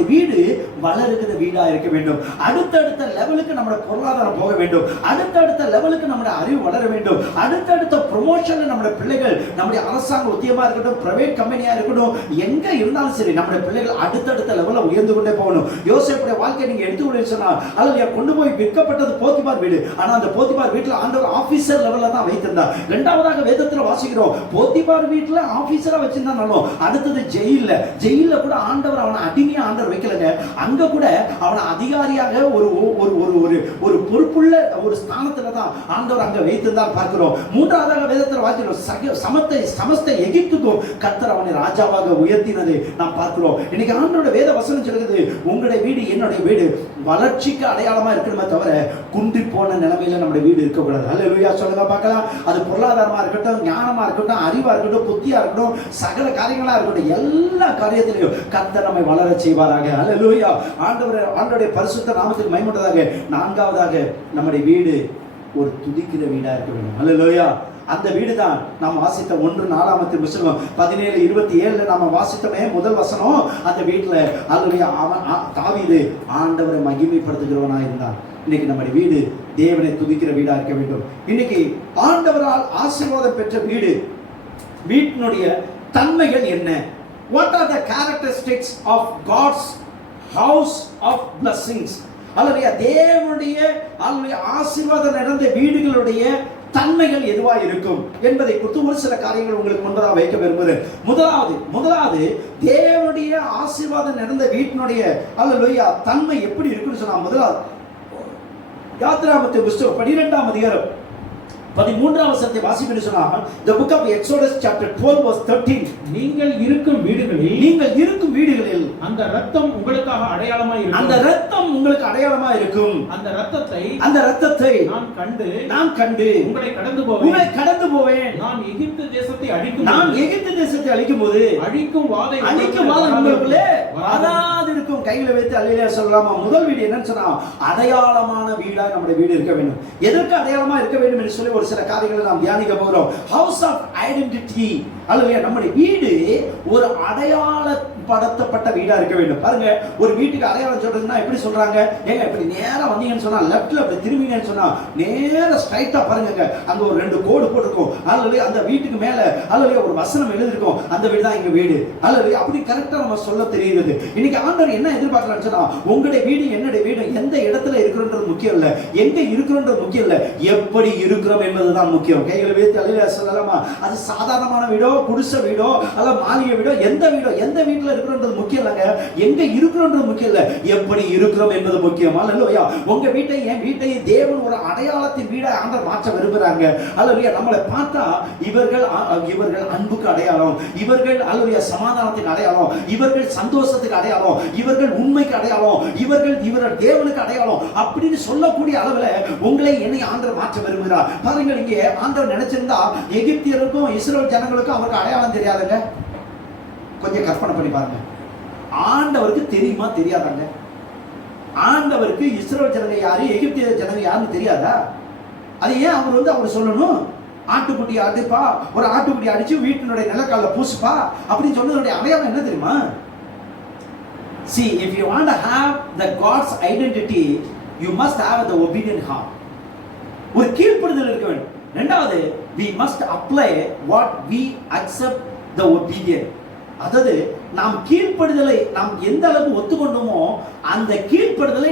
வீடு வளருகிற வீடா இருக்க வேண்டும். அடுத்தடுத்த லெவலுக்கு நம்முடைய பொருளாதாரம் போக வேண்டும். அடுத்தடுத்த லெவலுக்கு நம்முடைய அறிவு வளர வேண்டும். அடுத்தடுத்த ப்ரொமோஷன் நம்முடைய பிள்ளைகள், நம்முடைய அரசாங்க உத்தியமா இருக்கட்டும், பிரைவேட் கம்பெனியா இருக்கட்டும், எங்க இருந்தாலும் சரி நம்முடைய பிள்ளைகள் அடுத்தடுத்த லெவலில் உயர்ந்து கொண்டே போகணும். யோசேப்புடைய வாழ்க்கையை நீங்க எடுத்துக்கொண்டு சொன்னா அல்லது கொண்டு போய் விற்கப்பட்டது போத்திபார் வீடு. ஆனா அந்த போத்திபார் வீட்டுல ஆண்டவர் ஆபீசர் லெவல்ல தான் வைத்திருந்தார். இரண்டாவதாக வேதத்துல வாசிக்கிறோம், போத்திபார் வீட்டுல ஆபீசரா வச்சிருந்தாலும் அடுத்தது ஜெயில கூட ஆண்டவர் அவனை அடிமையா ஆண்டவர் வைக்கலங்க. அங்க கூட அவனை அதிகாரியாக ஒரு பொறுப்புள்ள ஒரு ஸ்தானத்துல தான் ஆண்டவர் அங்க வைத்திருந்தார் பார்க்கிறோம். மூன்றாவதாக வேதத்தில் வாசிக்கிறோம், சமஸ்த எகிப்துக்கும் கர்த்தர் அவனை ராஜாவாக உயர்த்தினதை நாம் பார்க்கிறோம். இன்னைக்கு ஆண்டவருடைய வேத வசனம் சொல்லுது, உங்களுடைய வீடு என்னுடைய வீடு வளர்ச்சிக்கு அடையாளமா இருக்கணுமே தவிர குன்றி போன நிலைமையில நம்முடைய வீடு இருக்கக்கூடாது. அல்லேலூயா சொல்லுங்க பார்க்கலாம். அது பொருளாதாரமா இருக்கட்டும், ஞானமா இருக்கட்டும், அறிவா இருக்கட்டும், புத்தியா இருக்கட்டும், சகல காரியங்களா இருக்கட்டும், எல்லா காரியத்திலையும் கர்த்தர் நம்மை வளர செய்வாராக. அல்லேலூயா. ஆண்டவருடைய பரிசுத்த நாமத்துக்கு மகிமையுண்டாதாக. நான்காவதாக நம்முடைய வீடு ஒரு துதிக்கிற வீடா இருக்க வேண்டும். அல்லேலூயா. அந்த வீடு தான் நாம் வாசித்த 1 புத்தகம் 17:27 நாம வாசித்தமே முதல் வசனம். அந்த வீட்டுல அல்லேலூயா தாவீது ஆண்டவரை மகிமைப்படுத்துகிறவனா இருந்தான். இன்னைக்கு நம்முடைய வீடு தேவனை துதிக்கிற வீடா இருக்க வேண்டும். இன்னைக்கு ஆண்டவரால் ஆசீர்வாதம் பெற்ற வீடு, வீட்டினுடைய தன்மைகள் என்ன? What are the characteristics of God's house of blessings? அல்லேலூயா தேவனுடைய ஆசீர்வாதம் நிறைந்த வீடுகளுடைய தன்மைகள் எதுவா இருக்கும் என்பதை குறித்து ஒரு சில காரியங்கள் உங்களுக்கு முன்பதாக வைக்க விரும்புகிறேன். முதலாவது தேவனுடைய ஆசீர்வாதம் நிறைந்த வீட்டினுடைய அல்லேலூயா தன்மை எப்படி இருக்குன்னு சொன்னா, முதலாவது யாத்திராகமத்தின் புத்தகம் 12ஆம் அதிகாரம் 13ஆம் வசனத்தை வாசிப்பேன் சொன்னா, the book of Exodus chapter 12 verse 13, நீங்கள் இருக்கும் வீடுகளில் அந்த இரத்தம் உங்களுக்காக அடையாளமாய் இருக்கும். அந்த இரத்தம் உங்களுக்கு அடையாளமா இருக்கும். அந்த இரத்தத்தை நான் கண்டு உங்களை கடந்து போவேன். நான் எகிப்து தேசத்தை அழிக்கும்போது அழிக்கும் வாதை உங்களுக்குள்ளே வராது இருக்கும். கையில வைத்து அல்லேலூயா சொல்லலாமா? முதல் வீடு என்னன்னு சொன்னா, அடையாளமான வீடா நம்முடைய வீடு இருக்க வேண்டும். எதற்கு அடையாளமா இருக்க வேண்டும் என்று சொல்லி ஒரு சில காரியங்களை நாம் தியானிக்க போகிறோம். House of identity. அல்லேலூயா நம்முடைய வீடு ஒரு அடையாளப்படுத்தப்பட்ட வீடா இருக்க வேண்டும். பாருங்க, ஒரு வீட்டுக்கு அடையாளம் சொல்றதுன்னா எப்படி சொல்றாங்க? ஏங்க இப்படி நேரா வந்தீங்கன்னு சொன்னா, லெஃப்ட்ல அப்படி திரும்பிங்கன்னு சொன்னா, நேரா ஸ்ட்ரைட்டா பாருங்க, அங்க ஒரு 2 கோடு போட்டுருக்கும். அல்லேலூயா அந்த வீட்டுக்கு மேல அல்லேலூயா ஒரு வசனம் எழுதிருக்கும், அந்த வீடு தான் எங்க வீடு. அல்லேலூயா அப்படி கரெக்டா நம்ம சொல்ல தெரியுது. இன்னைக்கு ஆண்டவர் என்ன எதிர்பார்க்கறான்னு சொன்னா, உங்களுடைய வீடு என்னுடைய வீடு எந்த இடத்துல இருக்குன்றது முக்கியம் இல்ல, எங்க இருக்குன்றது முக்கியம் இல்ல, எப்படி இருக்கிறோம் என்பதுதான் முக்கியம். கைகளை வைத்து அல்லேலூயா சொல்லலாமா? அது சாதாரணமான வீடோ, குடிசை வீடோ, அல்ல மாளிகை வீடோ, எந்த வீட்டுல இருக்கிறோன்றது முக்கியம் இல்லங்க, எங்க இருக்கிறோன்றது முக்கியம் இல்ல, எப்படி இருக்கிறோம் என்பது முக்கியம். அல்லேலூயா உங்க வீட்டை, என் வீட்டை தேவன் ஒரு அடையாளத்தின் வீடை ஆண்டவர் மாற்ற விரும்புறாங்க. அல்லேலூயா நம்மளை பார்த்தா இவர்கள் அன்புக்கு அடையாளம், இவர்கள் அல்லேலூயா சமாதானத்தின் அடையாளம், இவர்கள் சந்தோஷத்துக்கு அடையாளம், இவர்கள் உண்மைக்கு அடையாளம், இவர்கள் தேவனுக்கு அடையாளம் அப்படின்னு சொல்லக்கூடிய அளவுல உங்களை என்னை ஆண்டவர் மாற்ற விரும்புகிறார். பாருங்க, இங்கே ஆண்டவர் நினைச்சிருந்தா எகிப்தியருக்கும் இஸ்ரவேல் ஜனங்களுக்கும் அவருக்கு அடையாளம் தெரியாதுங்க. கொஞ்சம் கற்பனை பண்ணி பாருங்க. ஆண்டவருக்கு தெரியுமா தெரியாதாங்க? ஆண்டவருக்கு இஸ்ரவேல் ஜனங்க யாரு, எகிப்திய ஜனங்க யாருன்னு தெரியாதா? அது ஏன் அவர் சொல்லணும்? ஆட்டுக்குட்டி அடிப்பா, ஒரு ஆட்டுக்குட்டி அடிச்சு வீட்டினுடைய நிலக்கால பூசுப்பா அப்படின்னு சொன்னதுடைய அடையாளம் என்ன தெரியுமா? See, if you want to have the God's identity, you must have the obedient heart. ஒரு கீழ்ப்படிதல் இருக்க வேண்டும். இரண்டாவது, we must apply what we accept the obedient. அதாவது நாம் கீழ்ப்படிதலை நாம் எந்த அளவுக்கு ஒத்துக்கொண்டோமோ அந்த கீழ்ப்படிதலை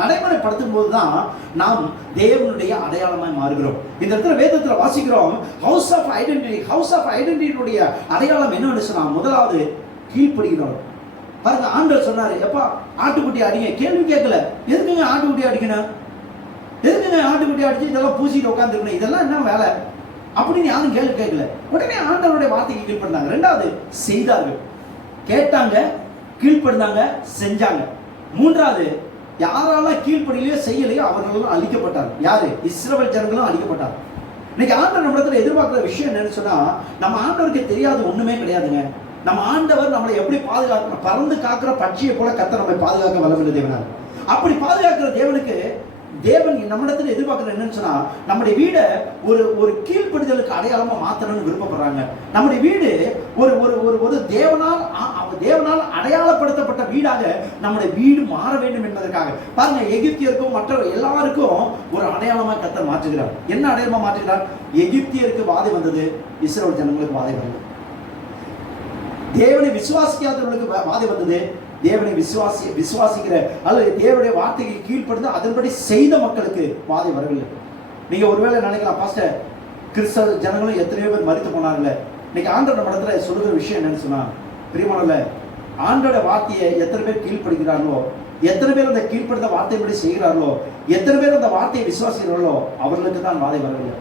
நடைமுறைப்படுத்தும் போதுதான் நாம் தேவனுடைய அடையாளமாய் மாறுகிறோம். இந்த இடத்துல வேதத்துல வாசிக்கிறோம், ஹவுஸ் ஆஃப் ஐடென்டிட்டியுடைய அடையாளம் என்னன்னு சொன்னா, முதலாவது கீழ்ப்படுகிறோம். பாருங்க, ஆண்டவர் சொன்னாரு, எப்பா ஆட்டுக்குட்டி அடிங்க, கேள்வி கேட்கல. எதுக்குங்க ஆட்டுக்குட்டி அடிக்கணும்? எதுக்குங்க ஆட்டுக்குட்டி அடிச்சு இதெல்லாம் பூசிட்டு உட்காந்துருக்கணும்? இதெல்லாம் என்ன வேலை அப்படின்னு யாரும் கேள்வி கேட்கல. உடனே ஆண்டவருடைய வார்த்தைக்கு கீழ்ப்படினாங்க. ரெண்டாவது, செய்தார்கள். கேட்டாங்க, கீழ்ப்படினாங்க, செஞ்சாங்க. மூன்றாவது, யாரெல்லாம் கீழ்ப்படியிலையோ செய்யலையோ அவர்களும் அழிக்கப்பட்டார். யாரு? இஸ்ரவேல் ஜனங்களும் அழிக்கப்பட்டார். இன்னைக்கு ஆண்டவர் நம்மிடத்துல எதிர்பார்க்கிற விஷயம் என்னன்னு சொன்னா, நம்ம ஆண்டவருக்கு தெரியாத ஒண்ணுமே கிடையாதுங்க. நம்ம ஆண்டவர் நம்மளை எப்படி பாதுகாக்கணும், பறந்து காக்கிற பட்சியை போல கர்த்தர் நம்மை பாதுகாக்க வல்லமையுள்ள தேவனார். அப்படி பாதுகாக்கிற தேவனுக்கு தேவன் நம்மிடத்துல எதிர்பார்க்கிற என்னன்னு சொன்னா, நம்முடைய வீடை ஒரு கீழ்ப்படிதலுக்கு அடையாளமா மாத்தணும்னு விருப்பப்படுறாங்க. நம்முடைய வீடு ஒரு தேவனால் அடையாளப்படுத்தப்பட்ட வீடாக நம்முடைய வீடு மாற வேண்டும் என்பதற்காக பாருங்க, எகிப்தியருக்கும் மற்ற எல்லாருக்கும் ஒரு அடையாளமா கர்த்தர் மாற்றுகிறார். என்ன அடையாளமா மாற்றுகிறார்? எகிப்தியருக்கு வாதை வந்தது, இஸ்ரவேல் ஜனங்களுக்கு வாதை வந்தது. தேவனை விசுவாசிக்காதவர்களுக்கு வாதை வந்தது, தேவனை விசுவாசிக்கிற அல்லது தேவனுடைய வார்த்தைக்கு கீழ்ப்படுத்த அதன்படி செய்த மக்களுக்கு வாதை வரவில்லை. நீங்க ஒருவேளை நினைக்கலாம், பாஸ்டர் கிறிஸ்தவ ஜனங்களும் எத்தனையோ பேர் மரித்து போனாங்கல்ல. இன்னைக்கு ஆண்டவர் நம்ம இடத்துல சொல்லுகிற விஷயம் என்னன்னு சொன்னா, பிரியமானவர்களே, ஆண்டோட வார்த்தையை எத்தனை பேர் கீழ்ப்படுகிறார்களோ, எத்தனை பேர் அந்த கீழ்ப்படுத்த வார்த்தைப்படி செய்கிறார்களோ, எத்தனை பேர் அந்த வார்த்தையை விசுவாசிக்கிறார்களோ அவர்களுக்கு தான் வாதை வரவில்லை.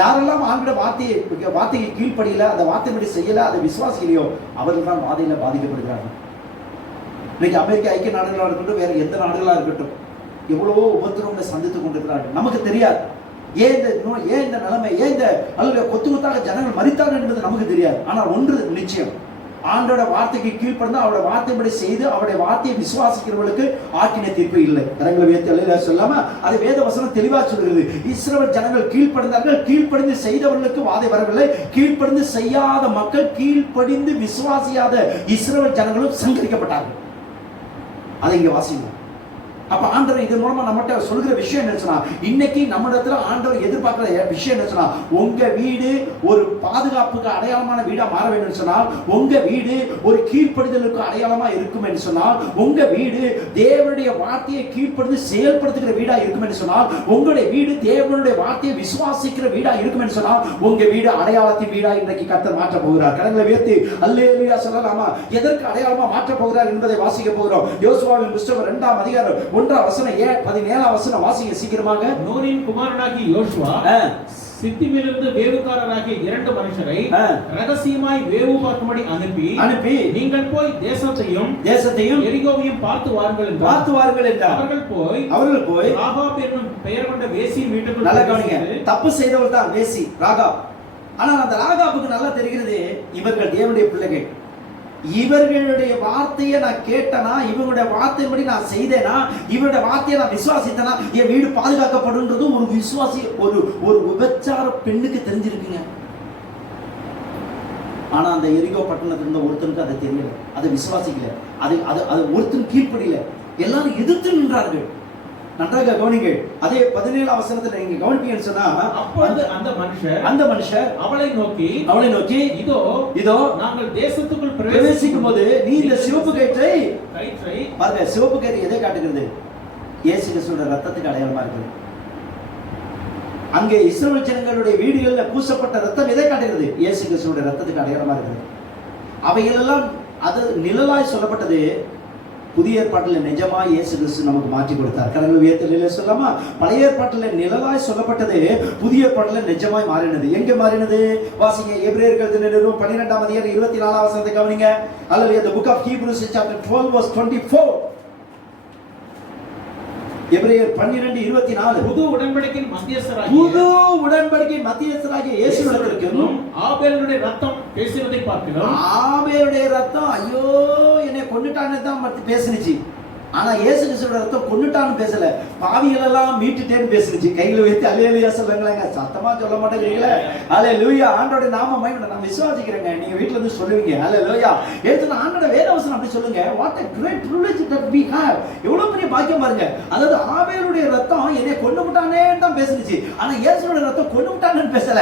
யாரெல்லாம் ஆண்டோட வார்த்தைக்கு கீழ்ப்படியல, அந்த வார்த்தைப்படி செய்யல, அதை விசுவாசிக்கலையோ அவர்கள் தான் வாதையில பாதிக்கப்படுகிறார்கள். இன்னைக்கு அமெரிக்க ஐக்கிய நாடுகளாக இருக்கட்டும், வேற எந்த நாடுகளாக இருக்கட்டும், எவ்வளவோ உபத்திரவங்களை சந்தித்துக் கொண்டிருக்கிறார்கள். நமக்கு தெரியாது ஏன் இந்த நிலைமை, ஏன் இந்த அல்லது கொத்து கொத்தாக ஜனங்கள் மரித்தார்கள் என்பது நமக்கு தெரியாது. ஆனால் ஒன்று நிச்சயம், ஆண்டோட வார்த்தைக்கு கீழ்ப்படிந்து அவருடைய வார்த்தைப்படி செய்து அவருடைய வார்த்தையை விசுவாசிக்கிறவர்களுக்கு ஆக்கினை தீர்ப்பு இல்லை. கரங்களை உயர்த்தி அல்லேலூயா சொல்லாம அது வேத வசனம் தெளிவா சொல்கிறது. இஸ்ரவேல் ஜனங்கள் கீழ்ப்படிந்தார்கள், கீழ்ப்படிந்து செய்தவர்களுக்கு வாதை வரவில்லை. கீழ்ப்படிந்து செய்யாத மக்கள், கீழ்ப்படிந்து விசுவாசியாத இஸ்ரவேல் ஜனங்களும் சங்கரிக்கப்பட்டார்கள். அதை இங்க வாசிங்க. அப்ப ஆண்டவர் இதன் மூலமா நம்மகிட்ட சொல்கிற விஷயம் என்ன சொன்னா, இன்னைக்கு நம்ம இடத்துல ஆண்டவர் எதிர்பார்க்கிற விஷயம் என்ன சொன்னா, உங்க வீடு ஒரு பாதுகாப்புக்கு அடையாளமான வீடா மாற வேண்டும் சொன்னால், உங்க வீடு ஒரு கீழ்ப்படிதலுக்கு அடையாளமா இருக்கும் என்று சொன்னால், உங்க வீடு தேவனுடைய வார்த்தையை கீழ்ப்படிந்து செயல்படுத்துகிற வீடா இருக்கும் என்று சொன்னால், உங்களுடைய வீடு தேவனுடைய வார்த்தையை விசுவாசிக்கிற வீடா இருக்கும் என்று சொன்னால், உங்க வீடு அடையாளத்தின் வீடா இன்றைக்கு கர்த்தர் மாற்ற போகிறார். கரங்களை உயர்த்தி அல்லேலூயா சொல்லலாமா? எதற்கு அடையாளமா மாற்ற போகிறார் என்பதை வாசிக்க போகிறோம். யோசுவாவின் புத்தகம் 2ஆம் அதிகாரம் 1ஆம் வசனம் 17ஆம் வசனம் வாசிங்க சீக்கிரமாக. நூனின் குமாரனாகிய யோசுவா சித்திமிலிருந்து வேவுக்காரராகிய 2 மனுஷரை ரகசியமாய் வேவு பார்க்கும்படி அனுப்பி நீங்கள் போய் தேசத்தையும் எரிகோவையும் பார்த்து வாருங்கள் என்றார். அவர்கள் போய் ராகாப் என்னும் பெயர் கொண்ட வேசியின் வீட்டுக்குள். நல்லா கவனிங்க, தப்பு செய்தவள் தான் வேசி ராகாப். ஆனால் அந்த ராகாபுக்கு நல்லா தெரிகிறது இவர்கள் தேவனுடைய பிள்ளைகள், இவர்களுடைய வார்த்தையை நான் கேட்டனா, இவங்களுடைய வார்த்தையின்படி நான் செய்தேனா, இவருடைய வார்த்தையை நான் விசுவாசித்தனா என் வீடு பாதுகாக்கப்படுன்றது ஒரு விசுவாசி ஒரு விபச்சார பெண்ணுக்கு தெரிஞ்சிருக்குங்க. ஆனா அந்த எரிகோ பட்டணத்துல இருந்த ஒருத்தனுக்கு அதை தெரியல, அதை விசுவாசிக்கல, அது ஒருத்தன் கீழ்ப்படியில, எல்லாரும் எதிர்த்து நின்றார்கள். நன்றாக கவனிங்க. அதே 17ஆம் வசனத்துல நீங்க கவனிப்பீங்கன்னு சொன்னா, அப்பொழுது அந்த மனுஷர் அவளை நோக்கி இதோ நாங்கள் தேசத்துக்குள் பிரவேசிக்கும் போது நீ இந்த சிவப்பு கயிற்றை பாருங்க. சிவப்பு கயிறு எதை காட்டுகிறது? இயேசு கிறிஸ்துவோட ரத்தத்துக்கு அடையாளமா இருக்குது. அங்கே இஸ்ரவேல் ஜனங்களுடைய வீடுகளில் பூசப்பட்ட ரத்தம் எதை காட்டுகிறது? இயேசு கிறிஸ்துவோட ரத்தத்துக்கு அடையாளமா இருக்குது. அவைகளெல்லாம் அது நிழலாய் சொல்லப்பட்டது. புதிய ஏற்பாட்டில் நிஜமாய் இயேசு கிறிஸ்து நமக்கு மாற்றி கொடுத்தார். கரங்களை உயர்த்தி சொல்லாமா? பழைய ஏற்பாட்டில் நிழலாய் சொல்லப்பட்டது புதிய ஏற்பாட்டில் நிஜமாய் மாறினது. எங்க மாறினது? வாசிங்க. எபிரேயர்கள் நிருபம் 12ஆம் அதிகாரம் 24ஆம் வசனத்தை கவனிங்க. அல்லது the book of Hebrews chapter 12 verse 24. எபிரேயர் 12:24. புது உடன்படிக்கையின் மத்தியஸ்தராகிய இயேசுவிடத்திற்கும் ஆபேலுடைய ரத்தம் பேசினதை பார்க்கிறோம். ஆபேலுடைய ரத்தம் ஐயோ என்னை கொன்னுட்டான்னு தான் பேசினுச்சு. ஆனா இயேசு கிறிஸ்துவோட ரத்தம் கொன்னுட்டான்னு பேசல, பாவிகள் எல்லாம் மீட்டுட்டேன்னு பேசினுச்சு. கையில வைத்து அல்லேலூயா சொல்லுங்களேங்க. சத்தமா சொல்ல மாட்டேங்கிறீங்களே. அல்லேலூயா. ஆண்டோட நாம மகிமை நான் விசுவாசிக்கிறேங்க. நீங்க வீட்ல இருந்து சொல்லுவீங்க அல்லேலூயா. எடுத்து ஆண்டோட வேதவசனம் அப்படி சொல்லுங்க. What a great privilege that we have. எவ்வளவு பெரிய பாக்கியம் பாருங்க. அதாவது ஆபேலுடைய ரத்தம் என்னை கொன்னுட்டானேன்னு தான் பேசினுச்சு. ஆனா இயேசுவோட ரத்தம் கொன்னுட்டானேன்னு பேசல.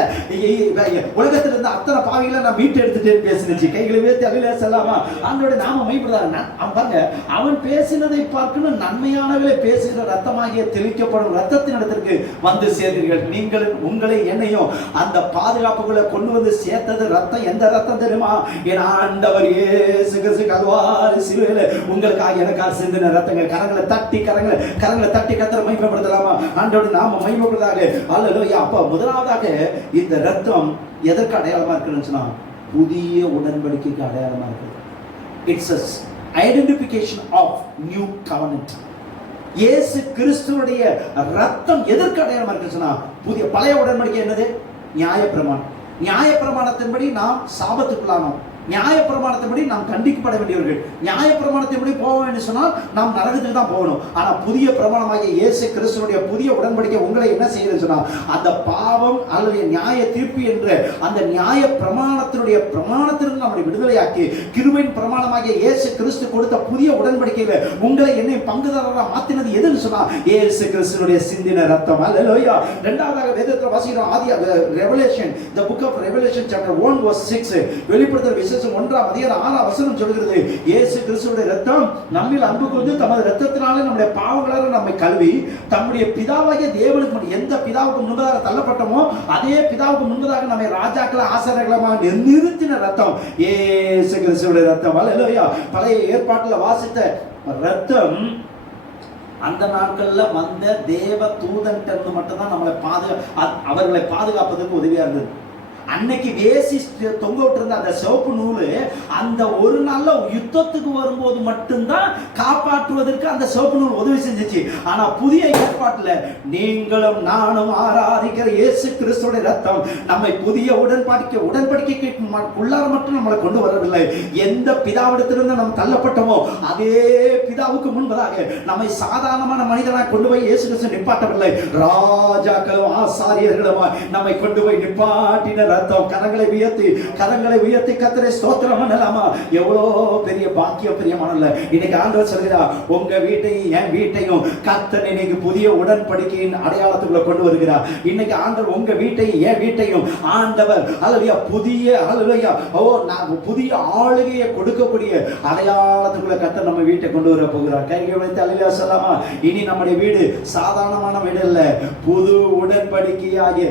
உலகத்துல இருந்த அத்தனை பாவிகளை நான் மீட்டு எடுத்துட்டேன்னு பேசினுச்சு. கைகளை வைத்து அல்லேலூயா சொல்லாமா? ஆண்டோட நாம மகிமைப்படுறாங்க. அவன் பாருங்க, அவன் பேசினதை பார்க்கணும் நன்மையானவளை பேசுகிற ரத்தமாகிய தெளிக்கப்படும் ரத்தத்தின் இடத்திற்கு வந்து சேர்ந்தீர்கள். நீங்கள் உங்களை என்னையும் அந்த பாதுகாப்புகளை கொண்டு வந்து சேர்த்தது ரத்தம். எந்த ரத்தம் தெரியுமா? என் ஆண்டவர் இயேசு கிறிஸ்து கல்வாரி சிலுவையில உங்களுக்காக எனக்காக சிந்தின ரத்தங்கள். கரங்களை தட்டி கர்த்தரை மகிமைப்படுத்தலாமா? ஆண்டவருடைய நாம மகிமைப்படுவதாக. அல்லேலூயா. அப்ப முதலாவதாக இந்த ரத்தம் எதற்கு அடையாளமா இருக்குன்னு சொன்னா, புதிய உடன்படிக்கைக்கு அடையாளமா இருக்கு. It's identification of new covenant. இயேசு கிறிஸ்துவுடைய ரத்தம் எதற்கு அடையாளமா இருக்குன்னு சொன்னா, புதிய பழைய உடன்படிக்கை என்னது? நியாயப்பிரமாணம். நியாயப்பிரமாணத்தின்படி நாம் சாபத்துக்குள்ளானோம். நியாயப்பிரமாணத்தின்படி நாம் கண்டிக்கப்பட வேண்டியவர்கள். நியாயப்பிரமாணத்தின்படி போக வேண்டும் சொன்னால் நாம் நரகத்துக்கு தான் போகணும். ஆனா புதிய பிரமாணமாகிய இயேசு கிறிஸ்துவுடைய புதிய உடன்படிக்கை உங்களை என்ன செய்யுதுன்னு சொன்னா, அந்த பாவம் அல்லது நியாய தீர்ப்பு என்ற அந்த நியாய பிரமாணத்திலிருந்து நம்மை விடுதலையாக்கி கிருபையின் பிரமாணமாகிய இயேசு கிறிஸ்து கொடுத்த புதிய உடன்படிக்கையில உங்களை என்னை பங்குதாரராக மாத்தினது எதுன்னு சொன்னா, இயேசு கிறிஸ்துவுடைய சிந்தின ரத்தம். அல்லேலூயா. இரண்டாவதாக வேதத்தில் வாசிக்கிறோம். ஆதி revelation, the book of Revelation chapter 1 verse 6. வெளிப்படுத்தல் விசேஷம் 1ஆம் அதிகாரம் 6ஆம் வசனம் சொல்கிறது, இயேசு கிறிஸ்துவுடைய ரத்தம் நம்மில் அன்பு கூர்ந்து தமது ரத்தத்தினாலே நம்முடைய பாவங்களால் நம்மை கழுவி தம்முடைய பிதாவாகிய தேவனுக்கு, எந்த பிதாவுக்கு முன்பதாக தள்ளப்பட்டோமோ அதே பிதாவுக்கு முன்பதாக நம்மை ராஜாக்கள ஆசாரியர்களாக நிறுத்தின ரத்தம் இயேசு கிறிஸ்துவுடைய ரத்தம். அல்லேலூயா. பழைய ஏற்பாட்டில் வாசித்த ரத்தம் அந்த நாட்கள்ல வந்த தேவ தூதன் மட்டும்தான் அவர்களை பாதுகாப்பதற்கு உதவியா இருந்தது. அன்னைக்கு வேசி தொங்க விட்டிருந்த அந்த சிவப்பு நூல் அந்த ஒரு நாள்ல யுத்தத்துக்கு வரும்போது மட்டும்தான் காப்பாற்றுவதற்கு அந்த சிவப்பு நூல் உதவி செஞ்சிச்சு. ஆனா புதிய ஏற்பாட்டுல நீங்களும் நானும் ஆராதிக்கிற இயேசு கிறிஸ்துவின் ரத்தம் நம்மை புதிய உடன்படிக்கைக்கு உள்ளார மட்டும் நம்மளை கொண்டு வரவில்லை. எந்த பிதாவிடத்திலிருந்து நம்ம தள்ளப்பட்டோமோ அதே பிதாவுக்கு முன்பதாக நம்மை சாதாரணமான மனிதனாக கொண்டு போய் இயேசு கிறிஸ்து நிப்பாட்டவில்லை. ராஜாக்களும் ஆசாரியர்களும் நம்மை கொண்டு போய் நிப்பாட்டின ரத்தம். கரங்களை உயர்த்தி கர்த்தரை ஸ்தோத்திரம் பண்ணலாமா? எவ்வளோ பெரிய பாக்கியம் பிரியமானல்ல. இன்னைக்கு ஆண்டவர் சொல்கிறார், உங்க வீட்டையும் என் வீட்டையும் கர்த்தர் இன்னைக்கு புதிய உடன்படிக்கையின் அடையாளத்துக்குள்ள கொண்டு வருகிறார். இன்னைக்கு ஆண்டவர் உங்க வீட்டையும் என் வீட்டையும் ஆண்டவர் அல்லையா புதிய அல்லையா புதிய ஆளுகையை கொடுக்கக்கூடிய அடையாளத்துக்குள்ள கர்த்தர் நம்ம வீட்டை கொண்டு வர போகிறார். கைகளை வைத்து அல்லையா சொல்லாமா? இனி நம்முடைய வீடு சாதாரணமான வீடு இல்ல, புது உடன்படிக்கையாகிய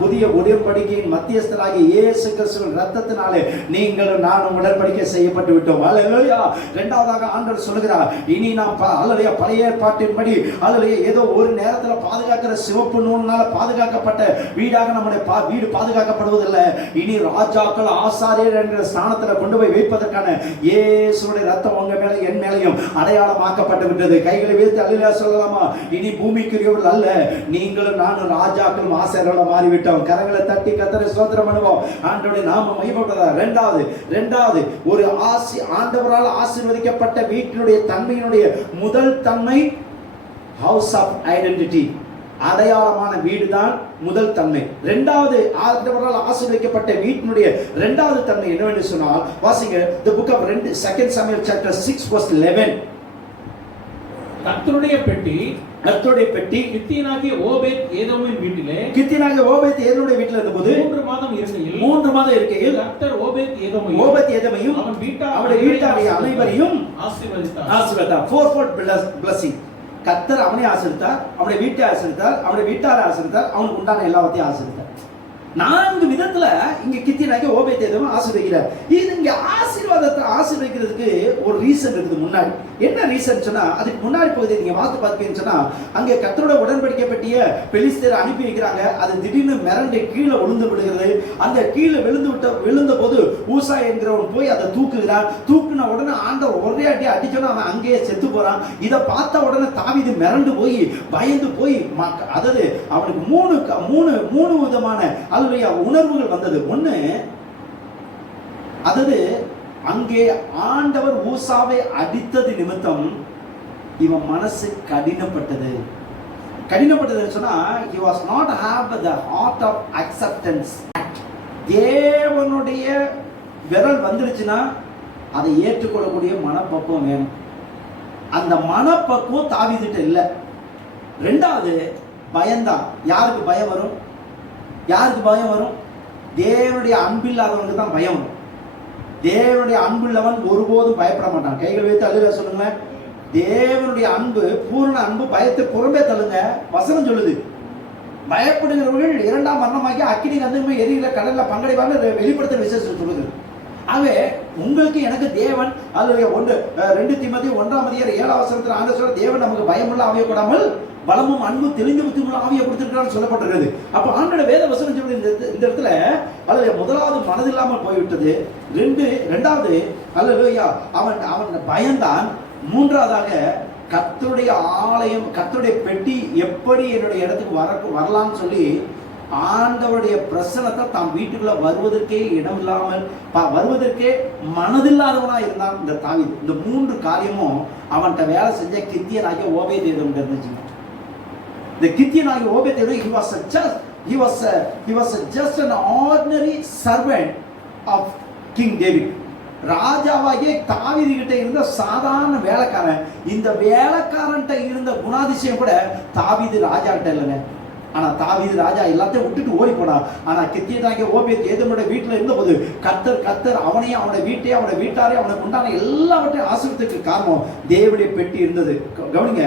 புதிய உடன்படிக்கையின் மத்தியஸ்தராகிய இயேசு கிறிஸ்துவின் ரத்தத்தினாலே நீங்களும் நானும் உடன்படிக்கை செய்யப்பட்டு விட்டோம். அல்லேலூயா. இரண்டாவதாக ஆண்டவர் சொல்கிறார், இனி நாம் அல்லேலூயா பழைய ஏற்பாட்டின்படி அல்லேலூயா ஏதோ ஒரு நேரத்துல பாதுகாக்கிற சிவப்பு நூலினால பாதுகாக்கப்பட்ட வீடாக நம்முடைய வீடு பாதுகாக்கப்படுவதில்லை. இனி ராஜாக்கள் ஆசாரியர் என்கிற ஸ்தானத்துல கொண்டு போய் வைப்பதற்கான இயேசுவுடைய ரத்தம் உங்க மேல என் மேலையும் அடையாளமாக்கப்பட்டு விட்டது. கைகளை வைத்து அல்லேலூயா சொல்லலாமா? இனி பூமிக்குரியவர்கள் அல்ல, நீங்களும் நானும் ராஜாக்களும் ஆசாரியர்களும் மாறிவிட்டோம். கரங்களை தட்டி கர்த்தரை ஸ்தோத்திரம் பண்ணுவோம். ஆண்டவருடைய நாமம் மகிமைப்படுவதாக. இரண்டாவது ஒரு ஆண்டவரால் ஆசீர்வதிக்கப்பட்ட வீட்டினுடைய தன்மையினுடைய முதல் தன்மை ஹவுஸ் ஆஃப் ஐடென்டிட்டி, அடையாளமான வீடுதான் முதல் தன்மை. இரண்டாவது ஆண்டவரால் ஆசீர்வதிக்கப்பட்ட வீட்டினுடைய இரண்டாவது தன்மை என்னவென்று சொன்னால், வாசிங்க the book of 2 Samuel chapter 6 verse 11. கர்த்தருடைய பெட்டி கித்தியனாகிய ஓபேத் ஏதோமின் வீட்டிலே இருந்தபோது 3 மாதம் இருக்கையில் கர்த்தர் ஓபேத் ஏதோமையும் அவனுடைய வீட்டாரை அனைவரையும் ஆசீர்வதித்தார். fourfold blessing. கர்த்தர் அவனை ஆசீர்வதித்தார், அவனுடைய வீட்டை ஆசீர்வதித்தார், அவனுடைய வீட்டாரை ஆசீர்வதித்தார், அவனுக்கு உண்டான எல்லாவற்றையும் ஆசீர்வதித்தார். 4 விதத்துல இங்க கித்தியனாகிய ஓபேத் ஏதோம் ஆசீர்வதிக்கிறார். இது இங்க ஆசீர்வாதத்தை ஆசீர்வதிக்கிறதுக்கு ஒரு ரீசன் இருக்குது. முன்னாடி என்ன ரீசன் சொன்னா, அதுக்கு முன்னாடி பகுதியை நீங்க வாத்து பார்த்தீங்கன்னு சொன்னா, அங்கே கர்த்தரோட உடன்படிக்கை பற்றிய பெலிஸ்தரை அனுப்பி வைக்கிறாங்க. அது திடீர்னு மிரண்டு கீழே விழுந்து விடுகிறது. அந்த கீழே விழுந்த போது ஊசா என்கிறவன் போய் அதை தூக்குகிறான். தூக்குன உடனே ஆண்டவர் ஒரே அடி அடிச்சோன்னா அவன் அங்கேயே செத்து போறான். இதை பார்த்த உடனே தாவீது மிரண்டு போய் பயந்து போய் அதாவது அவனுக்கு மூணு விதமான அல்லேலூயா உணர்வுகள் வந்தது. ஒண்ணு, அதாவது அங்கே ஆண்டவர் ஊசாவை அடித்தது நிமித்தம் இவன் மனசு கடினப்பட்டது சொன்னா, he was not have the heart of acceptance. தேவனுடைய விரல் வந்துருச்சுன்னா அதை ஏற்றுக்கொள்ளக்கூடிய மனப்பக்குவம் வேணும். அந்த மனப்பக்குவம் தாவீதுகிட்ட இல்லை. ரெண்டாவது பயம்தான். யாருக்கு பயம் வரும்? தேவனுடைய அன்பில்லாதவனுக்கு தான் பயம் வரும். தேவனுடைய அன்புள்ளவன் ஒருபோதும் பயப்பட மாட்டான். கைகள் வைத்து அல்லேலூயா சொல்லுங்க. தேவனுடைய அன்பு, பூர்ண அன்பு பயத்தை புறம்பே தள்ளுங்க. வசனம் சொல்லுது, பயப்படுகிறவர்கள் 2ஆம் மரணமாகி அக்கினி கந்தகமே எரிகிற கடல்ல பங்கடைவாங்க வெளிப்படுத்த விசேஷம் சொல்லுது. ஆகவே உங்களுக்கு எனக்கு தேவன் அல்லேலூயா 2 தீமோத்தேயு 1:7 ஆண்டவர் சொல்ற, தேவன் நமக்கு பயமுள்ள ஆவியை கொடாமல் பலமும் அன்பு தெளிந்த புத்தியுள்ள ஆவியை கொடுத்திருக்கிறான்னு சொல்லப்பட்டிருக்கிறது. அப்ப ஆண்டோட வேத வசனம் சொல்லி இந்த இடத்துல அல்லேலூயா முதலாவது மனதில்லாமல் போய்விட்டது. இரண்டாவது அல்லேலூயா அவன் பயந்தான். மூன்றாவதாக கர்த்தருடைய ஆலயம், கர்த்தருடைய பெட்டி எப்படி என்னுடைய இடத்துக்கு வரலாம்னு சொல்லி ஆண்டவருடைய பிரசனத்தை தான் வீட்டுக்குள்ள வருவதற்கே இடம் இல்லாமல் வருவதற்கே மனதில்லாதவனா இருந்தான் இந்த தாவீது. இந்த 3 காரியமும் அவன்கிட்ட வேலை செஞ்ச கித்தியனாகிய ஓபேத் ஏதோம் இருந்துச்சு. இந்த கித்தியனாகிய Obed Edom he was just an ordinary servant of King David. ராஜாவாகிய தாவீது கிட்ட இருந்த சாதாரண வேலைக்காரன். இந்த வேலைக்காரன்ட்ட இருந்த குணாதிசயம் கூட தாவீது ராஜா கிட்ட இல்லைங்க. ஆனா தாவீது ராஜா எல்லாத்தையும் விட்டுட்டு ஓடி போனான். ஆனா கித்தியனாகிய ஓபேத் ஏதோமுடைய வீட்டுல இருந்தபோது கர்த்தர் அவனையும் அவனுடைய வீட்டையும் அவனுடைய வீட்டாரையும் அவனுக்கு உண்டான எல்லாவற்றையும் ஆசீர்வதிக்கு காரணம் தேவனுடைய பெட்டி இருந்தது. கவனிங்க,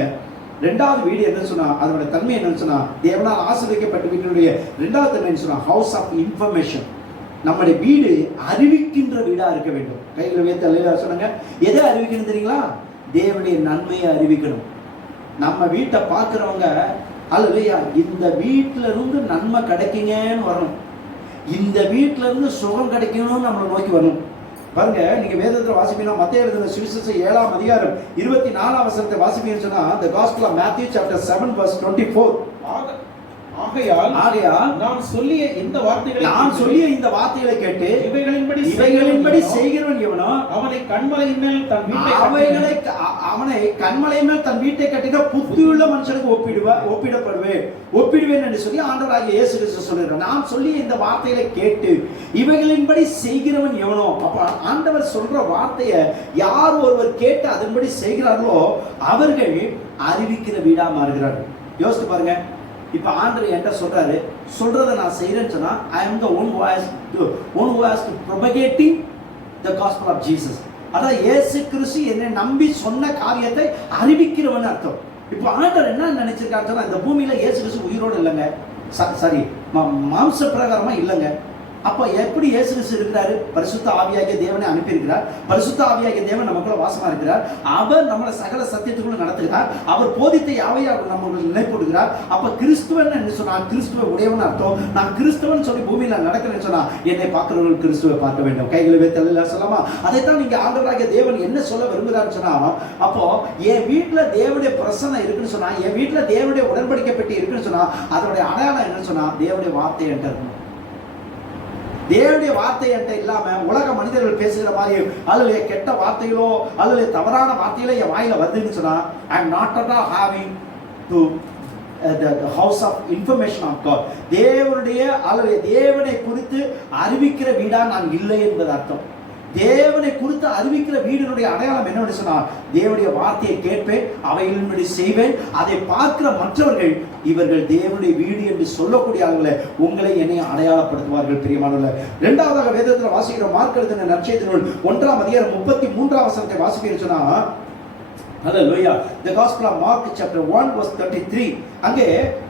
2வது வீடு என்னன்னு சொன்னா, அதனுடைய தன்மை என்னன்னு சொன்னா, தேவனால் ஆசீர்வதிக்கப்பட்ட வீட்டினுடைய 2வது தன்மை சொன்னா ஹவுஸ் ஆஃப் இன்ஃபர்மேஷன். நம்முடைய வீடு அறிவிக்கின்ற வீடா இருக்க வேண்டும். கைகளை வைத்து அல்லேலூயா சொன்னாங்க. எதை அறிவிக்கணும் தெரியுங்களா? தேவனுடைய நன்மையை அறிவிக்கணும். நம்ம வீட்டை பார்க்கிறவங்க அல்லேலூயா இந்த வீட்டில இருந்து நன்மை கிடைக்குங்கன்னு வரணும். இந்த வீட்டுல இருந்து சுகம் கிடைக்கணும்னு நம்மளை நோக்கி வரணும். பாருங்க, நீங்க வேதத்துல வாசிப்பீங்கன்னா மத்தேயு எழுதின சுவிசேஷம் 7ஆம் அதிகாரம் 24ஆம் வசனத்தை வாசிப்பீங்கன்னு சொன்னா the gospel of Matthew chapter 7 verse 24. ஆகையால் நான் சொல்லிய இந்த வார்த்தைகளை கேட்டு இவைகளின்படி செய்கிறவன் எவனோ அவனை கன்மலையின் மேல் தன் வீட்டை கட்டின புத்தியுள்ள மனுஷனுக்கு ஒப்பிடுவேன் என்று சொல்லி ஆண்டவராகிய இயேசு கிறிஸ்து சொல்றார். நான் சொல்லிய இந்த வார்த்தைகளை கேட்டு இவைகளின்படி செய்கிறவன் எவனோ, அப்ப ஆண்டவர் சொல்ற வார்த்தையை யார் ஒருவர் கேட்டு அதன்படி செய்கிறார்களோ அவர்கள் அறிவிக்கிற வீடா மாறுகிறார்கள். யோசித்து பாருங்க. இப்ப ஆண்டவர் என்கிட்ட சொல்றாரு, சொல்றதை நான் செய்யறேன்னு சொன்னா I am the one who has to propagating the gospel of Jesus. அதான் இயேசு கிறிஸ்து என்னை நம்பி சொன்ன காரியத்தை அறிவிக்கிறவன் அர்த்தம். இப்ப ஆண்டவர் என்ன நினைச்சிருக்காரு சொன்னா, இந்த பூமியில இயேசு கிறிஸ்து உயிரோடு இல்லைங்க, சரி மாம்ச பிரகாரமா இல்லைங்க. அப்ப எப்படி இயேசு கிறிஸ்து இருக்கிறாரு? பரிசுத்த ஆவியாகிய தேவனை அனுப்பி இருக்கிறார். பரிசுத்த ஆவியாகிய தேவன் நமக்குள்ள வாசமா இருக்கிறார். அவர் நம்மளை சகல சத்தியத்துக்குள்ள நடத்துகிறார். அவர் போதித்த யாவையை அவர் நம்மளுக்கு நிலைப்படுகிறார். அப்ப கிறிஸ்துவன் என்ன சொன்னா, கிறிஸ்துவ உடையவன் அர்த்தம். நான் கிறிஸ்துவன் சொல்லி பூமியில நடக்கிறேன்னு சொன்னா என்னை பார்க்கிறவர்கள் கிறிஸ்துவை பார்க்க வேண்டும். கைகளை வைத்தல சொல்லாமா? அதைத்தான் நீங்க ஆண்டவராகிய தேவன் என்ன சொல்ல விரும்புகிறான்னு சொன்னா, அப்போ என் வீட்டுல தேவனுடைய பிரசன்னம் இருக்குன்னு சொன்னா, என் வீட்டுல தேவனுடைய உடன்படிக்கை பெட்டி இருக்குன்னு சொன்னா அதனுடைய அடையாளம் என்னன்னு சொன்னா தேவனுடைய வார்த்தை என்கிட்ட இருக்கணும். தேவனுடைய வார்த்தை என்கிட்ட இல்லாம உலக மனிதர்கள் பேசுகிற மாதிரி அல்லது கெட்ட வார்த்தைகளோ அல்லது தவறான வார்த்தைகளோ என் வாயில வருதுன்னு சொன்னா I am not at all having to the house of information of God. தேவனுடைய அல்லது தேவனை குறித்து அறிவிக்கிற வீடா நான் இல்லை என்பது அர்த்தம். தேவனை குறித்து அறிவிக்கிற வீடினுடைய அடையாளம் என்னன்னு சொன்னா, தேவனுடைய வார்த்தையை கேட்பேன், அவைகளின்படி செய்வேன். அதை பார்க்கிற மற்றவர்கள் இவர்கள் தேவனுடைய வீடு என்று சொல்லக்கூடிய ஆளுங்களை உங்களை என்னை அடையாளப்படுத்துவார்கள். பிரியமானவர்களே, இரண்டாவதாக வேதத்தில் வாசிக்கிற மார்க் எழுதின நற்செய்தி நூல் 1ஆம் அதிகாரம் 33ஆம் வசனத்தை வாசிப்பீங்கன்னு சொன்னா, Hallelujah. The Gospel of Mark chapter 1 verse 33. அங்கே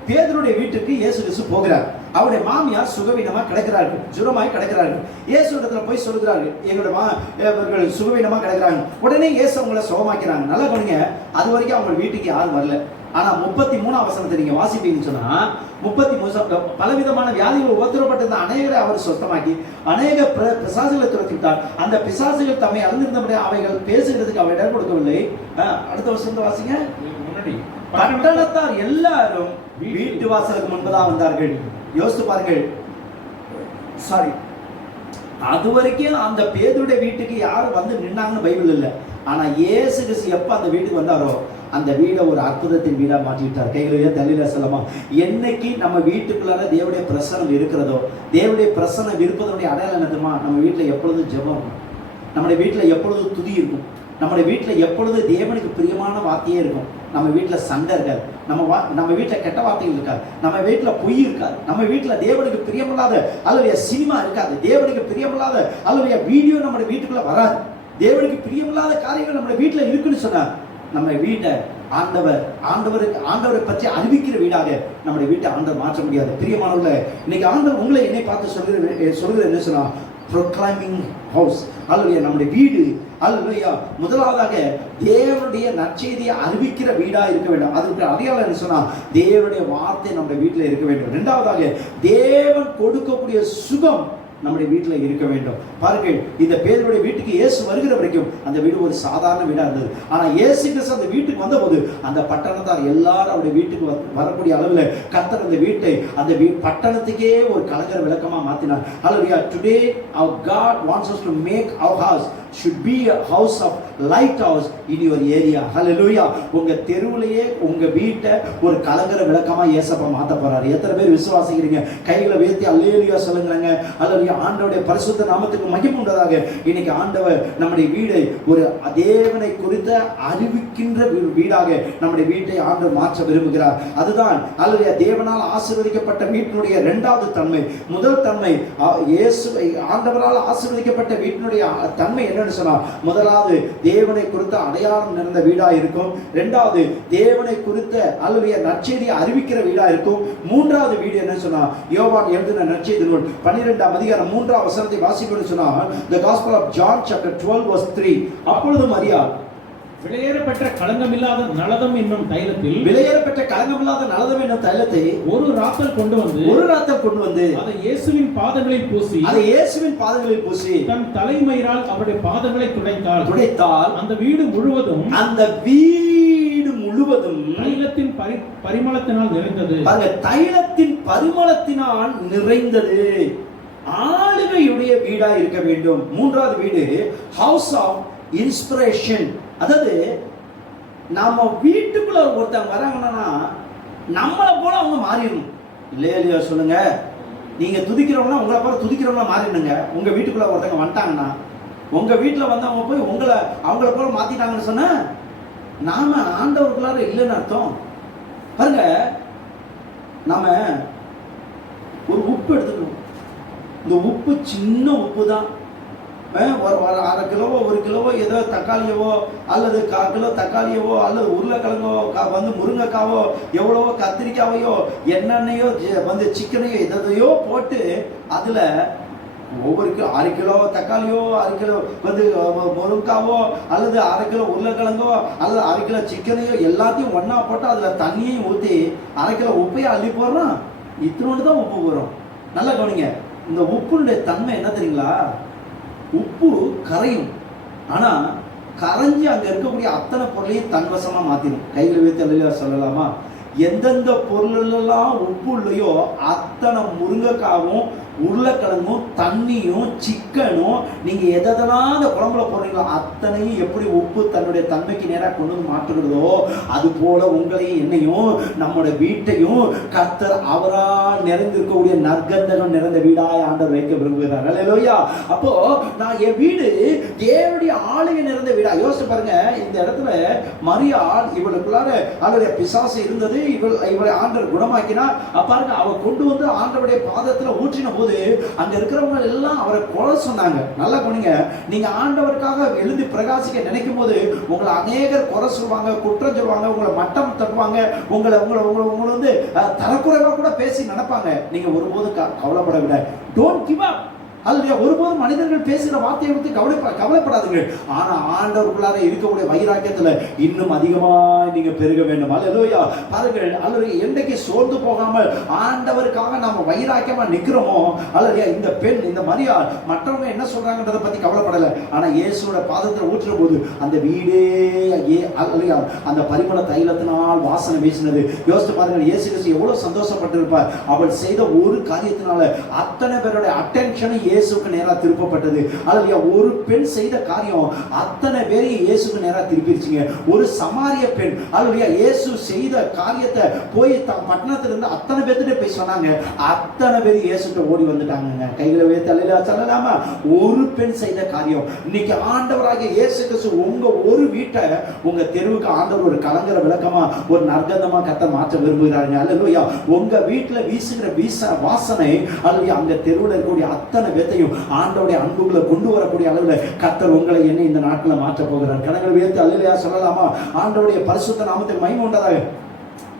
பேதுருடைய வீட்டுக்கு இயேசு கிறிஸ்து போகிறார். அவருடைய மாமியார் சுகவீனமா கிடக்கிறார்கள், ஜுரமாய் கிடக்கிறார்கள். இயேசு இடத்துல போய் சொல்கிறார்கள், இவர்கள் சுகவீனமா கிடக்கிறாங்க. உடனே இயேசு அவங்களை சுகமாக்கிறாங்க. நல்லா கவனிங்க, அது வரைக்கும் அவங்க வீட்டுக்கு யாரும் வரல. ஆனா 33ஆம் வசனத்தை நீங்க வாசிப்பீங்கன்னு சொன்னா 33 பலவிதமான வியாதிகள் உபத்திரப்பட்டிருந்த அநேகரை அவர் சுத்தமாக்கி அநேக பிசாசுகளை துரத்திவிட்டார். அந்த பிசாசுகள் தம்மை அறிந்திருந்தபடி அவைகள் பேசுகிறதுக்கு அவர் இடம் கொடுக்கவில்லை. அடுத்த வசனத்தை வாசிங்க. பட்டணத்தார் எல்லாரும் வீட்டு வாசலுக்கு முன்பதாக வந்தார்கள். யோசித்து பாருங்கள். சாரி, அது வரைக்கும் அந்த பேதுருடைய வீட்டுக்கு யாரும் வந்து நின்னாங்கன்னு பைபிள் இல்லை. ஆனா இயேசு கிறிஸ்து எப்ப அந்த வீட்டுக்கு வந்தாரோ அந்த வீடை ஒரு அற்புதத்தின் வீடா மாற்றிவிட்டார். கைகளிலே தள்ளில சொல்லமா, என்னைக்கு நம்ம வீட்டுக்குள்ளார தேவனுடைய பிரசனம் இருக்கிறதோ, தேவனுடைய பிரசனம் இருப்பதனுடைய அடையாளம் என்னதுமா, நம்ம வீட்டுல எப்பொழுதும் ஜெபம் இருக்கும், நம்முடைய வீட்டுல எப்பொழுதும் துதி இருக்கும், நம்முடைய வீட்டுல எப்பொழுது தேவனுக்கு பிரியமான வார்த்தையே இருக்கும். நம்ம வீட்டுல சண்டை இருக்காது, நம்ம வீட்டுல கெட்ட வார்த்தைகள் இருக்காது, நம்ம வீட்டுல பொய் இருக்காது, நம்ம வீட்டுல தேவனுக்கு பிரியமில்லாத அல்லது சினிமா இருக்காது, தேவனுக்கு பிரியமில்லாத அல்லது வீடியோ நம்முடைய வீட்டுக்குள்ள வராது. தேவனுக்கு பிரியமில்லாத காரியங்கள் நம்ம வீட்டுல இருக்குன்னு சொன்னா நம்ம வீட்டை ஆண்டவரை பற்றி அறிவிக்கிற வீடாக நம்முடைய வீட்டை ஆண்டவர் மாற்ற முடியாது. பிரியமானவர்களே, இன்னைக்கு ஆண்டவர் உங்களை என்னை பார்த்து சொல்கிற என்ன சொன்னா, proclaiming house. அல்லேலூயா. நம்முடைய வீடு அல்லேலூயா முதலாவதாக தேவனுடைய நற்செய்தியை அறிவிக்கிற வீடா இருக்க வேண்டும். அதுக்கு அடையாளம் என்ன சொன்னா, தேவனுடைய வார்த்தை நம்முடைய வீட்டில் இருக்க வேண்டும். இரண்டாவதாக தேவன் கொடுக்கக்கூடிய சுகம் நம்முடைய வீட்டில் இருக்க வேண்டும். பாருங்கள், இந்த பேதுருடைய வீட்டுக்கு இயேசு வருகிற வரைக்கும் அந்த வீடு ஒரு சாதாரண வீடா இருந்தது. ஆனா இயேசு கிறிஸ்து அந்த வீட்டுக்கு வந்தபோது அந்த பட்டணத்தார் எல்லாரும் அவருடைய வீட்டுக்கு வரக்கூடிய அளவில் கர்த்தர் அந்த வீட்டை அந்த பட்டணத்துக்கே ஒரு கலங்கர விளக்கமா மாத்தினார். Hallelujah. Today our God wants us to make our house should be a house of lighthouse in your area. Hallelujah. உங்க தெருவுலயே உங்க வீட்டை ஒரு கலங்கர விளக்கமா இயேசப்பா மாத்த போறாரு. எத்தனை பேர் விசுவாசிக்கிறீங்க? கைகளை உயர்த்தி அல்லேலூயா சொல்லுங்க. அல்லேலூயா. ஆண்டவருடைய பரிசுத்த நாமத்துக்கு மகிமை உண்டதாக. இன்னைக்கு ஆண்டவர் நம்முடைய வீடை ஒரு தேவனை குறித்த அறிவிக்கின்ற வீடாக நம்முடைய வீட்டை ஆண்டவர் மாற்ற விரும்புகிறார். அதுதான் அல்லேலூயா தேவனால் ஆசீர்வதிக்கப்பட்ட வீட்டினுடைய இரண்டாவது தன்மை. முதல் தன்மை இயேசுவை ஆண்டவரால் ஆசீர்வதிக்கப்பட்ட வீட்டினுடைய தன்மை என்னன்னு சொன்னா, முதலாவது தேவனை குறித்த அடையாளம் நிறைந்த வீடா இருக்கும். இரண்டாவது தேவனை குறித்த அல்லேலூயா நற்செய்தியை அறிவிக்கிற வீடா இருக்கும். மூன்றாவது வீடு என்ன சொன்னா, யோவான் எழுதின நற்செய்தி நூல் 12ஆம் அதிகாரம் 3ஆம் வசனத்தை வாசிக்கணும்னு சொன்னா, the gospel of John chapter 12 verse 3. அப்பொழுது மரியாள் விலையேறப்பெற்ற களங்கமில்லாத நலதம் என்னும் தைலத்தில் விலையேறப்பெற்ற களங்கமில்லாத நலதம் என்னும் தைலத்தை ஒரு ராத்தல் கொண்டு வந்து அதை இயேசுவின் பாதங்களில் பூசி தன் தலைமயிரால் அவருடைய பாதங்களை துடைத்தால் அந்த வீடு முழுவதும் தைலத்தின் பரிமளத்தினால் நிறைந்தது. தைலத்தின் பரிமளத்தினால் நிறைந்தது. ஆளுகையுடைய வீடா இருக்க வேண்டும். மூன்றாவது வீடு ஹவுஸ் ஆஃப் இன்ஸ்பிரேஷன். அதாவது நம்ம வீட்டுக்குள்ள ஒருத்தவங்க வராங்கன்னா நம்மளை போல அவங்க மாறிடணும். இல்லையா சொல்லுங்க. நீங்க துதிக்கிறவங்க உங்களை போல துதிக்கிறவங்கள மாறிடுங்க. உங்க வீட்டுக்குள்ள ஒருத்தவங்க வந்துட்டாங்கன்னா உங்க வீட்டுல வந்து அவங்க போய் அவங்கள போல மாத்திட்டாங்கன்னு சொன்னா நாம ஆண்டவருக்குள்ளார இல்லைன்னு அர்த்தம். பாருங்க, நாம ஒரு உப்பு எடுத்துக்கணும். இந்த உப்பு சின்ன உப்பு தான். ஒரு 1/2 கிலோவோ 1 கிலோவோ ஏதோ தக்காளியவோ அல்லது 1/4 கிலோ தக்காளியவோ அல்லது உருளைக்கிழங்கோ வந்து முருங்கைக்காவோ எவ்வளவோ கத்திரிக்காவையோ என்னென்னையோ வந்து சிக்கனையோ எதையோ போட்டு அதுல ஒவ்வொரு 1/2 கிலோ தக்காளியோ 1/2 கிலோ வந்து முருங்காவோ அல்லது 1/2 கிலோ உருளைக்கிழங்கோ அல்லது 1/2 கிலோ சிக்கனையோ எல்லாத்தையும் ஒன்னா போட்டு அதுல தண்ணியையும் ஊற்றி 1/2 கிலோ உப்பையும் அள்ளி போடுறோம். இத்தினோண்டு தான் உப்பு போடுறோம். நல்லா கவனிங்க. இந்த உப்புடைய தன்மை என்ன தெரியுங்களா? உப்பு கரையும். ஆனா கரைஞ்சி அங்க இருக்கக்கூடிய அத்தனை பொருளையும் தன்வசமா மாத்திடும். கையில் வைத்து சொல்லலாமா? எந்தெந்த பொருள் எல்லாம் உப்பு இல்லையோ அத்தனை முருங்கைக்காவும் உருளைக்கிழங்கும் தண்ணியும் சிக்கனும் நீங்க எதெல்லாம் அந்த குழம்புல போடுறீங்களோ அத்தனையும் எப்படி உப்பு தன்னுடைய தன்மைக்கு நேராக கொண்டு வந்து மாற்றுகிறதோ அது போல உங்களையும் என்னையும் நம்முடைய வீட்டையும் கர்த்தர் அவரா நிறைந்திருக்கக்கூடிய நற்கந்தகம் நிறைந்த வீடாய் ஆண்டவர் வைக்க விரும்புகிறார். அல்லேலூயா. அப்போ நான் என் வீடு தேவனுடைய ஆளுகை நிறைந்த வீடா. யோசிச்சு பாருங்க. இந்த இடத்துல மரியாள் இவளுக்குள்ளார அவருடைய பிசாசு இருந்தது. இவளை ஆண்டவர் குணமாக்கினா பாருங்க, அவ கொண்டு வந்து ஆண்டவருடைய பாதத்துல ஊற்றின போது அங்க இருக்கிறவங்க எல்லாம் அவரை கொலை சொன்னாங்க. நல்லா கவனிங்க. நீங்க ஆண்டவருக்காக எழுதி பிரகாசிக்க நினைக்கும் போது உங்களை அநேகர் குறை சொல்லுவாங்க, குற்றம் சொல்லுவாங்க, உங்களை மட்டம் தட்டுவாங்க, உங்களை வந்து தரக்குறைவா கூட பேசி நினைப்பாங்க. நீங்க ஒருபோதும் கவலைப்படவில்லை. Don't give up. அல்லையா? ஒருபோதும் மனிதர்கள் பேசுகிற வார்த்தையை பற்றி கவலைப்படாதுங்க. ஆனா ஆண்டவருக்குள்ளார இருக்கக்கூடிய வைராக்கியத்துல இன்னும் அதிகமாக நீங்க பெருக வேண்டும். அல்லேலூயா. பாருங்கள், அல்லது என்றைக்கு சோர்ந்து போகாமல் ஆண்டவருக்காக நாம வைராக்கியமா நிக்கிறோமோ, அல்லையா, இந்த பெண் இந்த மரியாள் மற்றவங்க என்ன சொல்றாங்கன்றதை பத்தி கவலைப்படலை. ஆனா இயேசுவோட பாதத்தில் ஊற்றுற போது அந்த வீடே அல்லையா அந்த பரிமள தைலத்தினால் வாசனை வீசினது. யோசித்து பாருங்கள், இயேசு கிறிஸ்து எவ்வளவு சந்தோஷப்பட்டிருப்பார். அவள் செய்த ஒரு காரியத்தினால அத்தனை பேருடைய அட்டென்ஷன் இயேசுக்கு நேரா திருப்பப்பட்டது. அல்லையா, ஒரு பெண் செய்த காரியம் அத்தனை பேரையும் இயேசுக்கு நேரா திருப்பிடுச்சுங்க. ஒரு சமாரிய பெண் அல்லையா இயேசு செய்த காரியத்தை போய் பட்டணத்துல இருந்து அத்தனை பேர்கிட்ட போய் சொன்னாங்க. அத்தனை பேர் இயேசுக்கு ஓடி வந்துட்டாங்க. கைகளை வைத்து அல்லையா சொல்லலாமா? ஒரு பெண் செய்த காரியம். இன்னைக்கு ஆண்டவராகிய இயேசு கிறிஸ்து உங்க ஒரு வீட்டை உங்க தெருவுக்கு ஆண்டவர் ஒரு கலங்கர விளக்கமா ஒரு நற்கந்தமா கத்த மாற்ற விரும்புகிறாங்க. அல்லையா, உங்க வீட்டுல வீசுகிற வாசனை அல்லையா அங்க தெருவில் இருக்கக்கூடிய அத்தனை பேத்தையும் ஆண்டவருடைய அன்புகளை கொண்டு வரக்கூடிய அளவில் கர்த்தர் உங்களை என்ன இந்த நாட்களை மாற்ற போகிறார். கரங்களை உயர்த்தி அல்லேலூயா சொல்லலாமா? ஆண்டவருடைய பரிசுத்த நாமத்துக்கு மகிமை உண்டாதாக.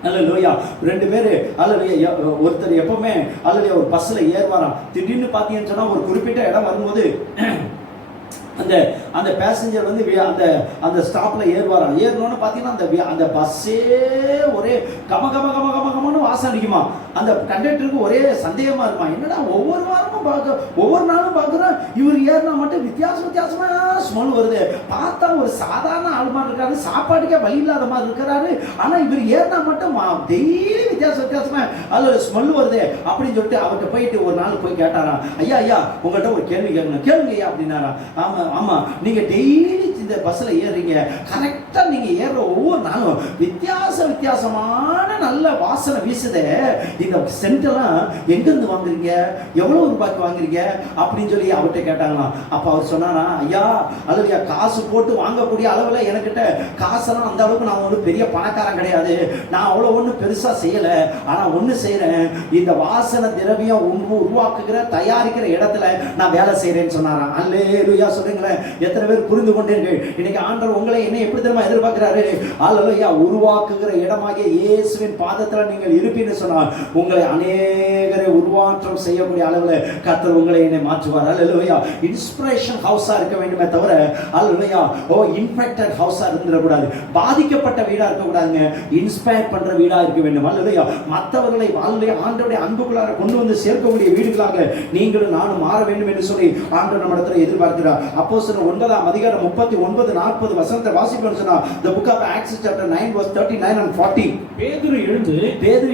அல்லேலூயா. 2 பேரு அல்லேலூயா. ஒருத்தர் எப்பவுமே அல்லேலூயா ஒரு பஸ்ல ஏறுவாராம். திடீர்னு பாத்தீங்கன்னு சொன்னா ஒரு குறிப்பிட்ட இடம் வரும்போது அந்த பேசஞ்சர் வந்து அந்த ஸ்டாப்ல ஏறுவாராம். ஏறணும்னு பாத்தீங்கன்னா அந்த பஸ்ஸே ஒரே கமன்னு வாசம் அடிக்குமா. அந்த கண்டக்டருக்கு ஒரே சந்தேகமா இருக்குமா, என்னடா ஒவ்வொரு வாரமும் ஒவ்வொரு நாளும் பார்க்குறோம் இவர் ஏறினா மட்டும் வித்தியாசமா ஸ்மெல் வருது. பார்த்தா ஒரு சாதாரண ஆள் மாதிரி இருக்காரு, சாப்பாட்டுக்கே வழி இல்லாத மாதிரி இருக்கிறாரு. ஆனா இவர் ஏறினா மட்டும் டெய்லி வித்தியாசமா அது ஸ்மெல் வருது அப்படின்னு சொல்லிட்டு அவர்கிட்ட போயிட்டு ஒரு நாள் போய் கேட்டாராம். ஐயா உங்கள்கிட்ட ஒரு கேள்வி கேளுங்க ஐயா அப்படின்னாரா. ஆமா, நீங்க டெய்லி இந்த பஸ்ல ஏறுறீங்க, கரெக்டா நீங்க ஏறுற ஒவ்வொரு நாளும் வித்தியாசமான நல்ல வாசனை வீசுதே. இந்த சென்ட் எல்லாம் எங்க இருந்து வாங்குறீங்க, எவ்வளவு ரூபாய்க்கு வாங்குறீங்க அப்படின்னு சொல்லி அவர்கிட்ட கேட்டாங்களாம். அப்ப அவர் சொன்னாரா, ஐயா அல்லையா காசு போட்டு வாங்கக்கூடிய அளவுல எனக்கிட்ட காசெல்லாம் அந்த அளவுக்கு நான் ஒன்றும் பெரிய பணக்காரன் கிடையாது, நான் அவ்வளவு ஒன்றும் பெருசா செய்யல. ஆனா ஒண்ணு செய்யறேன், இந்த வாசனை திரவியம் உருவாக்குகிற தயாரிக்கிற இடத்துல நான் வேலை செய்யறேன்னு சொன்னாராம். அல்லேலூயா சொல்லுங்களேன். எத்தனை பேர் புரிந்து கொண்டீர்கள்? இன்னைக்கு ஆண்டவர் உங்களை என்ன எப்படி தெரியுமா எதிர்பார்க்கிறாரு? அல்லேலூயா, உருவாக்குகிற இடமாகிய இயேசுவின் பாதத்துல நீங்கள் இருப்பீன்னு சொன்னால் உங்களை அநேகரை உருவாற்றம் செய்யக்கூடிய அளவுல கர்த்தர் உங்களை என்னை மாற்றுவார். அல்லேலூயா, இன்ஸ்பிரேஷன் ஹவுஸா இருக்க வேண்டுமே தவிர அல்லேலூயா இன்ஃபெக்டட் ஹவுஸா இருந்துடக்கூடாது. பாதிக்கப்பட்ட வீடா இருக்க கூடாதுங்க, இன்ஸ்பயர் பண்ற வீடா இருக்க வேண்டும். அல்லேலூயா, மற்றவர்களை ஆண்டவருடைய அன்புக்குள்ளாக கொண்டு வந்து சேர்க்கக்கூடிய வீடுகளாக நீங்களும் நானும் மாற வேண்டும் என்று சொல்லி ஆண்டவர் நம்மிடத்தில் எதிர்பார்க்கிறார். அப்போஸ்தலர் 9ஆம் அதிகாரம் 39-40 வசனத்தை வாசிப்போம் சொன்னா, the book of Acts chapter 9 verse 39 and 40. பேதுரு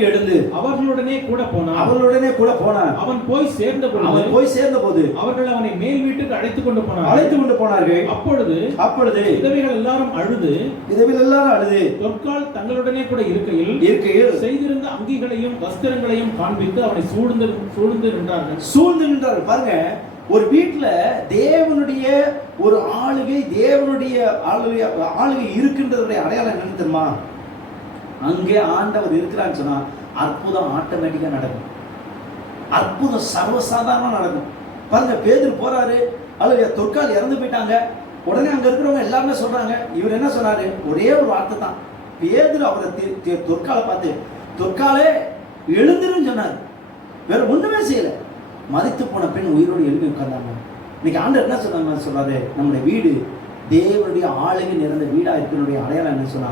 எழுந்து அவர்களுடனே கூட போனான். அவன் போய் சேர்ந்தபோது அவர்கள் அவனை மேல் வீட்டுக்கு அழைத்து கொண்டு போனார்கள். அப்பொழுது விதவைகள் எல்லாரும் அழுது தொற்கால் தங்களுடனே கூட இருக்கையில் செய்திருந்த அங்கிகளையும் வஸ்திரங்களையும் காண்பித்து அவனை சூழ்ந்து நின்றார்கள். பாருங்க, ஒரு வீட்டுல தேவனுடைய ஒரு தேவனுடைய ஆளுகை இருக்கின்றதுடைய அடையாளம் என்னன்னு தெரியுமா? அங்கே ஆண்டவர் இருக்கிறான்னு சொன்னா அற்புதம் ஆட்டோமேட்டிக்கா நடக்கும். அற்புதம் சர்வசாதாரணமா நடக்கும். பாருங்க, பேதுரு போறாரு, அல்லது தொற்கால் இறந்து போயிட்டாங்க. உடனே அங்க இருக்கிறவங்க எல்லாருமே சொல்றாங்க, இவர் என்ன சொன்னாரு? ஒரே ஒரு வார்த்தை தான். பேதுரு அவரை தொற்காலை பார்த்து, தொற்காலே எழுந்துருன்னு சொன்னார். வேற ஒண்ணுமே செய்யல. மரித்து போன பெண் உயிரோடு எழுப்பி உட்கார்ந்தாங்க. இன்னைக்கு ஆண்டவர் என்ன சொல்றாரு? நம்முடைய வீடு தேவனுடைய ஆளுகை நிறைந்த வீடா இருக்கிறனுடைய அடையாளம் என்ன சொன்னா,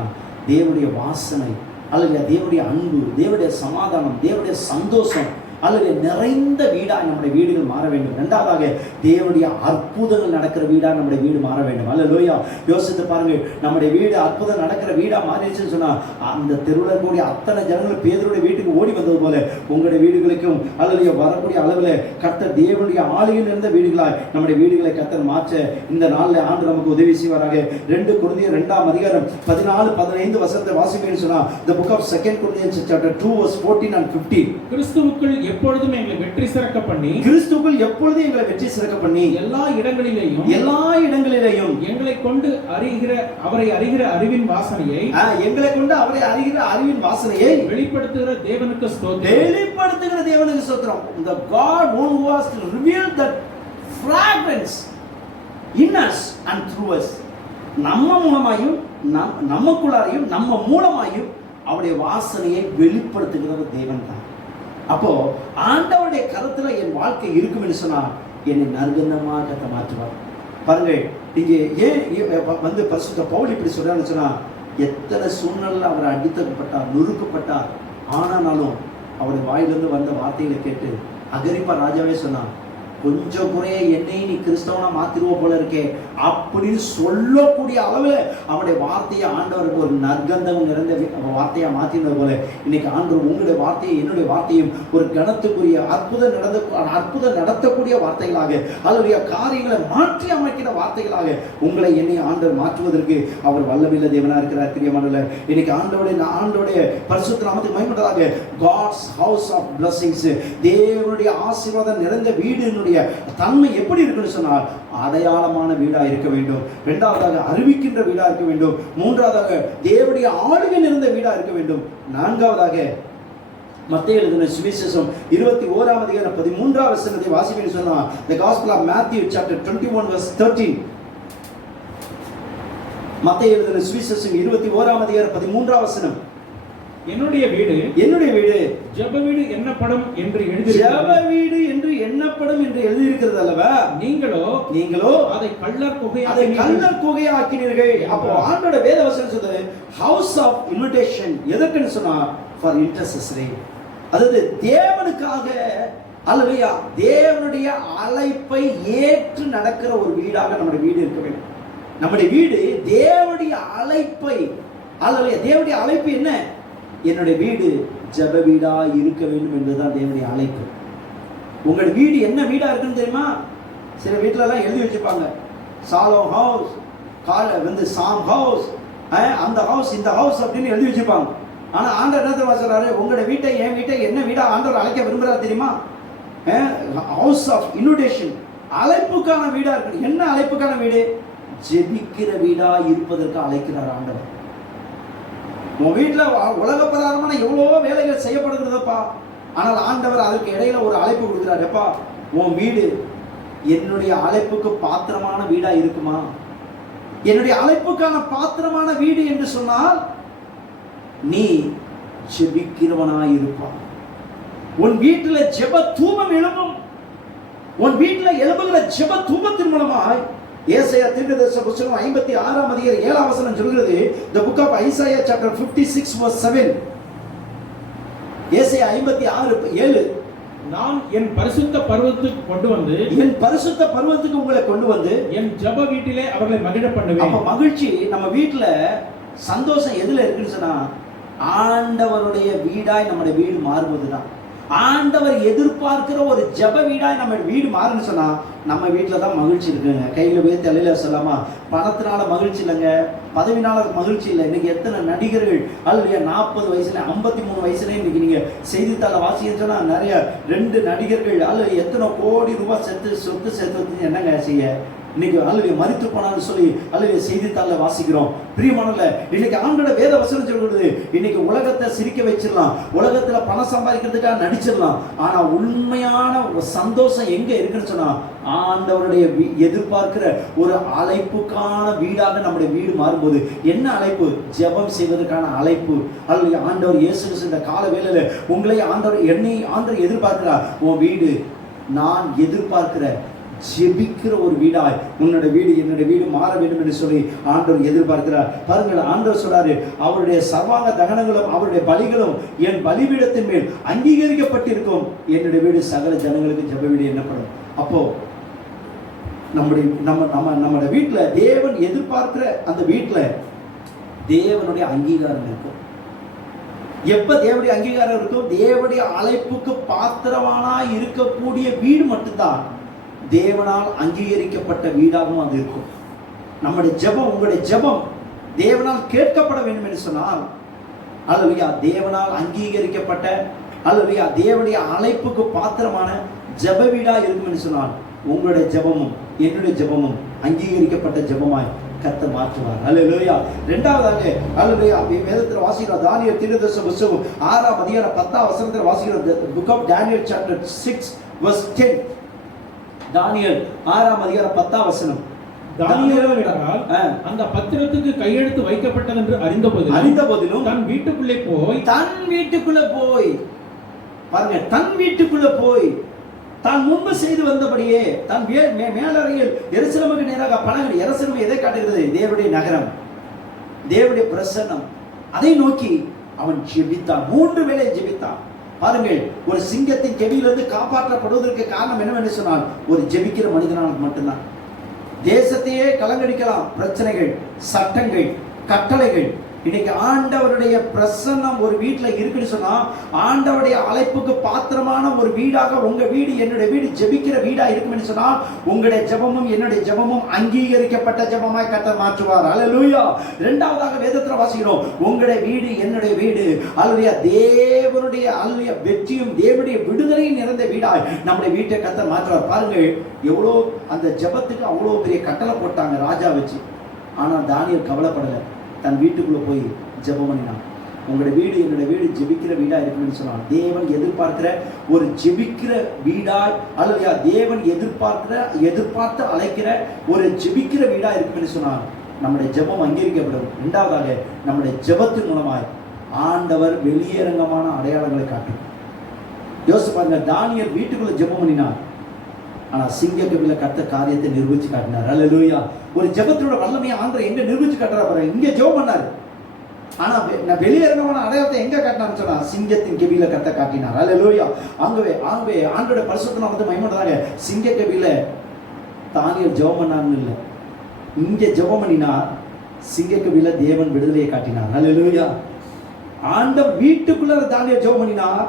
தேவனுடைய வாசனை, அல்லது தேவனுடைய அன்பு, தேவனுடைய சமாதானம், தேவனுடைய சந்தோஷம் அல்லது நிறைந்த வீடா நம்முடைய வீடுகள் மாற வேண்டும். இரண்டாவதாக தேவனுடைய அற்புதங்கள் நடக்கிற வீடா நம்முடைய வீடு மாற வேண்டும். அல்லேலூயா, யோசித்து பாருங்க, நம்முடைய வீடு அற்புதம் நடக்கிற வீடா மாறிடுச்சுன்னு சொன்னா அந்த தெருவில் கூடிய அத்தனை ஜனங்கள் பேதுருடைய வீட்டுக்கு ஓடி வந்தது போல உங்களுடைய வீடுகளுக்கும் அல்லது வரக்கூடிய அளவில் கர்த்தர் தேவனுடைய ஆளுகையில் இருந்த வீடுகளாய் நம்முடைய வீடுகளை கர்த்தர் மாற்ற இந்த நாளில் ஆண்டு நமக்கு உதவி செய்வாராக. 2 கொரிந்தியர் 2ஆம் அதிகாரம் 14-15 வசனத்தை வாசிப்பேன்னு சொன்னா, the book of 2 Corinthians chapter 2 verse 14 and 15. கிறிஸ்துவுக்குள் எப்பொழுதும் எங்களை வெற்றி சிறக்க பண்ணி எல்லா இடங்களிலேயும் எங்களை கொண்டு அவரை அறிகிற அறிவின் வாசனையை வெளிப்படுத்துகிற தேவனுக்கு ஸ்தோத்திரம். The God who has revealed that fragrance in us and through us. நம்ம மூலமாயும் நமக்குள்ளாரையும் நம்ம மூலமாயும் அவருடைய வாசனையை வெளிப்படுத்துகிற தேவன் தான். அப்போ ஆண்டவருடைய கருத்துல என் வாழ்க்கை இருக்கும் என்று சொன்னா என்னை நற்கந்தமாக மாற்றுவார். பாருங்க, இங்கே ஏன் பரிசுத்த பவுல் இப்படி சொல்றான்னு சொன்னா, எத்தனை சூழ்நிலையில் அவர் அடித்தப்பட்டார், நொறுக்கப்பட்டார், ஆனாலும் அவருடைய வாயிலிருந்து வந்த வார்த்தைகளை கேட்டு அகிரிப்பா ராஜாவே சொன்னான், கொஞ்சம் குறைய என்னை நீ கிறிஸ்தவனா மாத்திருவ போல இருக்கே அப்படின்னு சொல்லக்கூடிய அளவில் அவருடைய வார்த்தையை ஆண்டவருக்கு ஒரு நற்கந்தம் நிறைந்த வார்த்தையா மாற்றினது போல இன்னைக்கு ஆண்டவர் உங்களுடைய வார்த்தையை என்னுடைய வார்த்தையும் ஒரு கணத்துக்குரிய அற்புதம் நடத்தக்கூடிய வார்த்தைகளாக அல்லது காரியங்களை மாற்றி அமைக்கிற வார்த்தைகளாக உங்களை என்னை ஆண்டவர் மாற்றுவதற்கு அவர் வல்லமையுள்ள தேவனா இருக்கிறார். பிரியமானவர்களே, இன்னைக்கு ஆண்டவருடைய பரிசுத்த நாமத்துக்கு மகிமையாக God's house of blessings, தேவனுடைய ஆசீர்வாதம் நிறைந்த வீடு தன்மை எப்படி இருக்குன்னு சொன்னால் அடையாளமான வீடா இருக்க வேண்டும். இரண்டாவதாக அறிவிக்கின்ற வீடா இருக்க வேண்டும். மூன்றாவதாக தேவனுடைய ஆளுகை நிறைந்த வீடா இருக்க வேண்டும். நான்காவதாக மத்தேயு எழுதின சுவிசேஷம் 21ஆம் அதிகாரம் 13ஆம் வசனத்தை வாசிப்பேன்னு சொன்னா, the gospel of Matthew chapter 21 verse 13. மத்தேயு எழுதின சுவிசேஷம் 21ஆம் அதிகாரம் 13ஆம் வசனம், என்னுடைய வீடு ஜெப வீடு என்னப்படும் என்று எழுதியிருக்கிறது அல்லவா? நீங்களோ அதை கள்ளர் குகையாக்கினீர்கள். அப்போ ஆண்டோட வேத வசனம் சொல்லுது ஹவுஸ் ஆஃப் இன்விடேஷன். எதற்குன்னு சொன்னா ஃபார் இன்டர்செசரி, அதாவது தேவனுக்காக அல்லேலூயா தேவனுடைய அழைப்பை ஏற்று நடக்கிற ஒரு வீடாக நம்முடைய வீடு இருக்க வேண்டும். நம்முடைய வீடு தேவனுடைய அழைப்பை அல்லேலூயா தேவனுடைய அழைப்பு என்ன? என்னுடைய வீடு ஜெப வீடா இருக்க வேண்டும் என்பதுதான் தேவனுடைய அழைப்பு. உங்கள் வீடு என்ன வீடா இருக்குன்னு தெரியுமா? சில வீட்டுல எல்லாம் எழுதி வச்சுப்பாங்க சாலோம் ஹவுஸ், சாம் ஹவுஸ், அந்த ஹவுஸ் இந்த ஹவுஸ் அப்படின்னு எழுதி வச்சுப்பாங்க. ஆனா ஆண்டவர் என்ன சொல்றாரு? உங்களுடைய வீட்டை என் வீட்டை என்ன வீடா ஆண்டவர் அழைக்க விரும்புறாரு தெரியுமா? ஹவுஸ் ஆஃப் இன்விடேஷன், அழைப்புக்கான வீடா இருக்கு. என்ன அழைப்புக்கான வீடு? ஜெபிக்கிற வீடா இருப்பதற்கு அழைக்கிறார் ஆண்டவர். உன் வீட்டுல உலக பிரகாரமான எவ்வளவோ வேலைகள் செய்யப்படுகிறதப்பா, ஆனால் ஆண்டவர் அதுக்கு இடையில ஒரு அழைப்பு கொடுக்கிறார். எப்பா, உன் வீடு என்னுடைய அழைப்புக்கு பாத்திரமான வீடா இருக்குமா? என்னுடைய அழைப்புக்கான பாத்திரமான வீடு என்று சொன்னால் நீ ஜெபிக்கிறவனாய் இருப்பாய். உன் வீட்டில் ஜெப தூபம் எழும்பும். உன் வீட்டில் எழும்புகிற ஜெப தூபத்தின் மூலமாய் ஏசாயா தீர்க்கதரிசன புத்தகம் 56ஆம் அதிகாரம் 7ஆம் வசனம் சொல்கிறது, the book of Isaiah chapter 56 verse 7. ஏசாயா 56:7, நான் என் பரிசுத்த பர்வதத்துக்கு கொண்டு வந்து, என் பரிசுத்த பர்வதத்துக்கு உங்களை கொண்டு வந்து என் ஜெப வீட்டிலே அவர்களை மகிழ பண்ணுவேன். அப்ப மகிழ்ச்சி நம்ம வீட்டுல, சந்தோஷம் எதுல இருக்குன்னு சொன்னா ஆண்டவருடைய வீடாய் நம்முடைய வீடு மாறுவதுதான். ஆண்டவர் எதிர்பார்க்கிற ஒரு ஜெப வீடாய் நம்ம வீடு மாறுன்னு சொன்னா நம்ம வீட்டில் தான் மகிழ்ச்சி இருக்குங்க. கையில் போய் தலையில சொல்லாமா, பணத்தினால மகிழ்ச்சி இல்லைங்க, பதவினால மகிழ்ச்சி இல்லை. இன்னைக்கு எத்தனை நடிகர்கள் அல்ல 40 வயசுல 53 வயசுல இன்னைக்கு நீங்க செய்தித்தாளை வாசிக்க சொன்னா நிறைய 2 நடிகர்கள் அல்ல எத்தனை கோடி ரூபாய் சொத்து சேர்த்து என்னங்க செய்ய இன்னைக்கு அல்லது மரித்து போனான்னு சொல்லி அல்லது செய்தித்தாளில் வாசிக்கிறோம். பிரியமானல, இன்னைக்கு ஆண்டோட வேத வசனம் சொல்றது, இன்னைக்கு உலகத்தை சிரிக்க வச்சிடலாம், உலகத்துல பணம் சம்பாதிக்கிறதுக்காக நடிச்சிடலாம். ஆனா உண்மையான சந்தோஷம் எங்க இருக்குன்னு சொன்னா ஆண்டவருடைய எதிர்பார்க்கிற ஒரு அழைப்புக்கான வீடாக நம்முடைய வீடு மாறும்போது, என்ன அழைப்பு? ஜெபம் செய்வதற்கான அழைப்பு. அல்லது ஆண்டவர் இயேசு கிறிஸ்து இந்த கால வேளையில உங்களை ஆண்டவர் எதிர்பார்க்கிறார். உன் வீடு நான் எதிர்பார்க்கிற ஜெபிக்கிற ஒரு வீடாய் உன்னுடைய வீடு என்னுடைய வீடு மாற வேண்டும் என்று சொல்லி ஆண்டவர் எதிர்பார்க்கிறார். பாருங்கள், ஆண்டவர் சொல்றாரு, அவருடைய சர்வாங்க தகனங்களும் அவருடைய பலிகளும் என் பலிபீடத்தின் மேல் அங்கீகரிக்கப்பட்டிருக்கும். என்னுடைய வீடு சகல ஜனங்களுக்கு ஜெப வீடு என்னப்படும். அப்போ நம்முடைய வீட்டுல தேவன் எதிர்பார்க்கிற அந்த வீட்டுல தேவனுடைய அங்கீகாரம் இருக்கும். எப்ப தேவனுடைய அங்கீகாரம் இருக்கும்? தேவனுடைய அழைப்புக்கு பாத்திரமானா இருக்கக்கூடிய வீடு மட்டும்தான் தேவனால் அங்கீகரிக்கப்பட்ட வீடாகவும் அது இருக்கும். நம்முடைய ஜெபம், உங்களுடைய ஜெபம் தேவனால் கேட்கப்பட வேண்டும் என்று சொன்னால், அல்லேலூயா, தேவனால் அங்கீகரிக்கப்பட்ட அல்லேலூயா தேவனுடைய அழைப்புக்கு பாத்திரமான ஜெப வீடா இருக்கும் என்று சொன்னால் உங்களுடைய ஜெபமும் என்னுடைய ஜெபமும் அங்கீகரிக்கப்பட்ட ஜெபமாய் கர்த்தர் மாற்றுவார். அல்லேலூயா. இரண்டாவதாக அல்லேலூயா வேதத்தில் வாசிக்கிற தானியேல் தீர்க்கதரிசன புத்தகம் 6ஆம் அதிகாரம் 10ஆம் வசனத்தில் வாசிக்கிற book of Daniel chapter 6 verse 10. தானியேல் 6ஆம் அதிகாரம் 10ஆம் வசனம். அந்த பத்திரத்துக்கு கையெழுத்து வைக்கப்பட்டது என்று அறிந்த போதிலும் தன் வீட்டுக்குள்ளே போய் பாருங்க, தன் வீட்டுக்குள்ள போய் தான் முன்பு செய்து வந்தபடியே தன் மேலறையில் எருசலேமுக்கு நேராக பணங்கள். எருசலேம் எதை காட்டுகிறது? தேவனுடைய நகரம், தேவனுடைய பிரசன்னம். அதை நோக்கி அவன் ஜெபித்தான். 3 வேளை ஜெபித்தான். பாருங்கள், ஒரு சிங்கத்தின் கெவியிலிருந்து காப்பாற்றப்படுவதற்கு காரணம் என்னவென்று சொன்னால் ஒரு ஜெபிக்கிற மனிதனால் மட்டும்தான். தேசத்தையே கலங்கடிக்கலாம் பிரச்சனைகள், சட்டங்கள், கட்டளைகள். இன்னைக்கு ஆண்டவருடைய பிரசன்னம் ஒரு வீட்டில் இருக்குன்னு சொன்னா ஆண்டவருடைய அழைப்புக்கு பாத்திரமான ஒரு வீடாக உங்க வீடு என்னுடைய வீடு ஜெபிக்கிற வீடா இருக்குன்னு சொன்னால் உங்களுடைய ஜெபமும் என்னுடைய ஜெபமும் அங்கீகரிக்கப்பட்ட ஜெபமாய் கர்த்தர் மாற்றுவார். அல்லேலூயா. இரண்டாவதாக வேதத்தில் வாசிக்கிறோம், உங்களுடைய வீடு என்னுடைய வீடு அல்லேலூயா தேவனுடைய அல்லேலூயா வெற்றியும் தேவனுடைய விடுதலையும் நிறைந்த வீடாய் நம்முடைய வீட்டை கர்த்தர் மாற்றுவார். பாருங்கள், எவ்வளோ அந்த ஜெபத்துக்கு அவ்வளோ பெரிய கட்டளை போட்டாங்க ராஜா வச்சு. ஆனால் தானியேல் கவலைப்படலை, தன் வீட்டுக்குள்ள போய் ஜெபம் பண்ணினான். உங்களுடைய வீடு என்னுடைய வீடு ஜெபிக்கிற வீடா இருக்குன்னு சொன்னான். தேவன் எதிர்பார்க்கிற ஒரு ஜெபிக்கிற வீடாய் அல்லது தேவன் எதிர்பார்த்து அழைக்கிற ஒரு ஜெபிக்கிற வீடா இருக்குன்னு சொன்னான். நம்முடைய ஜெபம் அங்கீகரிக்கப்படும். இரண்டாவதாக நம்முடைய ஜெபத்தின் மூலமாய் ஆண்டவர் வெளியரங்கமான அடையாளங்களை காட்டும். யோசிச்சு பாருங்க, தானியேல் வீட்டுக்குள்ள ஜெபம் பண்ணினார், ஆனா சிங்கக்கவில கத்த காரியத்தை நிரூபிச்சு காட்டினார். அல்லேலூயா. ஒரு ஜெபத்தோட வல்லமையை ஆண்டவர் எங்க நிரூபிச்சு காட்டுறா பாருங்க. இங்க ஜெபம் பண்ணாரு, ஆனா வெளியரங்கமான அடையாளத்தை எங்க காட்டினான்னு சொன்னா சிங்கத்தின் கெவியில கத்த காட்டினார். அல்லேலூயா. ஆகவே ஆண்டோட பரிசுத்த நாமத்தை மகிமைப்படுறாங்க. சிங்க கெவியில தானியேல் ஜெபம் பண்ணான்னு இல்லை, இங்க ஜெபம் பண்ணினார். சிங்க கெவியில தேவன் விடுதலையை காட்டினார். அல்லேலூயா. ஆண்டவர் வீட்டுக்குள்ள தானியேல் ஜெபம் பண்ணினார்,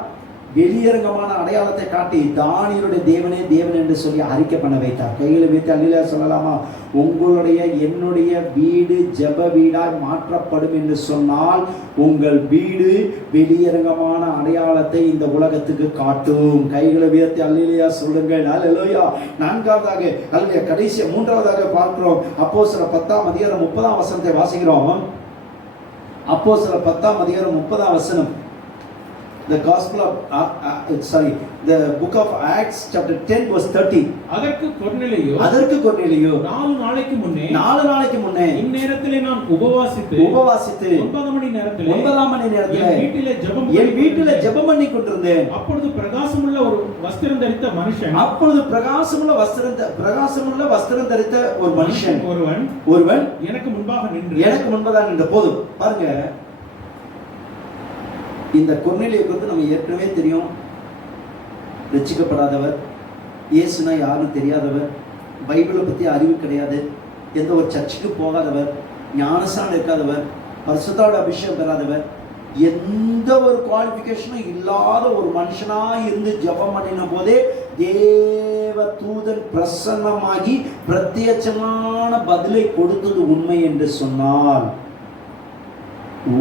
வெளியரங்கமான அடையாளத்தை காட்டி தானியேலுடைய தேவனே தேவன் என்று சொல்லி அறிக்கை பண்ண வைத்தார். கைகளை வைத்து அல்லேலூயா சொல்லலாமா? உங்களுடைய என்னுடைய வீடு ஜெப வீடாய் மாற்றப்படும் என்று சொன்னால் உங்கள் வீடு வெளியரங்கமான அடையாளத்தை இந்த உலகத்துக்கு காட்டும். கைகளை உயர்த்தி அல்லேலூயா சொல்லுங்கள். அல்லேலூயா. நான்காவதாக அல்லேலூயா கடைசி மூன்றாவதாக பார்க்கிறோம். அப்போஸ்தலர் 10ஆம் அதிகாரம் 30ஆம் வசனத்தை வாசிக்கிறோம். அப்போஸ்தலர் 10ஆம் அதிகாரம் 30ஆம் வசனம். the gospel of the book of Acts chapter 10 verse 30. அதற்கு கொர்நேலியு 4 நாளைக்கு முன்னே இந்நேரத்திலே நான் உபவாசித்து 9 மணி நேரத்திலே என் வீட்டிலே ஜெபம் பண்ணி கொண்டிருந்தேன். அப்பொழுது பிரகாசமுள்ள ஒரு வஸ்திரம் தரித்த மனுஷன் ஒருவன் எனக்கு முன்பாக நின்ற போதும் பாருங்க, இந்த கொர்நேலியை குறித்து நம்ம ஏற்கனவே தெரியும். ரட்சிக்கப்படாதவர், இயேசுனா யாரும் தெரியாதவர், பைபிளை பத்தி அறிவு கிடையாது, எந்த ஒரு சர்ச்சுக்கு போகாதவர், ஞானஸ்நானம் இருக்காதவர், பரிசுத்தாவின் அபிஷேகம் பெறாதவர், எந்த ஒரு குவாலிஃபிகேஷனும் இல்லாத ஒரு மனுஷனா இருந்து ஜெபம் பண்ணின போதே தேவ தூதன் பிரசன்னமாகி பிரத்யட்சமான பதிலை கொடுத்தது உண்மை என்று சொன்னால்,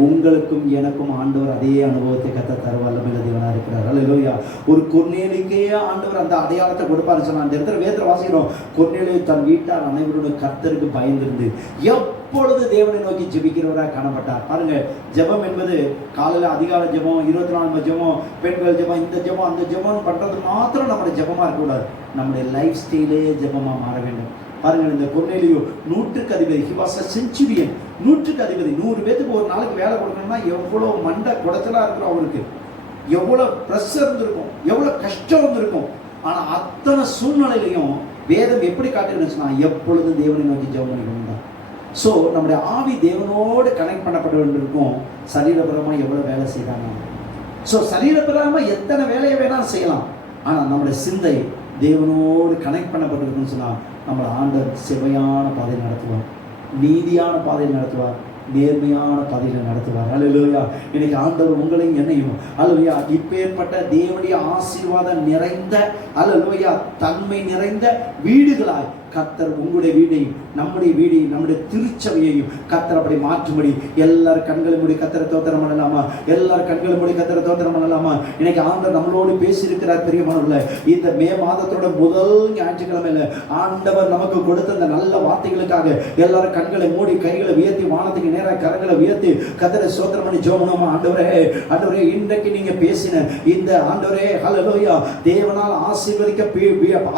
உங்களுக்கும் எனக்கும் ஆண்டவர் அதே அனுபவத்தை தர வல்லமையுள்ள தேவனா இருக்கிறார். அல்லேலூயா. ஒரு கொர்நேலியுக்கே ஆண்டவர் அந்த அடையாளத்தை கொடுப்பாருன்னு சொன்னா, அந்த இடத்துல வேதத்துல வாசிக்கிறோம், கொர்நேலியு தன் வீட்டார் அனைவரோட கர்த்தருக்கு பயந்திருந்து எப்பொழுது தேவனை நோக்கி ஜெபிக்கிறவராக காணப்பட்டார். பாருங்க, ஜெபம் என்பது காலையில அதிகாலை ஜெபம், 24 மணி ஜெபம், பெண்கள் ஜெபம், இந்த ஜெபம் அந்த ஜெபம் பண்றது மாத்திரம் நம்முடைய ஜெபமா இருக்கக்கூடாது, நம்முடைய லைஃப் ஸ்டைலே ஜெபமா மாற வேண்டும். பாருங்க, இந்த கொர்நேலியு 100க்கு அதிபதி, he was a centurion, 100க்கு அதிபதி. 100 பேருக்கு ஒரு நாளைக்கு வேலை கொடுக்கணும்னா எவ்வளவு மண்டை குடைச்சலா இருக்கும், அவருக்கு எவ்வளவு பிரஷர் இருந்திருக்கும், எவ்வளவு கஷ்டம் இருந்திருக்கும். ஆனா அத்தனை சூழ்நிலையிலையும் வேதம் எப்படி காட்டுச்சுன்னா, எப்பொழுதும் தேவனை நோக்கி ஜெபம் பண்ணிக்கணும் தான். ஸோ நம்முடைய ஆவி தேவனோடு கனெக்ட் பண்ணப்பட்டு இருக்கும். சரீரபரமா எவ்வளவு வேலை செய்யறாங்க. ஸோ சரீரபரமா எத்தனை வேலையை வேணாலும் செய்யலாம், ஆனா நம்முடைய சிந்தை தேவனோடு கனெக்ட் பண்ணப்பட்டிருக்குன்னு சொன்னா, நம்மளை ஆண்டவர் செவ்வையான பாதையில் நடத்துவார், நீதியான பாதையில் நடத்துவார், நேர்மையான பாதையில் நடத்துவார். அல்லேலூயா. இன்னைக்கு ஆண்டவர் உங்களையும் என்னையும் அல்லேலூயா இப்பேற்பட்ட தேவனுடைய ஆசீர்வாதம் நிறைந்த அல்லேலூயா தன்மை நிறைந்த வீடுகளாய் கர்த்தர் உங்களுடைய வீடையும் நம்முடைய வீடையும் நம்முடைய திருச்சபையையும் கர்த்தர் அப்படி மாற்றும்படி எல்லாரும் கண்களை மூடி கர்த்தரை தோத்திரம் பண்ணலாமா? எல்லாரும் கண்களை மூடி கர்த்தரை தோத்திரம் பண்ணலாமா? இன்னைக்கு ஆண்டவர் நம்மளோடு பேசியிருக்கிறார். பிரியமானவர்களே, இந்த மே மாதத்தோட முதல் ஞாயிற்றுக்கிழமையில ஆண்டவர் நமக்கு கொடுத்த அந்த நல்ல வார்த்தைகளுக்காக எல்லாரும் கண்களை மூடி கைகளை உயர்த்தி வானத்துக்கு நேராக கரங்களை உயர்த்தி கர்த்தரை ஸ்தோத்திரம் பண்ணி ஜெபம். ஆண்டவரே, ஆண்டவரே, இன்றைக்கு நீங்க பேசின இந்த ஆண்டவரே ஹல்லேலூயா தேவனால்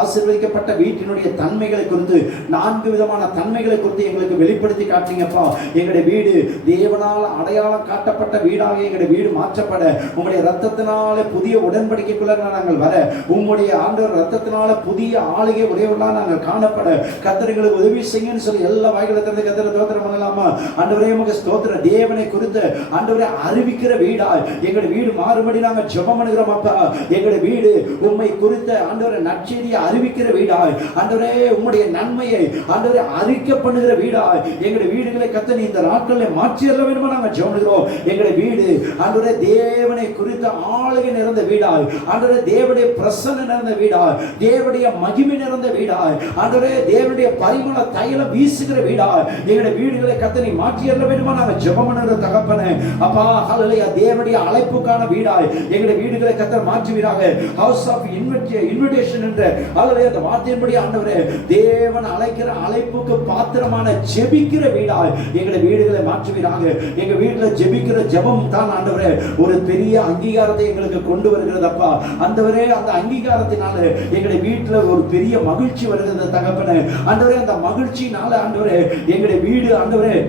ஆசீர்வதிக்கப்பட்ட வீட்டினுடைய தன்மைகளை குறித்து 4 விதமான தன்மைகளை குறித்து எங்களுக்கு வெளிப்படுத்தி காட்டுங்கப்பா. எங்களுடைய வீடு தேவனால் அடையாளம் காட்டப்பட்ட வீடாக எங்களுடைய வீடு மாற்றப்பட, உங்களுடைய ரத்தத்தினால புதிய உடன்படிக்கைக்குள்ள நாங்கள் வர, உங்களுடைய ஆண்டவர் ரத்தத்தினால புதிய ஆளுகை உடையவர்களாக நாங்கள் காணப்பட கர்த்தர்களுக்கு உதவி செய்யுன்னு சொல்லி எல்லா வாய்களை திறந்து கர்த்தரை ஸ்தோத்திரம் பண்ணலாமா? ஆண்டவரே உமக்கு ஸ்தோத்திரம். தேவனை குறித்து ஆண்டவரை அறிவிக்கிற வீடா எங்களுடைய வீடு மாறுபடி நாங்கள் ஜெபம் பண்ணுகிறோம் அப்பா. எங்களுடைய வீடு உம்மை குறித்த ஆண்டவரை நற்செய்தியை அறிவிக்கிற வீடா, ஆண்டவரே உம்முடைய நன்மையை ஆண்டவரே அறிக்கை பண்ணுகிற வீடா எங்களுடைய வீடுகளை கர்த்தர் இந்த நாட்களில் மாற்றி அருள வேண்டுமா நாங்கள் ஜெபிக்கிறோம். எங்களுடைய வீடு ஆண்டவரே தேவனை குறித்த ஆளுகை நிறைந்த வீடா, ஆண்டவரே தேவனுடைய பிரசன்னம் நிறைந்த வீடா, தேவனுடைய மகிமை நிறைந்த வீடா, ஆண்டவரே தேவனுடைய பரிமள தைலம் வீசுகிற வீடா எங்களுடைய வீடுகளை கர்த்தர் மாற்றி அருள வேண்டுமா நாங்கள் ஜெபம் பண்ணுகிற தகப்பனே அப்பா. ஹல்லேலூயா. தேவனுடைய அழைப்புக்கான வீடா எங்களுடைய வீடுகளை கர்த்தர் மாற்றுவீராக. ஹவுஸ் ஆஃப் இன்விடேஷன் என்ற ஹல்லேலூயா அந்த வார்த்தையின்படி ஆண்டவரே தேவன் அழைக்கிற அழைப்புக்கு பாத்திரமான ஜெபிக்கிற வீடா எங்களுடைய வீடுகளை மாற்றுவீராக. எங்க வீட்டுல ஜெபிக்கிற ஜெபம் தான் ஆண்டவரே ஒரு பெரிய அங்கீகாரத்தை எங்களுக்கு கொண்டு வருகிறதப்பா. ஆண்டவரே அந்த அங்கீகாரத்தினால எங்களுடைய வீட்டுல ஒரு பெரிய மகிழ்ச்சி வருகிறது தகப்பனே. ஆண்டவரே அந்த மகிழ்ச்சினால ஆண்டவரே எங்களுடைய வீடு ஆண்டவரே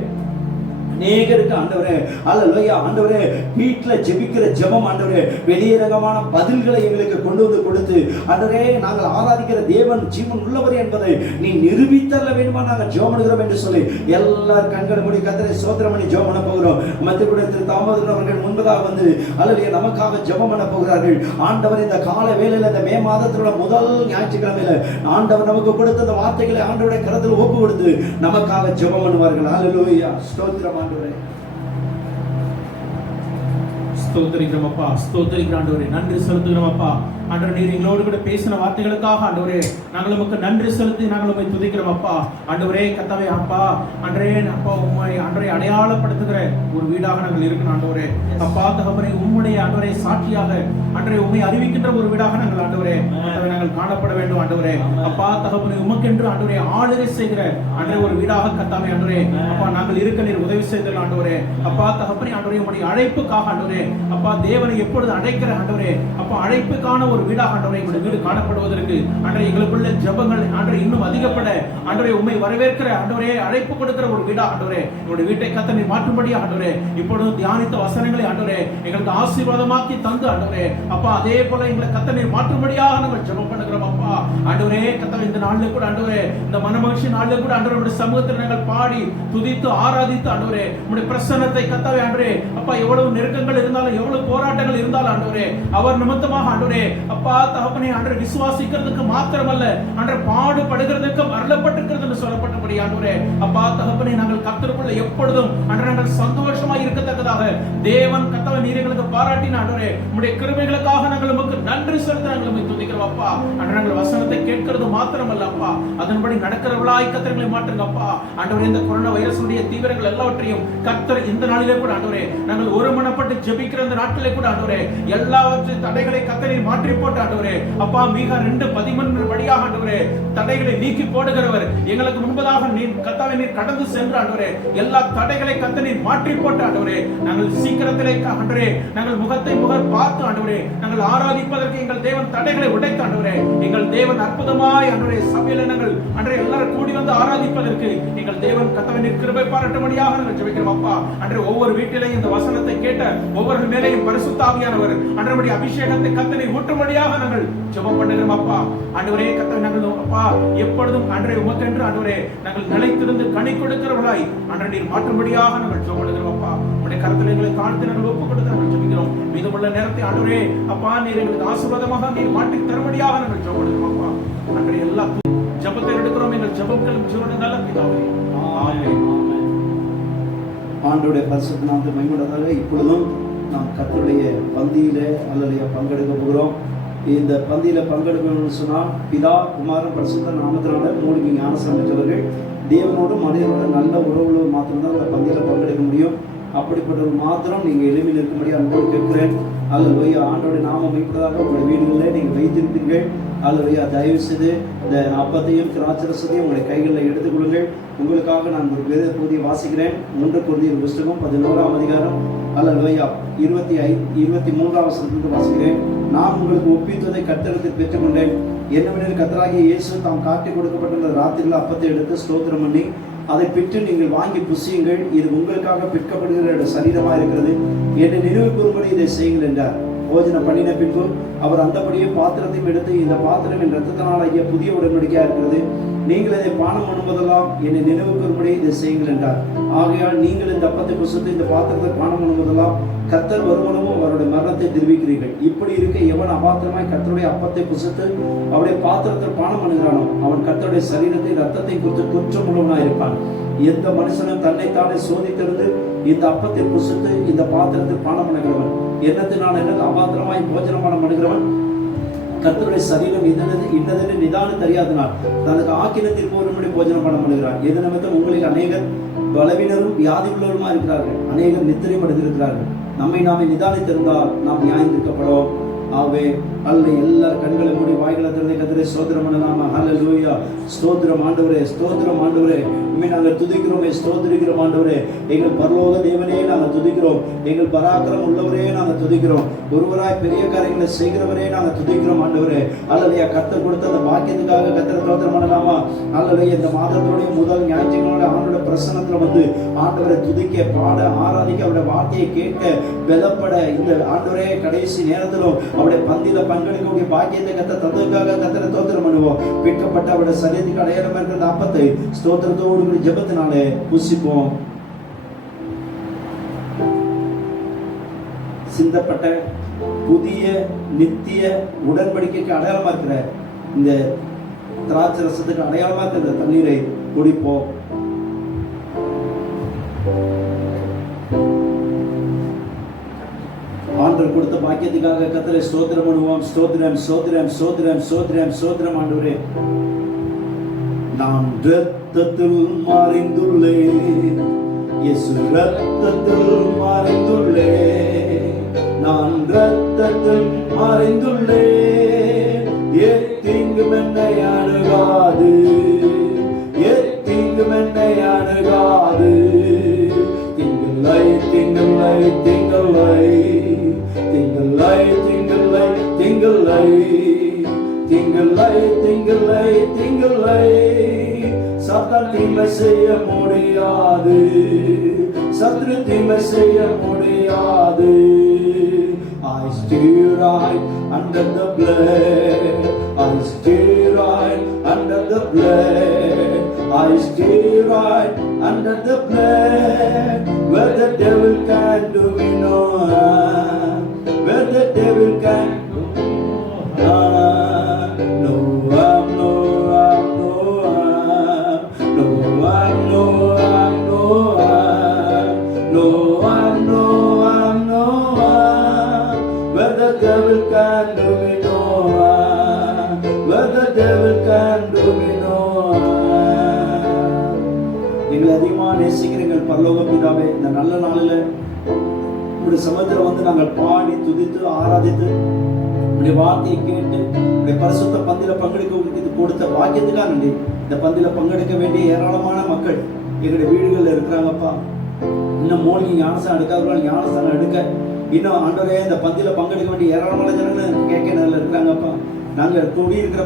அநேகருக்கு ஆண்டவரே அல்லேலூயா ஆண்டவரே வீட்டுல ஜெபிக்கிற ஜெபம் ஆண்டவரே வெளியரங்கமான பதில்களை எங்களுக்கு கொண்டு வந்து கொடுத்து ஆண்டவரே நாங்கள் ஆராதிக்கிற தேவன் ஜீவன் உள்ளவர் என்பதை நீ நிரூபித்தல்ல வேண்டுமா நாங்கள் ஜெபம் பண்ணுகிறோம் என்று சொல்லி எல்லாரும் கண்களை மூடி கர்த்தரை ஸ்தோத்திரம் பண்ணி ஜெபம் பண்ண போகிறோம். மத்திய திரு தாமோதரன் அவர்கள் முன்பதாக வந்து அல்லேலூயா நமக்காக ஜெபம் பண்ண போகிறார்கள். ஆண்டவர் இந்த கால வேளையில இந்த மே மாதத்தோட முதல் ஞாயிற்றுக்கிழமையில ஆண்டவர் நமக்கு கொடுத்த அந்த வார்த்தைகளை ஆண்டவருடைய கரத்தில் ஒப்பு கொடுத்து நமக்காக ஜெபம் பண்ணுவார்கள். அல்லேலூயா. ஸ்தோத்திரம் ஆண்டவரே. ஸ்தோத்திரிக்கிறோம் அப்பா, ஸ்தோத்திரிக்கிற ஆண்டவரே, நன்றி செலுத்துகிறோம் அப்பா. ஆண்டவர் நீர் எங்களோடு கூட பேசின வார்த்தைகளுக்காக ஆண்டவரே நாங்கள் உமக்கு நன்றி செலுத்தி நாங்கள் உம்மை துதிக்கிறோம் அப்பா. ஆண்டவரே கர்த்தாவே அப்பா அன்றே அப்பா உம்மை அன்றே அடையாளப்படுத்துகிற ஒரு வீடாக நாங்கள் இருக்கணும் ஆண்டவரே. அப்பா தகப்பனே உம்முடைய ஆண்டவரே சாட்சியாக அன்றே உம்மை அறிவிக்கின்ற ஒரு வீடாக நாங்கள் ஆண்டவரே நாங்கள் காணப்பட வேண்டும் ஆண்டவரே. அப்பா தகப்பனே உமக்கென்று ஆண்டவரே ஆளுகை செய்கிற அன்றே ஒரு வீடாக கர்த்தாவே ஆண்டவரே அப்பா நாங்கள் இருக்க நீர் உதவி செய்தல் ஆண்டவரே. அப்பா தகப்பனே ஆண்டவரே உம்முடைய அழைப்புக்காக ஆண்டவரே அப்பா தேவனை எப்பொழுது அழைக்கிற ஆண்டவரே அப்பா அழைப்புக்கான ஒரு வீடாக ஆண்டவரே எங்களுடைய வீடு காணப்படுவதற்கு ஆண்டவரே எங்களுக்குள்ள ஜெபங்கள் ஆண்டவரே இன்னும் அதிகப்பட ஆண்டவரே உம்மை வரவேற்கிற ஆண்டவரே அழைப்பு கொடுக்கிற ஒரு வீடா ஆண்டவரே எங்களுடைய வீட்டை கர்த்தனை மாற்றும்படி ஆண்டவரே இப்பொழுது தியானித்த வசனங்களை ஆண்டவரே எங்களுக்கு ஆசீர்வாதமாக்கி தந்து ஆண்டவரே அப்பா அதே போல எங்களை கர்த்தனை மாற்றும்படியாக நாங்கள் ஜெபம் பண்ணுகிறோம் அப்பா. ஆண்டவரே கர்த்தாவே இந்த நாளிலே கூட ஆண்டவரே இந்த மனமகிழ்ச்சி நாளிலே கூட ஆண்டவரே உம்முடைய சமூகத்தில் நாங்கள் பாடி துதித்து ஆராதித்து ஆண்டவரே உம்முடைய பிரசன்னத்தை கர்த்தாவே ஆண்டவரே அப்பா எவ்வளவு நெருக்கங்கள் இருந்தாலும் எவ்வளவு போராட்டங்கள் இருந்தாலும் ஆண்டவரே அவர் நிமித்தமாக ஆண்டவரே அப்பா தகப்பனே ஆண்டவரே விசுவாசிக்கிறதுக்கு மாத்திரமல்ல ஆண்டவரே பாடுபடுகிறதுக்கு அருளப்பட்டிருக்கிறது என்று சொல்லப்பட்டபடி ஆண்டவரே அப்பா தகப்பனே நாங்கள் கர்த்தருக்குள்ள எப்பொழுதும் ஆண்டவரே நாங்கள் சந்தோஷமாய் இருக்கத்தக்கதாக தேவன் கர்த்தாவே நீர் எங்களுக்கு பாராட்டின ஆண்டவரே உம்முடைய கிருபைகளுக்காக நாங்கள் உமக்கு நன்றி செலுத்த நாங்கள் உம்மை துதிக்கிறோம் அப்பா. ஆண்டவரே நாங்கள் வசனத்தை கேட்கிறது மாத்திரமல்ல அப்பா அதன்படி நடக்கிறவளாய் கர்த்தர்களை மாற்றுங்க அப்பா. ஆண்டவரே இந்த கொரோனா வைரஸுடைய தீவிரங்கள் எல்லாவற்றையும் கர்த்தர் இந்த நாளிலே கூட ஆண்டவரே நாங்கள் ஒருமனப்பட்டு ஜெபிக்கிற இந்த நாட்களிலே கூட ஆண்டவரே எல்லாவற்றையும் தடைகளை கர்த்தரில் மாற்றி போட்டு ஆண்டவரே அப்பா மீகா 2:13 படியாக ஆண்டவரே தடைகளை நீக்கி போடுகிறவர் எங்களுக்கு முன்பதாக நீர் கர்த்தாவே நீர் கடந்து சென்று ஆண்டவரே எல்லா தடைகளை கர்த்தரில் மாற்றி போட்டு ஆண்டவரே நாங்கள் சீக்கிரத்திலே ஆண்டவரே நாங்கள் முகத்தை பார்த்து ஆண்டவரே நாங்கள் ஆராதிப்பதற்கு எங்கள் தேவன் தடைகளை உடைத்து ஆண்டவரே எங்கள் தேவன் அற்புதமாய் ஆண்டவரே சபையில நாங்கள் ஆண்டவரே எல்லாரும் கூடி வந்து ஆராதிப்பதற்கு எங்கள் தேவன் கர்த்தாவே நீர் கிருபை பாராட்டும்படியாக நாங்கள் ஜெபிக்கிறோம் அப்பா. ஆண்டவரே ஒவ்வொரு வீட்டிலேயும் இந்த வசனத்தை கேட்ட ஒவ்வொரு மேலேயும் பரிசுத்த ஆவியானவர் ஆண்டவருடைய அபிஷேகத்தை கர்த்தரை ஊற்றும்படியாக நாங்கள் ஜெபம் பண்ணுகிறோம் அப்பா. ஆண்டவரே கர்த்தரை நாங்கள் அப்பா எப்பொழுதும் ஆண்டவரே உமக்கென்று ஆண்டவரே நாங்கள் நிலைத்திருந்து கனி கொடுக்கிறவர்களாய் ஆண்டவரே நீர் மாற்றும்படியாக நாங்கள் ஜெபம் பண்ணுகிறோம் அப்பா. உம்முடைய கரத்தில் எங்களை காண்பித்து நாங்கள் ஒப்புக் கொடுத்து நாங்கள் ஜெபிக்கிறோம். மீதமுள்ள நேரத்தை ஆண்டவரே அப்பா நீர் எங்களுக்கு ஆசீர்வாதமாக நீர் மாற்றி தரும்படியாக நாங்கள் ஜெபம் பண்ணுகிறோம் அப்பா. ஆண்டவரே எல்லா ஜெபத்தை எடுக்கிறோம் எங்கள் ஜெபங்களும் ஜீவனும் நல்ல பிதாவே ஆமென். ஆண்டவருடைய பரிசுத்த நாமத்தை மகிமைப்படுவதாக இப்பொழுதும் நாம் கர்த்தருடைய பந்தியிலே அல்லது பங்கெடுக்க போகிறோம். இந்த பந்தியில பங்கெடுக்கணும்னு சொன்னால் பிதா குமாரன் பரிசுத்த நாமத்தினால மூலிகை ஞானஸ்நானம் பெற்றவர்கள் தேவனோடு மனிதனோட நல்ல உறவுகளோடு மாத்திரம்தான் அந்த பந்தியில பங்கெடுக்க முடியும். அப்படிப்பட்டவர் மாத்திரம் நீங்க எளிமையில் இருக்கும்படி அன்போடு கேட்கிறேன். அல்லது ஆண்டோடைய நாமம் வைப்பதாக உங்களுடைய வீடுகளில் நீங்கள் வைத்திருப்பீர்கள். அல்லது தயவு செய்து இந்த அப்பத்தையும் திராட்சரசத்தையும் உங்களுடைய கைகளில் எடுத்துக்கொள்ளுங்கள். உங்களுக்காக நான் ஒரு வேத பகுதியை வாசிக்கிறேன். 1 கொரிந்தியர் புஸ்தகம் 11ஆம் அதிகாரம் அல்லது 23ஆம் வசனத்திலிருந்து வாசிக்கிறேன். நான் உங்களுக்கு ஒப்பித்ததை கர்த்தரிடத்தில் பெற்றுக்கொண்டேன். என்னவெனில் கர்த்தராகிய இயேசு தாம் காட்டி கொடுக்கப்பட்ட ராத்திரியில் அப்பத்தை எடுத்து ஸ்தோத்திரம் பண்ணி அதை பெற்று நீங்கள் வாங்கி புசியுங்கள், இது உங்களுக்காக பிற்கப்படுகிற சரீரமாக இருக்கிறது, என்னை நினைவு கூறும்படி இதை செய்யுங்கள் என்றார். போஜனம் பண்ணின பின்பு அவர் அந்தபடியே பாத்திரத்தையும் எடுத்து, இந்த பாத்திரம் என் இரத்தத்தினால் ஆகிய புதிய உடன்படிக்கையா இருக்கிறது, நீங்கள் இதை பானம் பண்ணும்போதெல்லாம் என்னை நினைவு கூறும்படி இதை செய்யுங்கள் என்றார். ஆகையால் நீங்கள் இந்த அப்பத்தை புசித்து இந்த பாத்திரத்தை பானம் பண்ணும்போதெல்லாம் கர்த்தர் வருமானமும் அவருடைய மரணத்தை தெரிவிக்கிறீர்கள். இப்படி இருக்க எவன் அபாத்திரமாய் கர்த்தருடைய அப்பத்தை புசித்து அவருடைய பாத்திரத்தில் பானம் பண்ணுகிறானோ அவன் கர்த்தருடைய சரீரத்தை ரத்தத்தை குறித்து குற்றமுள்ளவனாய் இருப்பான். எந்த மனுஷனும் தன்னைத்தானே சோதித்திருந்து இந்த அப்பத்தை புசித்து இந்த பாத்திரத்தில் பானம் பண்ணுகிறவன் என்னத்தினால் என்னது அபாத்திரமாய் போஜனம் பானம் பண்ணுகிறவன் கர்த்தருடைய சரீரம் இன்னதென்று நிதானம் தெரியாதனால் தனக்கு ஆக்கினத்தில் போரும்படி போஜனம் பானம் பண்ணுகிறான். எது நிமித்தம் உங்களில் அநேகர் பலவீனரும் வியாதி உள்ளவருமா இருக்கிறார்கள், அநேகர் நித்திரை அடைந்திருக்கிறார்கள். நம்மை நாமே நிதானித்திருந்தால் நாம் நியாயந்திருக்கப்படும். ஆகவே அல்ல எல்லார் கண்களை மூடி வாய்களை திறந்து கர்த்தரை ஸ்தோத்திரம் பண்ணலாமா? ஹல்லேலூயா. ஸ்தோத்திரம் ஆண்டவரே, ஸ்தோத்திரம் ஆண்டவரே, உம்மை நாங்கள் துதிக்கிறோமே, ஸ்தோத்திரிக்கிறோம் ஆண்டவரே. எங்கள் பரலோக தேவனே நாங்கள் துதிக்கிறோம், எங்கள் பராக்கிரம் உள்ளவரே நாங்கள் துதிக்கிறோம், ஒருவராய் பெரிய காரியங்களை செய்கிறவரே நாங்கள் துதிக்கிறோம் ஆண்டவரே. அல்லலையா கர்த்தர் கொடுத்த அந்த பாக்கியத்துக்காக கர்த்தரை ஸ்தோத்திரம் பண்ணலாமா? அல்லலையா இந்த மாதத்துடைய முதல் ஞாயிற்றுக்கிழமை ஆண்டோட பிரசன்னத்துல வந்து ஆண்டவரை துதிக்க, பாட, ஆராதிக்க, அவருடைய வார்த்தையை கேட்க, வெலப்பட இந்த ஆண்டவரே கடைசி நேரத்திலும் அவருடைய பந்தியில பங்கெடுக்கக்கூடிய பாக்கியத்தை கர்த்தர் தந்ததுக்காக கர்த்தரை ஸ்தோத்திரம் பண்ணுவோம். பிற்கப்பட்ட அவருடைய சரீரத்துக்கு அடையாளமா இருக்கிற அப்பத்தை ஸ்தோத்திரத்தோடு கூட ஜெபத்தினாலே புசிப்போம். சிந்தப்பட்ட புதிய நித்திய உடன்படிக்கைக்கு அடையாளமா இருக்கிற இந்த திராட்சை ரசத்துக்கு அடையாளமா இருக்கிற தண்ணீரை குடிப்போம். ஆண்டவர் கொடுத்த பாக்கியத்துக்காக கர்த்தரை ஸ்தோத்திரம் பண்ணுவோம். ஸ்தோத்திரம் ஸ்தோத்திரம் ஸ்தோத்திரம் ஸ்தோத்திரம் ஸ்தோத்திரம் ஆண்டவரே. நான் இரத்தத்தில் மறைந்துள்ளேன், இயேசு இரத்தத்தில் மறைந்துள்ளேன், நான் இரத்தத்தில் மறைந்துள்ளேன். எத்தீங்கும் என்னை அணுகாது, எத்தீங்கும் என்னை அணுகாது. திங்களை திங்களை திங்களை திங்களை திங்களை திங்களை திங்களை திங்களை திங்களை சத்தம் தீமை செய்ய முடியாது, சத்ரு தீமை செய்ய முடியாது. I stay right under the blood, I stay right under the blood, I stay right under the blood. Where the devil can do me no harm, where the devil can do me no harm. No harm, no harm, no harm, no harm, no harm, no harm, no harm, no harm, no harm. Where the devil can do me no harm, where the devil can do me no harm. எங்களை அதிகமாக நேசிக்கிற எங்கள் பரலோக பிதாவே, இந்த நல்ல நாளில் உங்களுடைய சமூகத்தில் வந்து நாங்கள் பாடி துதித்து ஆராதித்து உங்களுடைய வார்த்தையை கேட்டு உங்களுடைய பரிசுத்த பந்தில பங்கெடுக்க கொடுத்த பாக்கியத்துக்காக நன்றி. இந்த பந்தில பங்கெடுக்க வேண்டிய ஏராளமான மக்கள் எங்களுடைய வீடுகளில் இருக்கிறாங்கப்பா. இன்னும் மூழ்கி ஞானஸ்தானம் எடுக்காதவர்கள் ஞானஸ்தானம் எடுக்க, இன்னும் ஆண்டவரே இந்த பந்தில பங்கெடுக்க வேண்டிய ஏராளமான ஜனங்கள் கேட்க இருக்கிறாங்கப்பா. நாங்கள் குடியிருக்கிற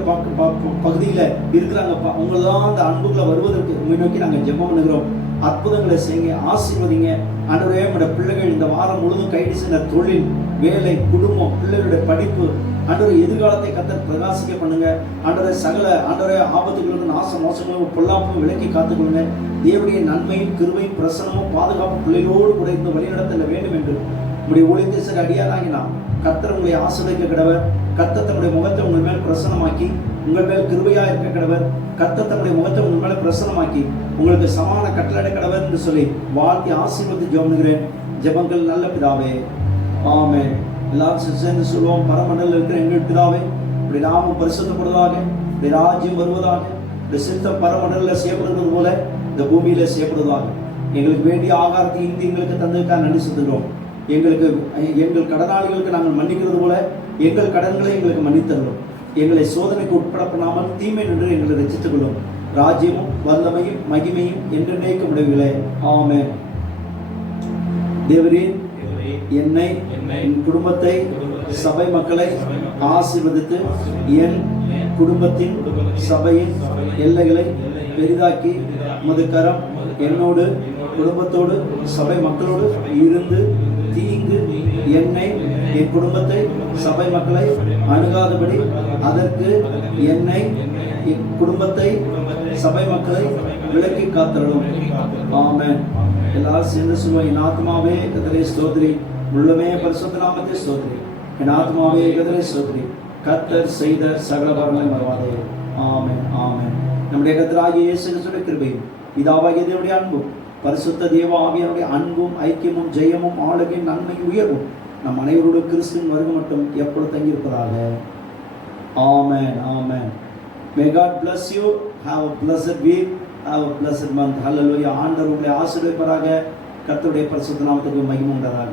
பகுதியில் இருக்கிறாங்கப்பா. உங்களெல்லாம் அந்த அன்புகளை வருவதற்கு உண்மை நோக்கி நாங்கள் ஜெபம் பண்ணுகிறோம். அற்புதங்களை செய்யுங்க, ஆசீர்வதிங்க ஆண்டவரே. நம்முடைய பிள்ளைகள் இந்த வாரம் முழுதும் கைது செய்த தொழில், வேலை, குடும்பம், பிள்ளைகளுடைய படிப்பு ஆண்டவரே எதிர்காலத்தை கர்த்தர் பிரகாசிக்க பண்ணுங்க ஆண்டவரே. சகல ஆண்டவரே ஆபத்துகளுக்கு நாச மோசங்களும் பொல்லாப்பும் விலக்கி காத்துக்கொள்ளுங்க. தேவனுடைய நன்மையும் கிருபையும் பிரசனமும் பாதுகாப்பு பிள்ளைகளோடு கூட இருந்து வழிநடத்த வேண்டும் என்று உங்களுடைய ஊழியத்தை சரி அடியாராகினா கர்த்தர் உங்களை ஆசீர்வதிக்க கிடவர். கர்த்தர் தம்முடைய முகத்தை உங்கள் மேல் பிரசனமாக்கி உங்கள் மேல் கிருபையா இருக்க கிடவர். கர்த்தர் தம்முடைய முகத்தை உங்கள் மேல பிரசனமாக்கி உங்களுக்கு சமான கட்டளை கிடவர் என்று சொல்லி வாழ்த்தி ஆசீர்வதித்து ஜெபம் பண்ணுகிறேன். ஜெபங்கள் நல்ல பிதாவே, ஆமென். எல்லாரும் சேர்ந்து சொல்லுவோம். பரமண்டலில் இருக்கிற எங்கள் பிதாவே, இப்படி நாமும் பரிசுத்தப்படுவதாக, இப்படி ராஜ்யம் வருவதாக, இப்படி சித்தம் பரமண்டலில் செய்யப்படுவது போல இந்த பூமியில செய்யப்படுவதாக. எங்களுக்கு வேண்டிய ஆகாரத்தை இந்தி எங்களுக்கு தந்ததுக்காக நன்றி செலுத்துகிறோம். எங்கள் கடனாளிகளுக்கு நாங்கள் மன்னிக்கிறது போல எங்கள் கடன்களை எங்களுக்கு மன்னித்தருளும். எங்களை சோதனைக்கு உட்பட பண்ணாமல் தீமை நின்று எங்களை ரட்சித்துக் கொள்ளும். ராஜ்யமும் வல்லமையும் மகிமையும் என்றென்றைக்கும் உடையவர்களே, ஆமென். தேவரே, என்னை, என் குடும்பத்தை, சபை மக்களை ஆசீர்வதித்து என் குடும்பத்தின் சபையின் எல்லைகளை பெரிதாக்கி உமது கரம் என்னோடு குடும்பத்தோடு சபை மக்களோடு இருந்து தீங்கு என்னை, என் குடும்பத்தை, சபை மக்களை அணுகாதபடி அதற்கு என்னை, என் குடும்பத்தை, சபை மக்களை விலக்கி காத்தருளும். ஆமென். எல்லாரும் சேர்ந்து சொல்லுவோம். என் ஆத்மாவே கர்த்தரை ஸ்தோத்திரி, உள்ளமே பரிசுத்த நாமத்தை ஸ்தோத்திரி. என் ஆத்மாவே கர்த்தரை ஸ்தோத்திரி, கர்த்தர் செய்த சகல வரங்களை மறவாதே. ஆமென், ஆமென். நம்முடைய கர்த்தராகிய இயேசு கிறிஸ்துவின் கிருபையும் பிதாவாகிய தேவனுடைய அன்பும் பரிசுத்த தேவ ஆவியானுடைய அன்பும் ஐக்கியமும் ஜெயமும் ஆளுகையும் நன்மையும் உயர்வும் நம் அனைவரோடு கிறிஸ்துவின் வருகை மட்டும் எப்பொழுது தங்கியிருப்பதாக. ஆமென், ஆமென். May God bless you. Have a blessed week. Have a blessed month. Hallelujah. ஆண்டவர் உங்களை ஆசீர்வதிப்பாராக. கர்த்தருடைய பரிசுத்த நாமத்துக்கு மகிமை உண்டாதாக.